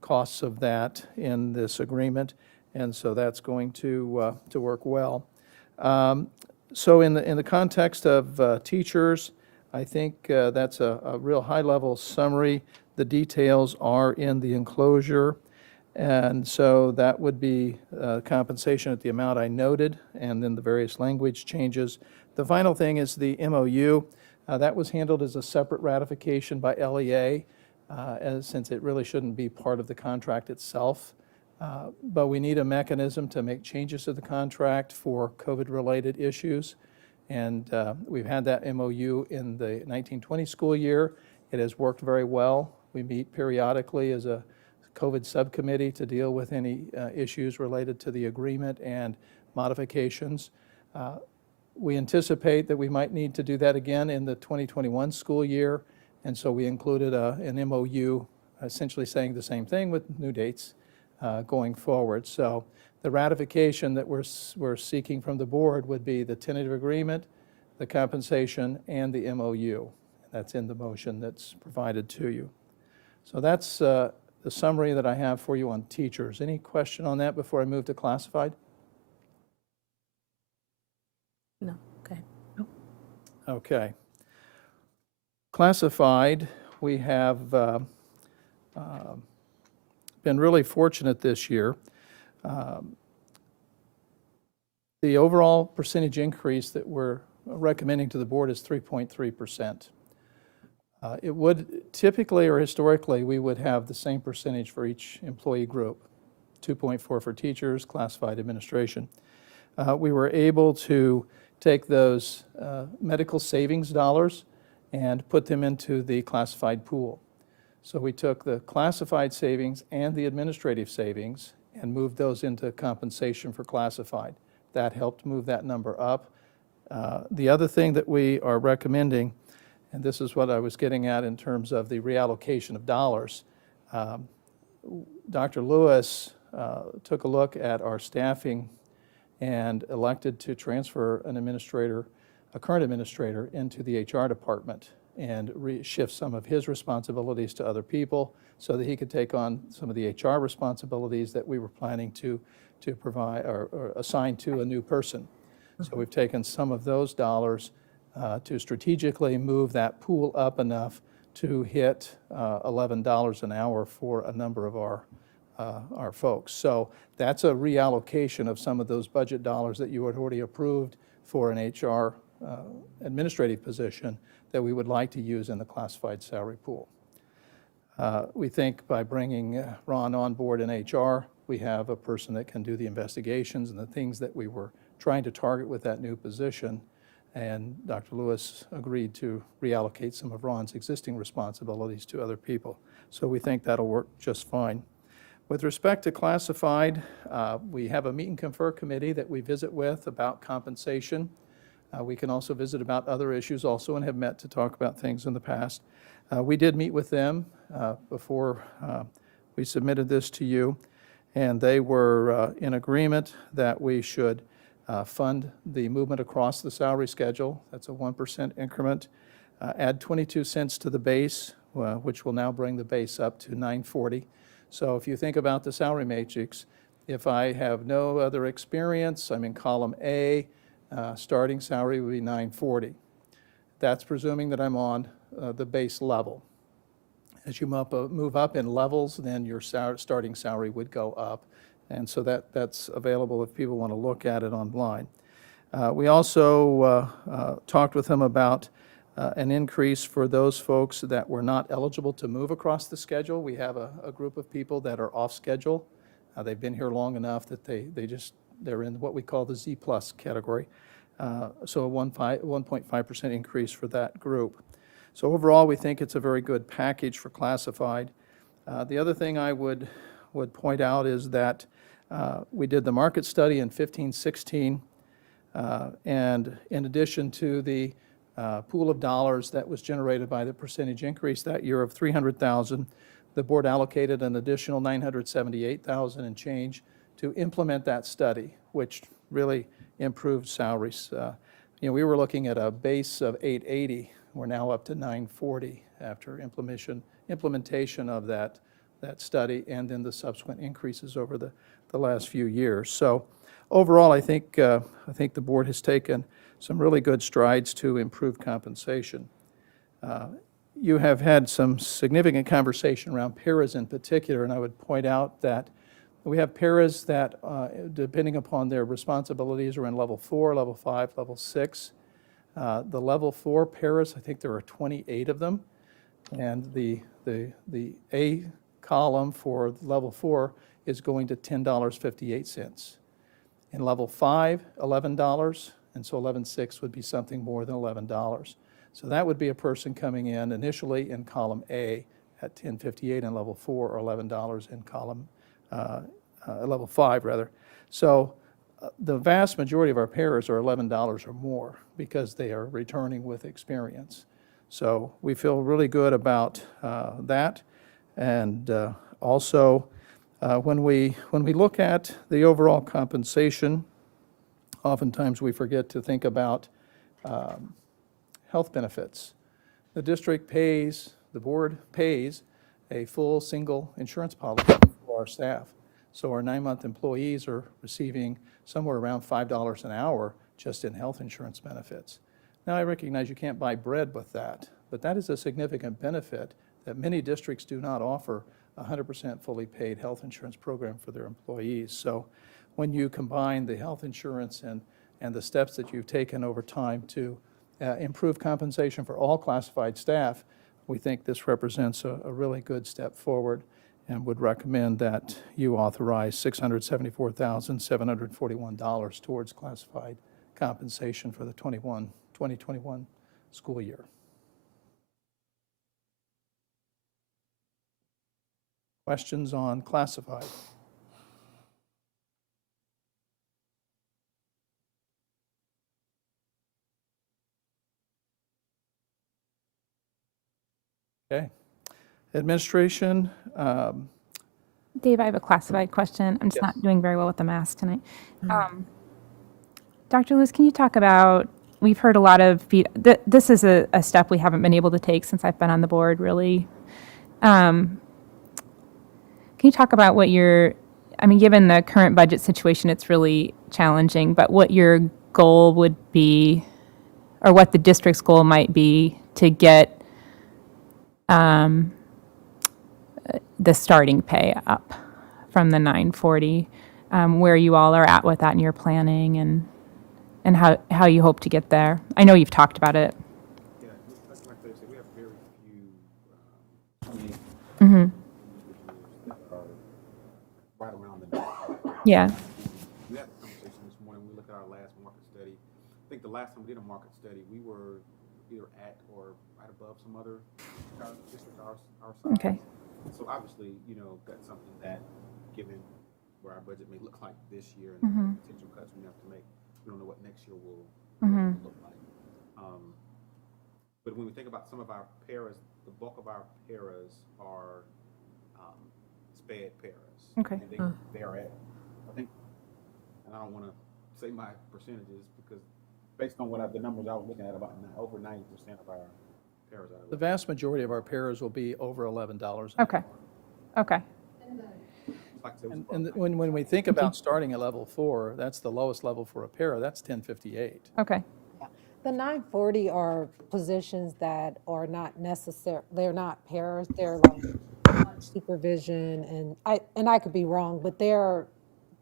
costs of that in this agreement, and so that's going to work well. So in the context of teachers, I think that's a real high-level summary. The details are in the enclosure, and so that would be compensation at the amount I noted, and then the various language changes. The final thing is the MOU. That was handled as a separate ratification by LEA, since it really shouldn't be part of the contract itself. But we need a mechanism to make changes to the contract for COVID-related issues. And we've had that MOU in the 1920 school year. It has worked very well. We meet periodically as a COVID subcommittee to deal with any issues related to the agreement and modifications. We anticipate that we might need to do that again in the 2021 school year. And so we included an MOU essentially saying the same thing with new dates going forward. So the ratification that we're seeking from the board would be the tentative agreement, the compensation, and the MOU. That's in the motion that's provided to you. So that's the summary that I have for you on teachers. Any question on that before I move to classified? No. Okay. Nope. Okay. Classified, we have been really fortunate this year. The overall percentage increase that we're recommending to the board is 3.3%. It would typically or historically, we would have the same percentage for each employee group, 2.4 for teachers, classified administration. We were able to take those medical savings dollars and put them into the classified pool. So we took the classified savings and the administrative savings and moved those into compensation for classified. That helped move that number up. The other thing that we are recommending, and this is what I was getting at in terms of the reallocation of dollars, Dr. Lewis took a look at our staffing and elected to transfer an administrator, a current administrator, into the HR department and shift some of his responsibilities to other people so that he could take on some of the HR responsibilities that we were planning to provide or assign to a new person. So we've taken some of those dollars to strategically move that pool up enough to hit $11 an hour for a number of our folks. So that's a reallocation of some of those budget dollars that you had already approved for an HR administrative position that we would like to use in the classified salary pool. We think by bringing Ron on board in HR, we have a person that can do the investigations and the things that we were trying to target with that new position. And Dr. Lewis agreed to reallocate some of Ron's existing responsibilities to other people. So we think that'll work just fine. With respect to classified, we have a meet and confer committee that we visit with about compensation. We can also visit about other issues also and have met to talk about things in the past. We did meet with them before we submitted this to you, and they were in agreement that we should fund the movement across the salary schedule. That's a 1% increment. Add 22 cents to the base, which will now bring the base up to $940. So if you think about the salary matrix, if I have no other experience, I'm in column A, starting salary would be $940. That's presuming that I'm on the base level. As you move up in levels, then your starting salary would go up. And so that's available if people want to look at it online. We also talked with them about an increase for those folks that were not eligible to move across the schedule. We have a group of people that are off schedule. They've been here long enough that they're in what we call the Z+ category. So a 1.5% increase for that group. So overall, we think it's a very good package for classified. The other thing I would point out is that we did the market study in 15-16, and in addition to the pool of dollars that was generated by the percentage increase that year of $300,000, the board allocated an additional $978,000 and change to implement that study, which really improved salaries. We were looking at a base of $880. We're now up to $940 after implementation of that study and then the subsequent increases over the last few years. So overall, I think the board has taken some really good strides to improve compensation. You have had some significant conversation around paras in particular, and I would point out that we have paras that, depending upon their responsibilities, are in level 4, level 5, level 6. The level 4 paras, I think there are 28 of them, and the A column for level 4 is going to $10.58. In level 5, $11, and so 11.6 would be something more than $11. So that would be a person coming in initially in column A at $10.58 and level 4, or $11 in column level 5 rather. So the vast majority of our paras are $11 or more because they are returning with experience. So we feel really good about that. And also, when we look at the overall compensation, oftentimes we forget to think about health benefits. The district pays, the board pays a full single insurance policy for our staff. So our 9-month employees are receiving somewhere around $5 an hour just in health insurance benefits. Now, I recognize you can't buy bread with that, but that is a significant benefit that many districts do not offer a 100% fully paid health insurance program for their employees. So when you combine the health insurance and the steps that you've taken over time to improve compensation for all classified staff, we think this represents a really good step forward and would recommend that you authorize $674,741 towards classified compensation for the 2021 school year. Questions on classified? Okay. Administration. Dave, I have a classified question. I'm just Yes. not doing very well with the mask tonight. Dr. Lewis, can you talk about, we've heard a lot of, this is a step we haven't been able to take since I've been on the board, really. Can you talk about what your, I mean, given the current budget situation, it's really challenging, but what your goal would be, or what the district's goal might be to get the starting pay up from the 940, where you all are at with that in your planning and how you hope to get there. I know you've talked about it. Yeah, like I said, we have very few Mm-hmm. that are right around the number. Yeah. We had a conversation this morning. We looked at our last market study. I think the last time we did a market study, we were either at or right above some other districts our size. Okay. So obviously, you know, that's something that, given where our budget may look like this year and Mm-hmm. the potential cuts we have to make, we don't know what next year will Mm-hmm. look like. But when we think about some of our paras, the bulk of our paras are sped paras. Okay. And they are at, I think, and I don't want to say my percentages because based on the numbers I was looking at, about over 90% of our paras are. The vast majority of our paras will be over $11 an Okay. hour. Okay. And when we think about starting at level 4, that's the lowest level for a para, that's 1058. Okay. The 940 are positions that are not necessary, they're not pairs, they're like supervision, and I could be wrong, but they're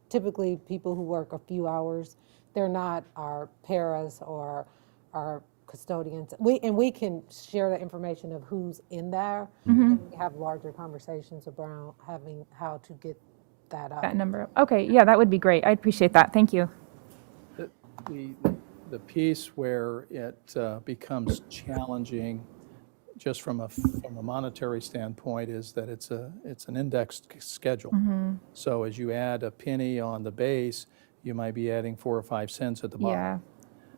typically people who work a few hours. They're not our paras or our custodians. We can share the information of who's in there. Mm-hmm. And we have larger conversations around having how to get that up. That number. Okay. Yeah, that would be great. I'd appreciate that. Thank you. The piece where it becomes challenging just from a monetary standpoint is that it's an indexed schedule. Mm-hmm. So as you add a penny on the base, you might be adding 4 or 5 cents at the bottom. Yeah.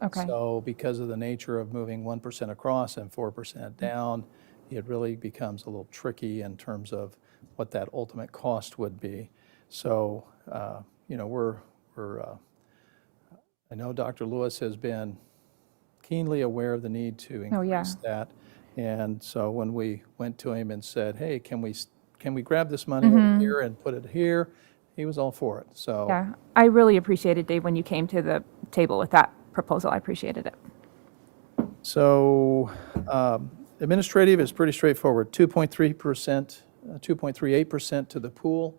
Okay. So because of the nature of moving 1% across and 4% down, it really becomes a little tricky in terms of what that ultimate cost would be. So, you know, I know Dr. Lewis has been keenly aware of the need to increase that. And so when we went to him and said, hey, can we grab this money over here and put it here? He was all for it. So yeah, I really appreciated, Dave, when you came to the table with that proposal. I appreciated it. So administrative is pretty straightforward, 2.3%, 2.38% to the pool.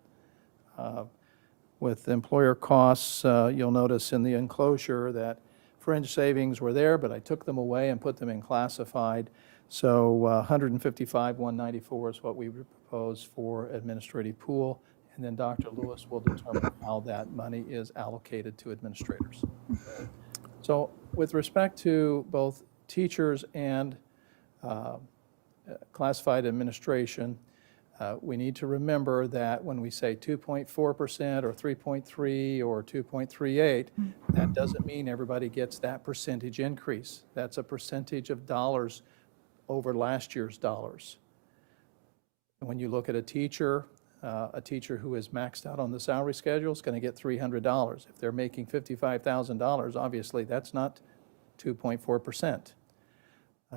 With employer costs, you'll notice in the enclosure that fringe savings were there, but I took them away and put them in classified. So 155,194 is what we would propose for administrative pool. And then Dr. Lewis will determine how that money is allocated to administrators. So with respect to both teachers and classified administration, we need to remember that when we say 2.4% or 3.3 or 2.38, that doesn't mean everybody gets that percentage increase. That's a percentage of dollars over last year's dollars. And when you look at a teacher who is maxed out on the salary schedule is going to get $300. If they're making $55,000, obviously that's not 2.4%.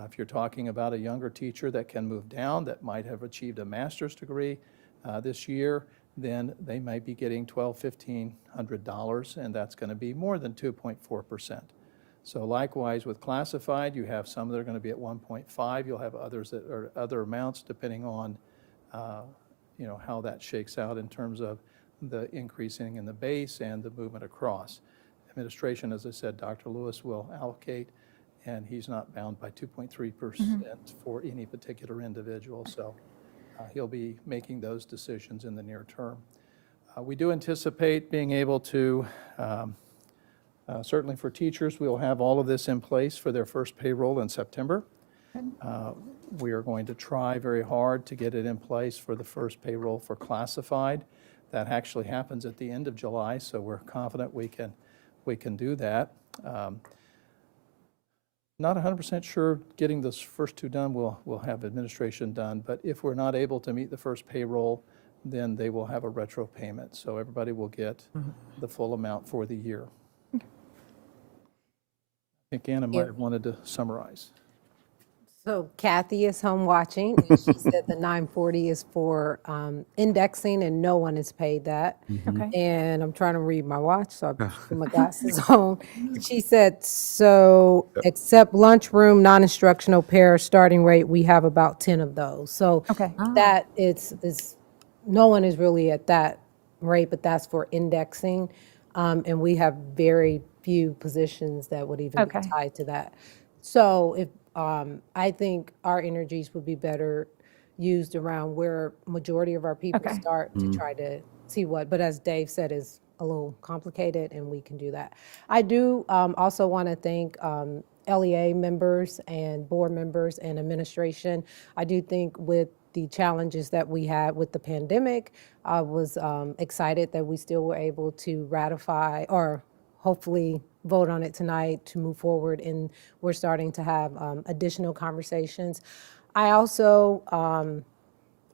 If you're talking about a younger teacher that can move down, that might have achieved a master's degree this year, then they might be getting $1,200, $1,500, and that's going to be more than 2.4%. So likewise with classified, you have some that are going to be at 1.5. You'll have others that are other amounts depending on you know, how that shakes out in terms of the increasing in the base and the movement across. Administration, as I said, Dr. Lewis will allocate, and he's not bound by 2.3% for any particular individual. So he'll be making those decisions in the near term. We do anticipate being able to, certainly for teachers, we'll have all of this in place for their first payroll in September. We are going to try very hard to get it in place for the first payroll for classified. That actually happens at the end of July, so we're confident we can do that. Not 100% sure getting those first two done will have administration done, but if we're not able to meet the first payroll, then they will have a retro payment. So everybody will get the full amount for the year. I think Anna might have wanted to summarize. So Kathy is home watching, and she said the 940 is for indexing, and no one has paid that. Okay. And I'm trying to read my watch, so I put my glasses on. She said, so except lunchroom, non-instructional pair starting rate, we have about 10 of those. So that it's no one is really at that rate, but that's for indexing. And we have very few positions that would even be tied to that. So if I think our energies would be better used around where majority of our people start to try to see what, but as Dave said, is a little complicated, and we can do that. I do also want to thank LEA members and board members and administration. I do think with the challenges that we had with the pandemic, I was excited that we still were able to ratify or hopefully vote on it tonight to move forward, and we're starting to have additional conversations. I also,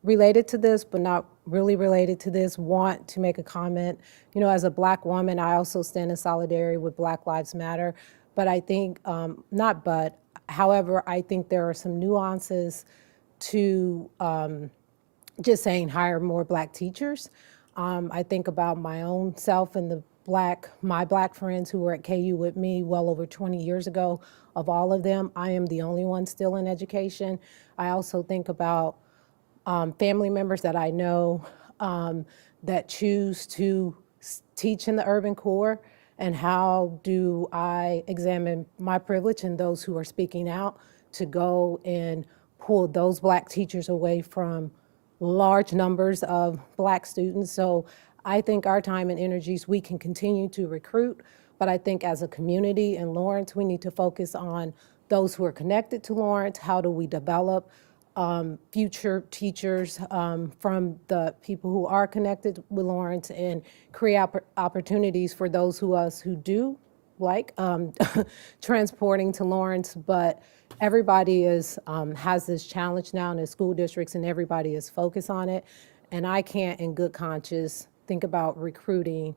related to this, but not really related to this, want to make a comment. You know, as a Black woman, I also stand in solidarity with Black Lives Matter, but I think, however, I think there are some nuances to just saying hire more Black teachers. I think about my own self and my Black friends who were at KU with me well over 20 years ago. Of all of them, I am the only one still in education. I also think about family members that I know that choose to teach in the urban core, and how do I examine my privilege and those who are speaking out to go and pull those Black teachers away from large numbers of Black students. So I think our time and energies, we can continue to recruit, but I think as a community in Lawrence, we need to focus on those who are connected to Lawrence. How do we develop future teachers from the people who are connected with Lawrence, and create opportunities for those who do like transporting to Lawrence, but everybody has this challenge now in the school districts, and everybody is focused on it. And I can't in good conscience think about recruiting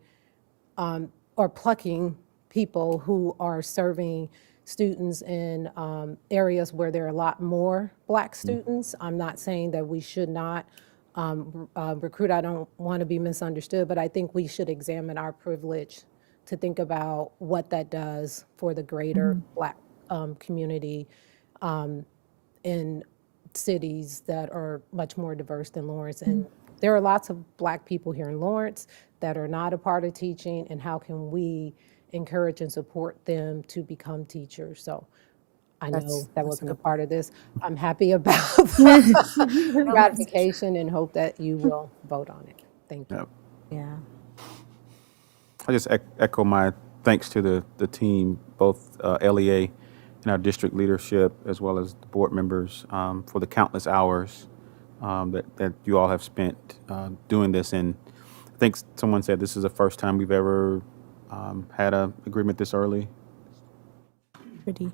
or plucking people who are serving students in areas where there are a lot more Black students. I'm not saying that we should not recruit. I don't want to be misunderstood, but I think we should examine our privilege to think about what that does for the greater Black community in cities that are much more diverse than Lawrence. And there are lots of Black people here in Lawrence that are not a part of teaching, and how can we encourage and support them to become teachers? So I know that wasn't a part of this. I'm happy about ratification and hope that you will vote on it. Thank you. Yeah. I just echo my thanks to the team, both LEA and our district leadership, as well as the board members, for the countless hours that you all have spent doing this. And I think someone said this is the first time we've ever had an agreement this early. Pretty.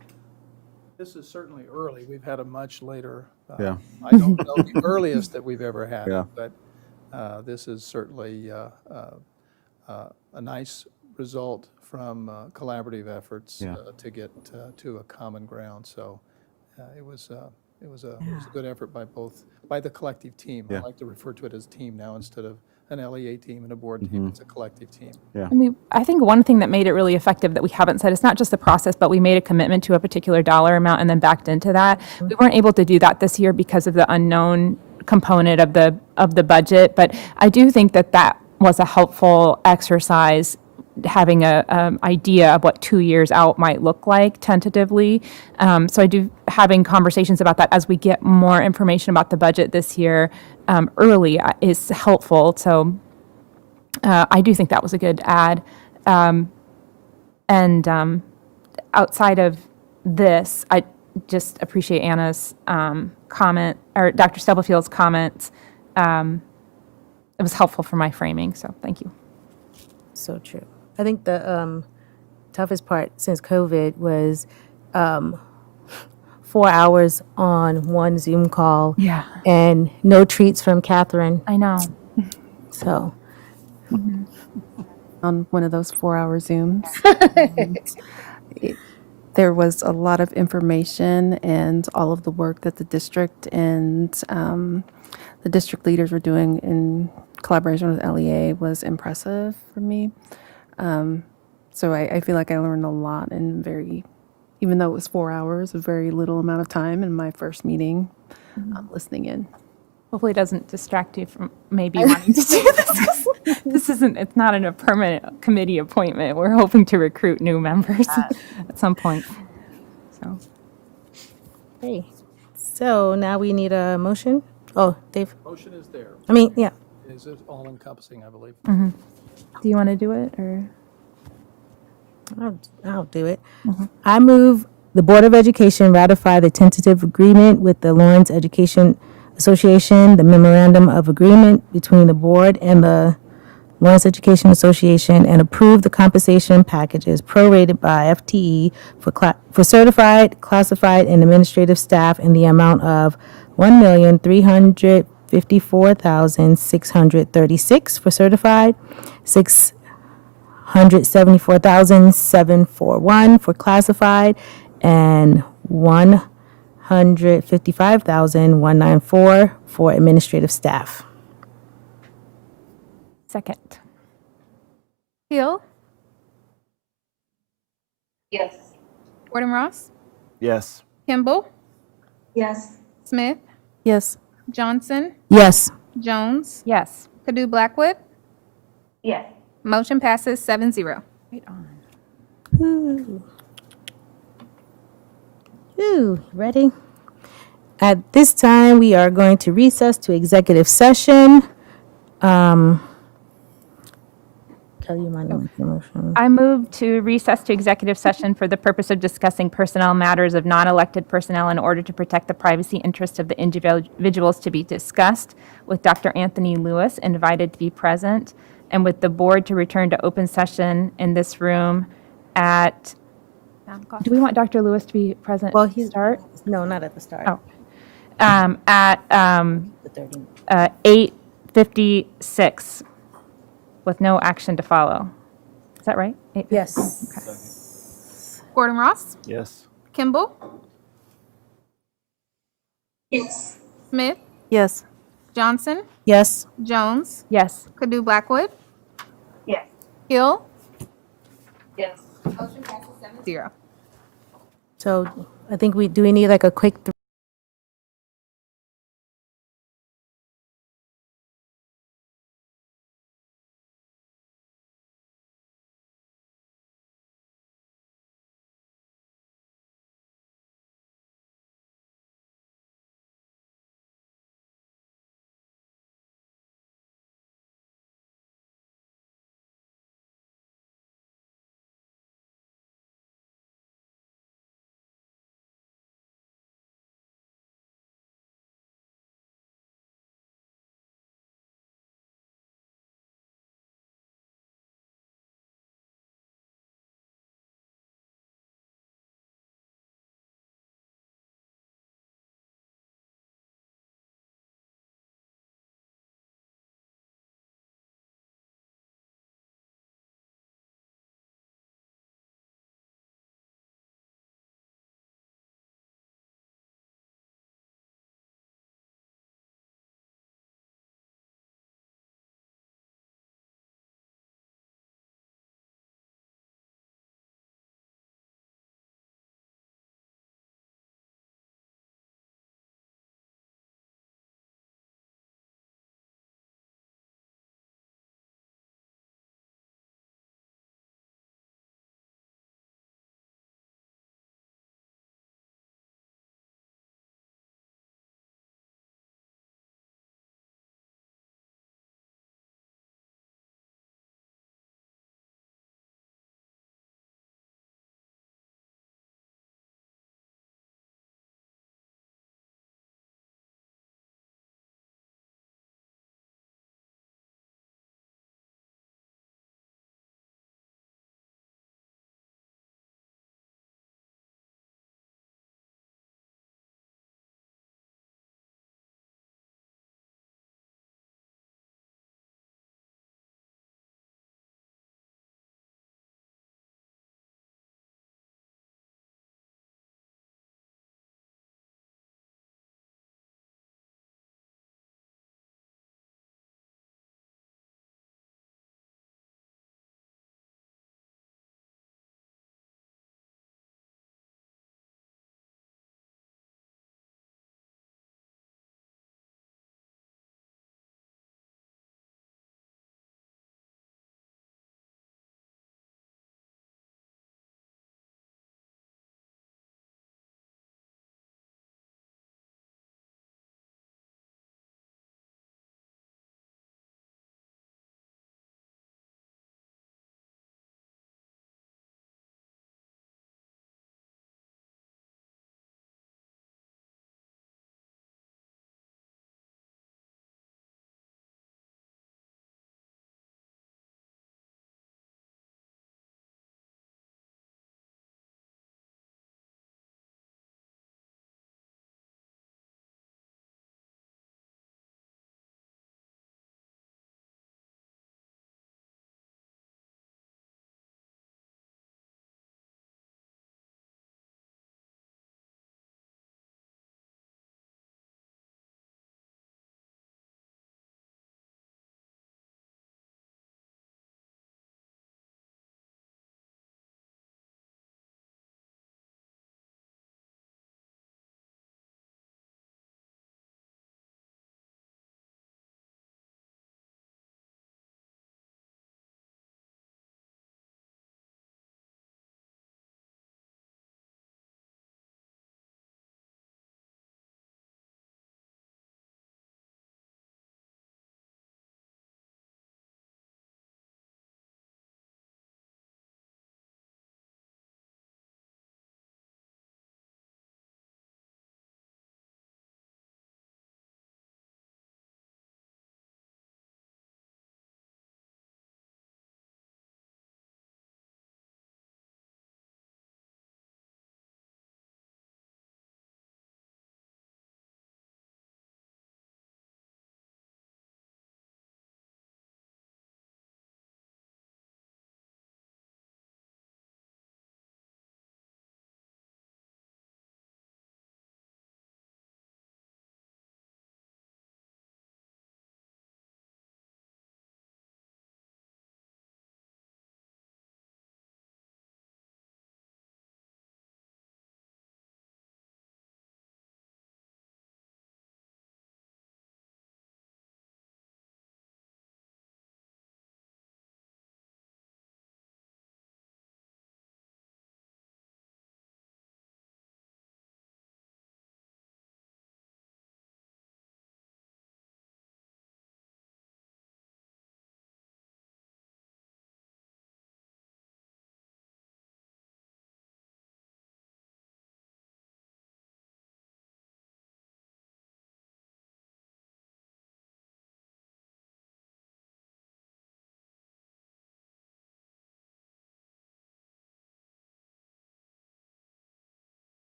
This is certainly early. We've had a much later. Yeah. I don't know the earliest that we've ever had, Yeah. but this is certainly a nice result from collaborative efforts to get to a common ground. So it was a good effort by the collective team. I like to refer to it as team now instead of an LEA team and a board team. It's a collective team. Yeah. I think one thing that made it really effective that we haven't said, it's not just the process, but we made a commitment to a particular dollar amount and then backed into that. We weren't able to do that this year because of the unknown component of the budget, but I do think that was a helpful exercise, having a idea of what 2 years out might look like tentatively. So I do having conversations about that as we get more information about the budget this year early is helpful. So I do think that was a good add. And outside of this, I just appreciate Anna's comment, or Dr. Stubblefield's comments. It was helpful for my framing, so thank you. So true. I think the toughest part since COVID was 4 hours on one Zoom call. Yeah. And no treats from Catherine. I know. So. On one of those 4-hour Zooms. There was a lot of information, and all of the work that the district and the district leaders were doing in collaboration with LEA was impressive for me. So I feel like I learned a lot in even though it was 4 hours, a very little amount of time in my first meeting, listening in. Hopefully it doesn't distract you from maybe wanting to do this. It's not a permanent committee appointment. We're hoping to recruit new members at some point. So. Okay. So now we need a motion. Oh, Dave. Motion is there. I mean, yeah. Is it all encompassing, I believe? Mm-hmm. Do you want to do it or? I'll do it. I move the Board of Education ratify the tentative agreement with the Lawrence Education Association, the memorandum of agreement between the board and the Lawrence Education Association, and approve the compensation packages prorated by FTE for certified, classified, and administrative staff in the amount of $1,354,636 for certified, $674,741 for classified, and $155,194 for administrative staff. Second. Hill, Yes. Gordon Ross, Yes. Kimball, Yes. Smith, Yes. Johnson, Yes. Jones, Yes. Kadu Blackwood. Yes. Motion passes 7-0. Right on. Ready? At this time, we are going to recess to executive session. Kelly, you might make the motion. I move to recess to executive session for the purpose of discussing personnel matters of non-elected personnel in order to protect the privacy interests of the individuals to be discussed, with Dr. Anthony Lewis invited to be present, and with the board to return to open session in this room at, do we want Dr. Lewis to be present? Well, at the start? No, not at the start. Oh. At 8:56 with no action to follow. Is that right? Yes. Okay. Gordon Ross, Yes. Kimball, Yes. Smith, Yes. Johnson, Yes. Jones, Yes. Kadu Blackwood, Yes. Hill. Yes. Motion passes 7-0. So I think we need like a quick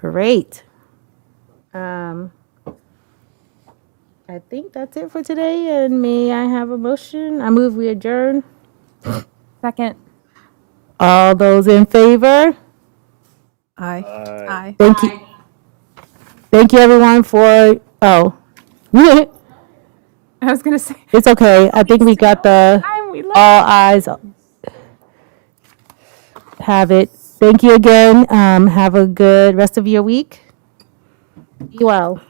Great. I think that's it for today. And may I have a motion? I move we adjourn. Second. All those in favor? Aye. Aye. Thank you. Thank you, everyone, for, oh. I was going to say. It's okay. I think we got the all eyes have it. Thank you again. Have a good rest of your week. Be well.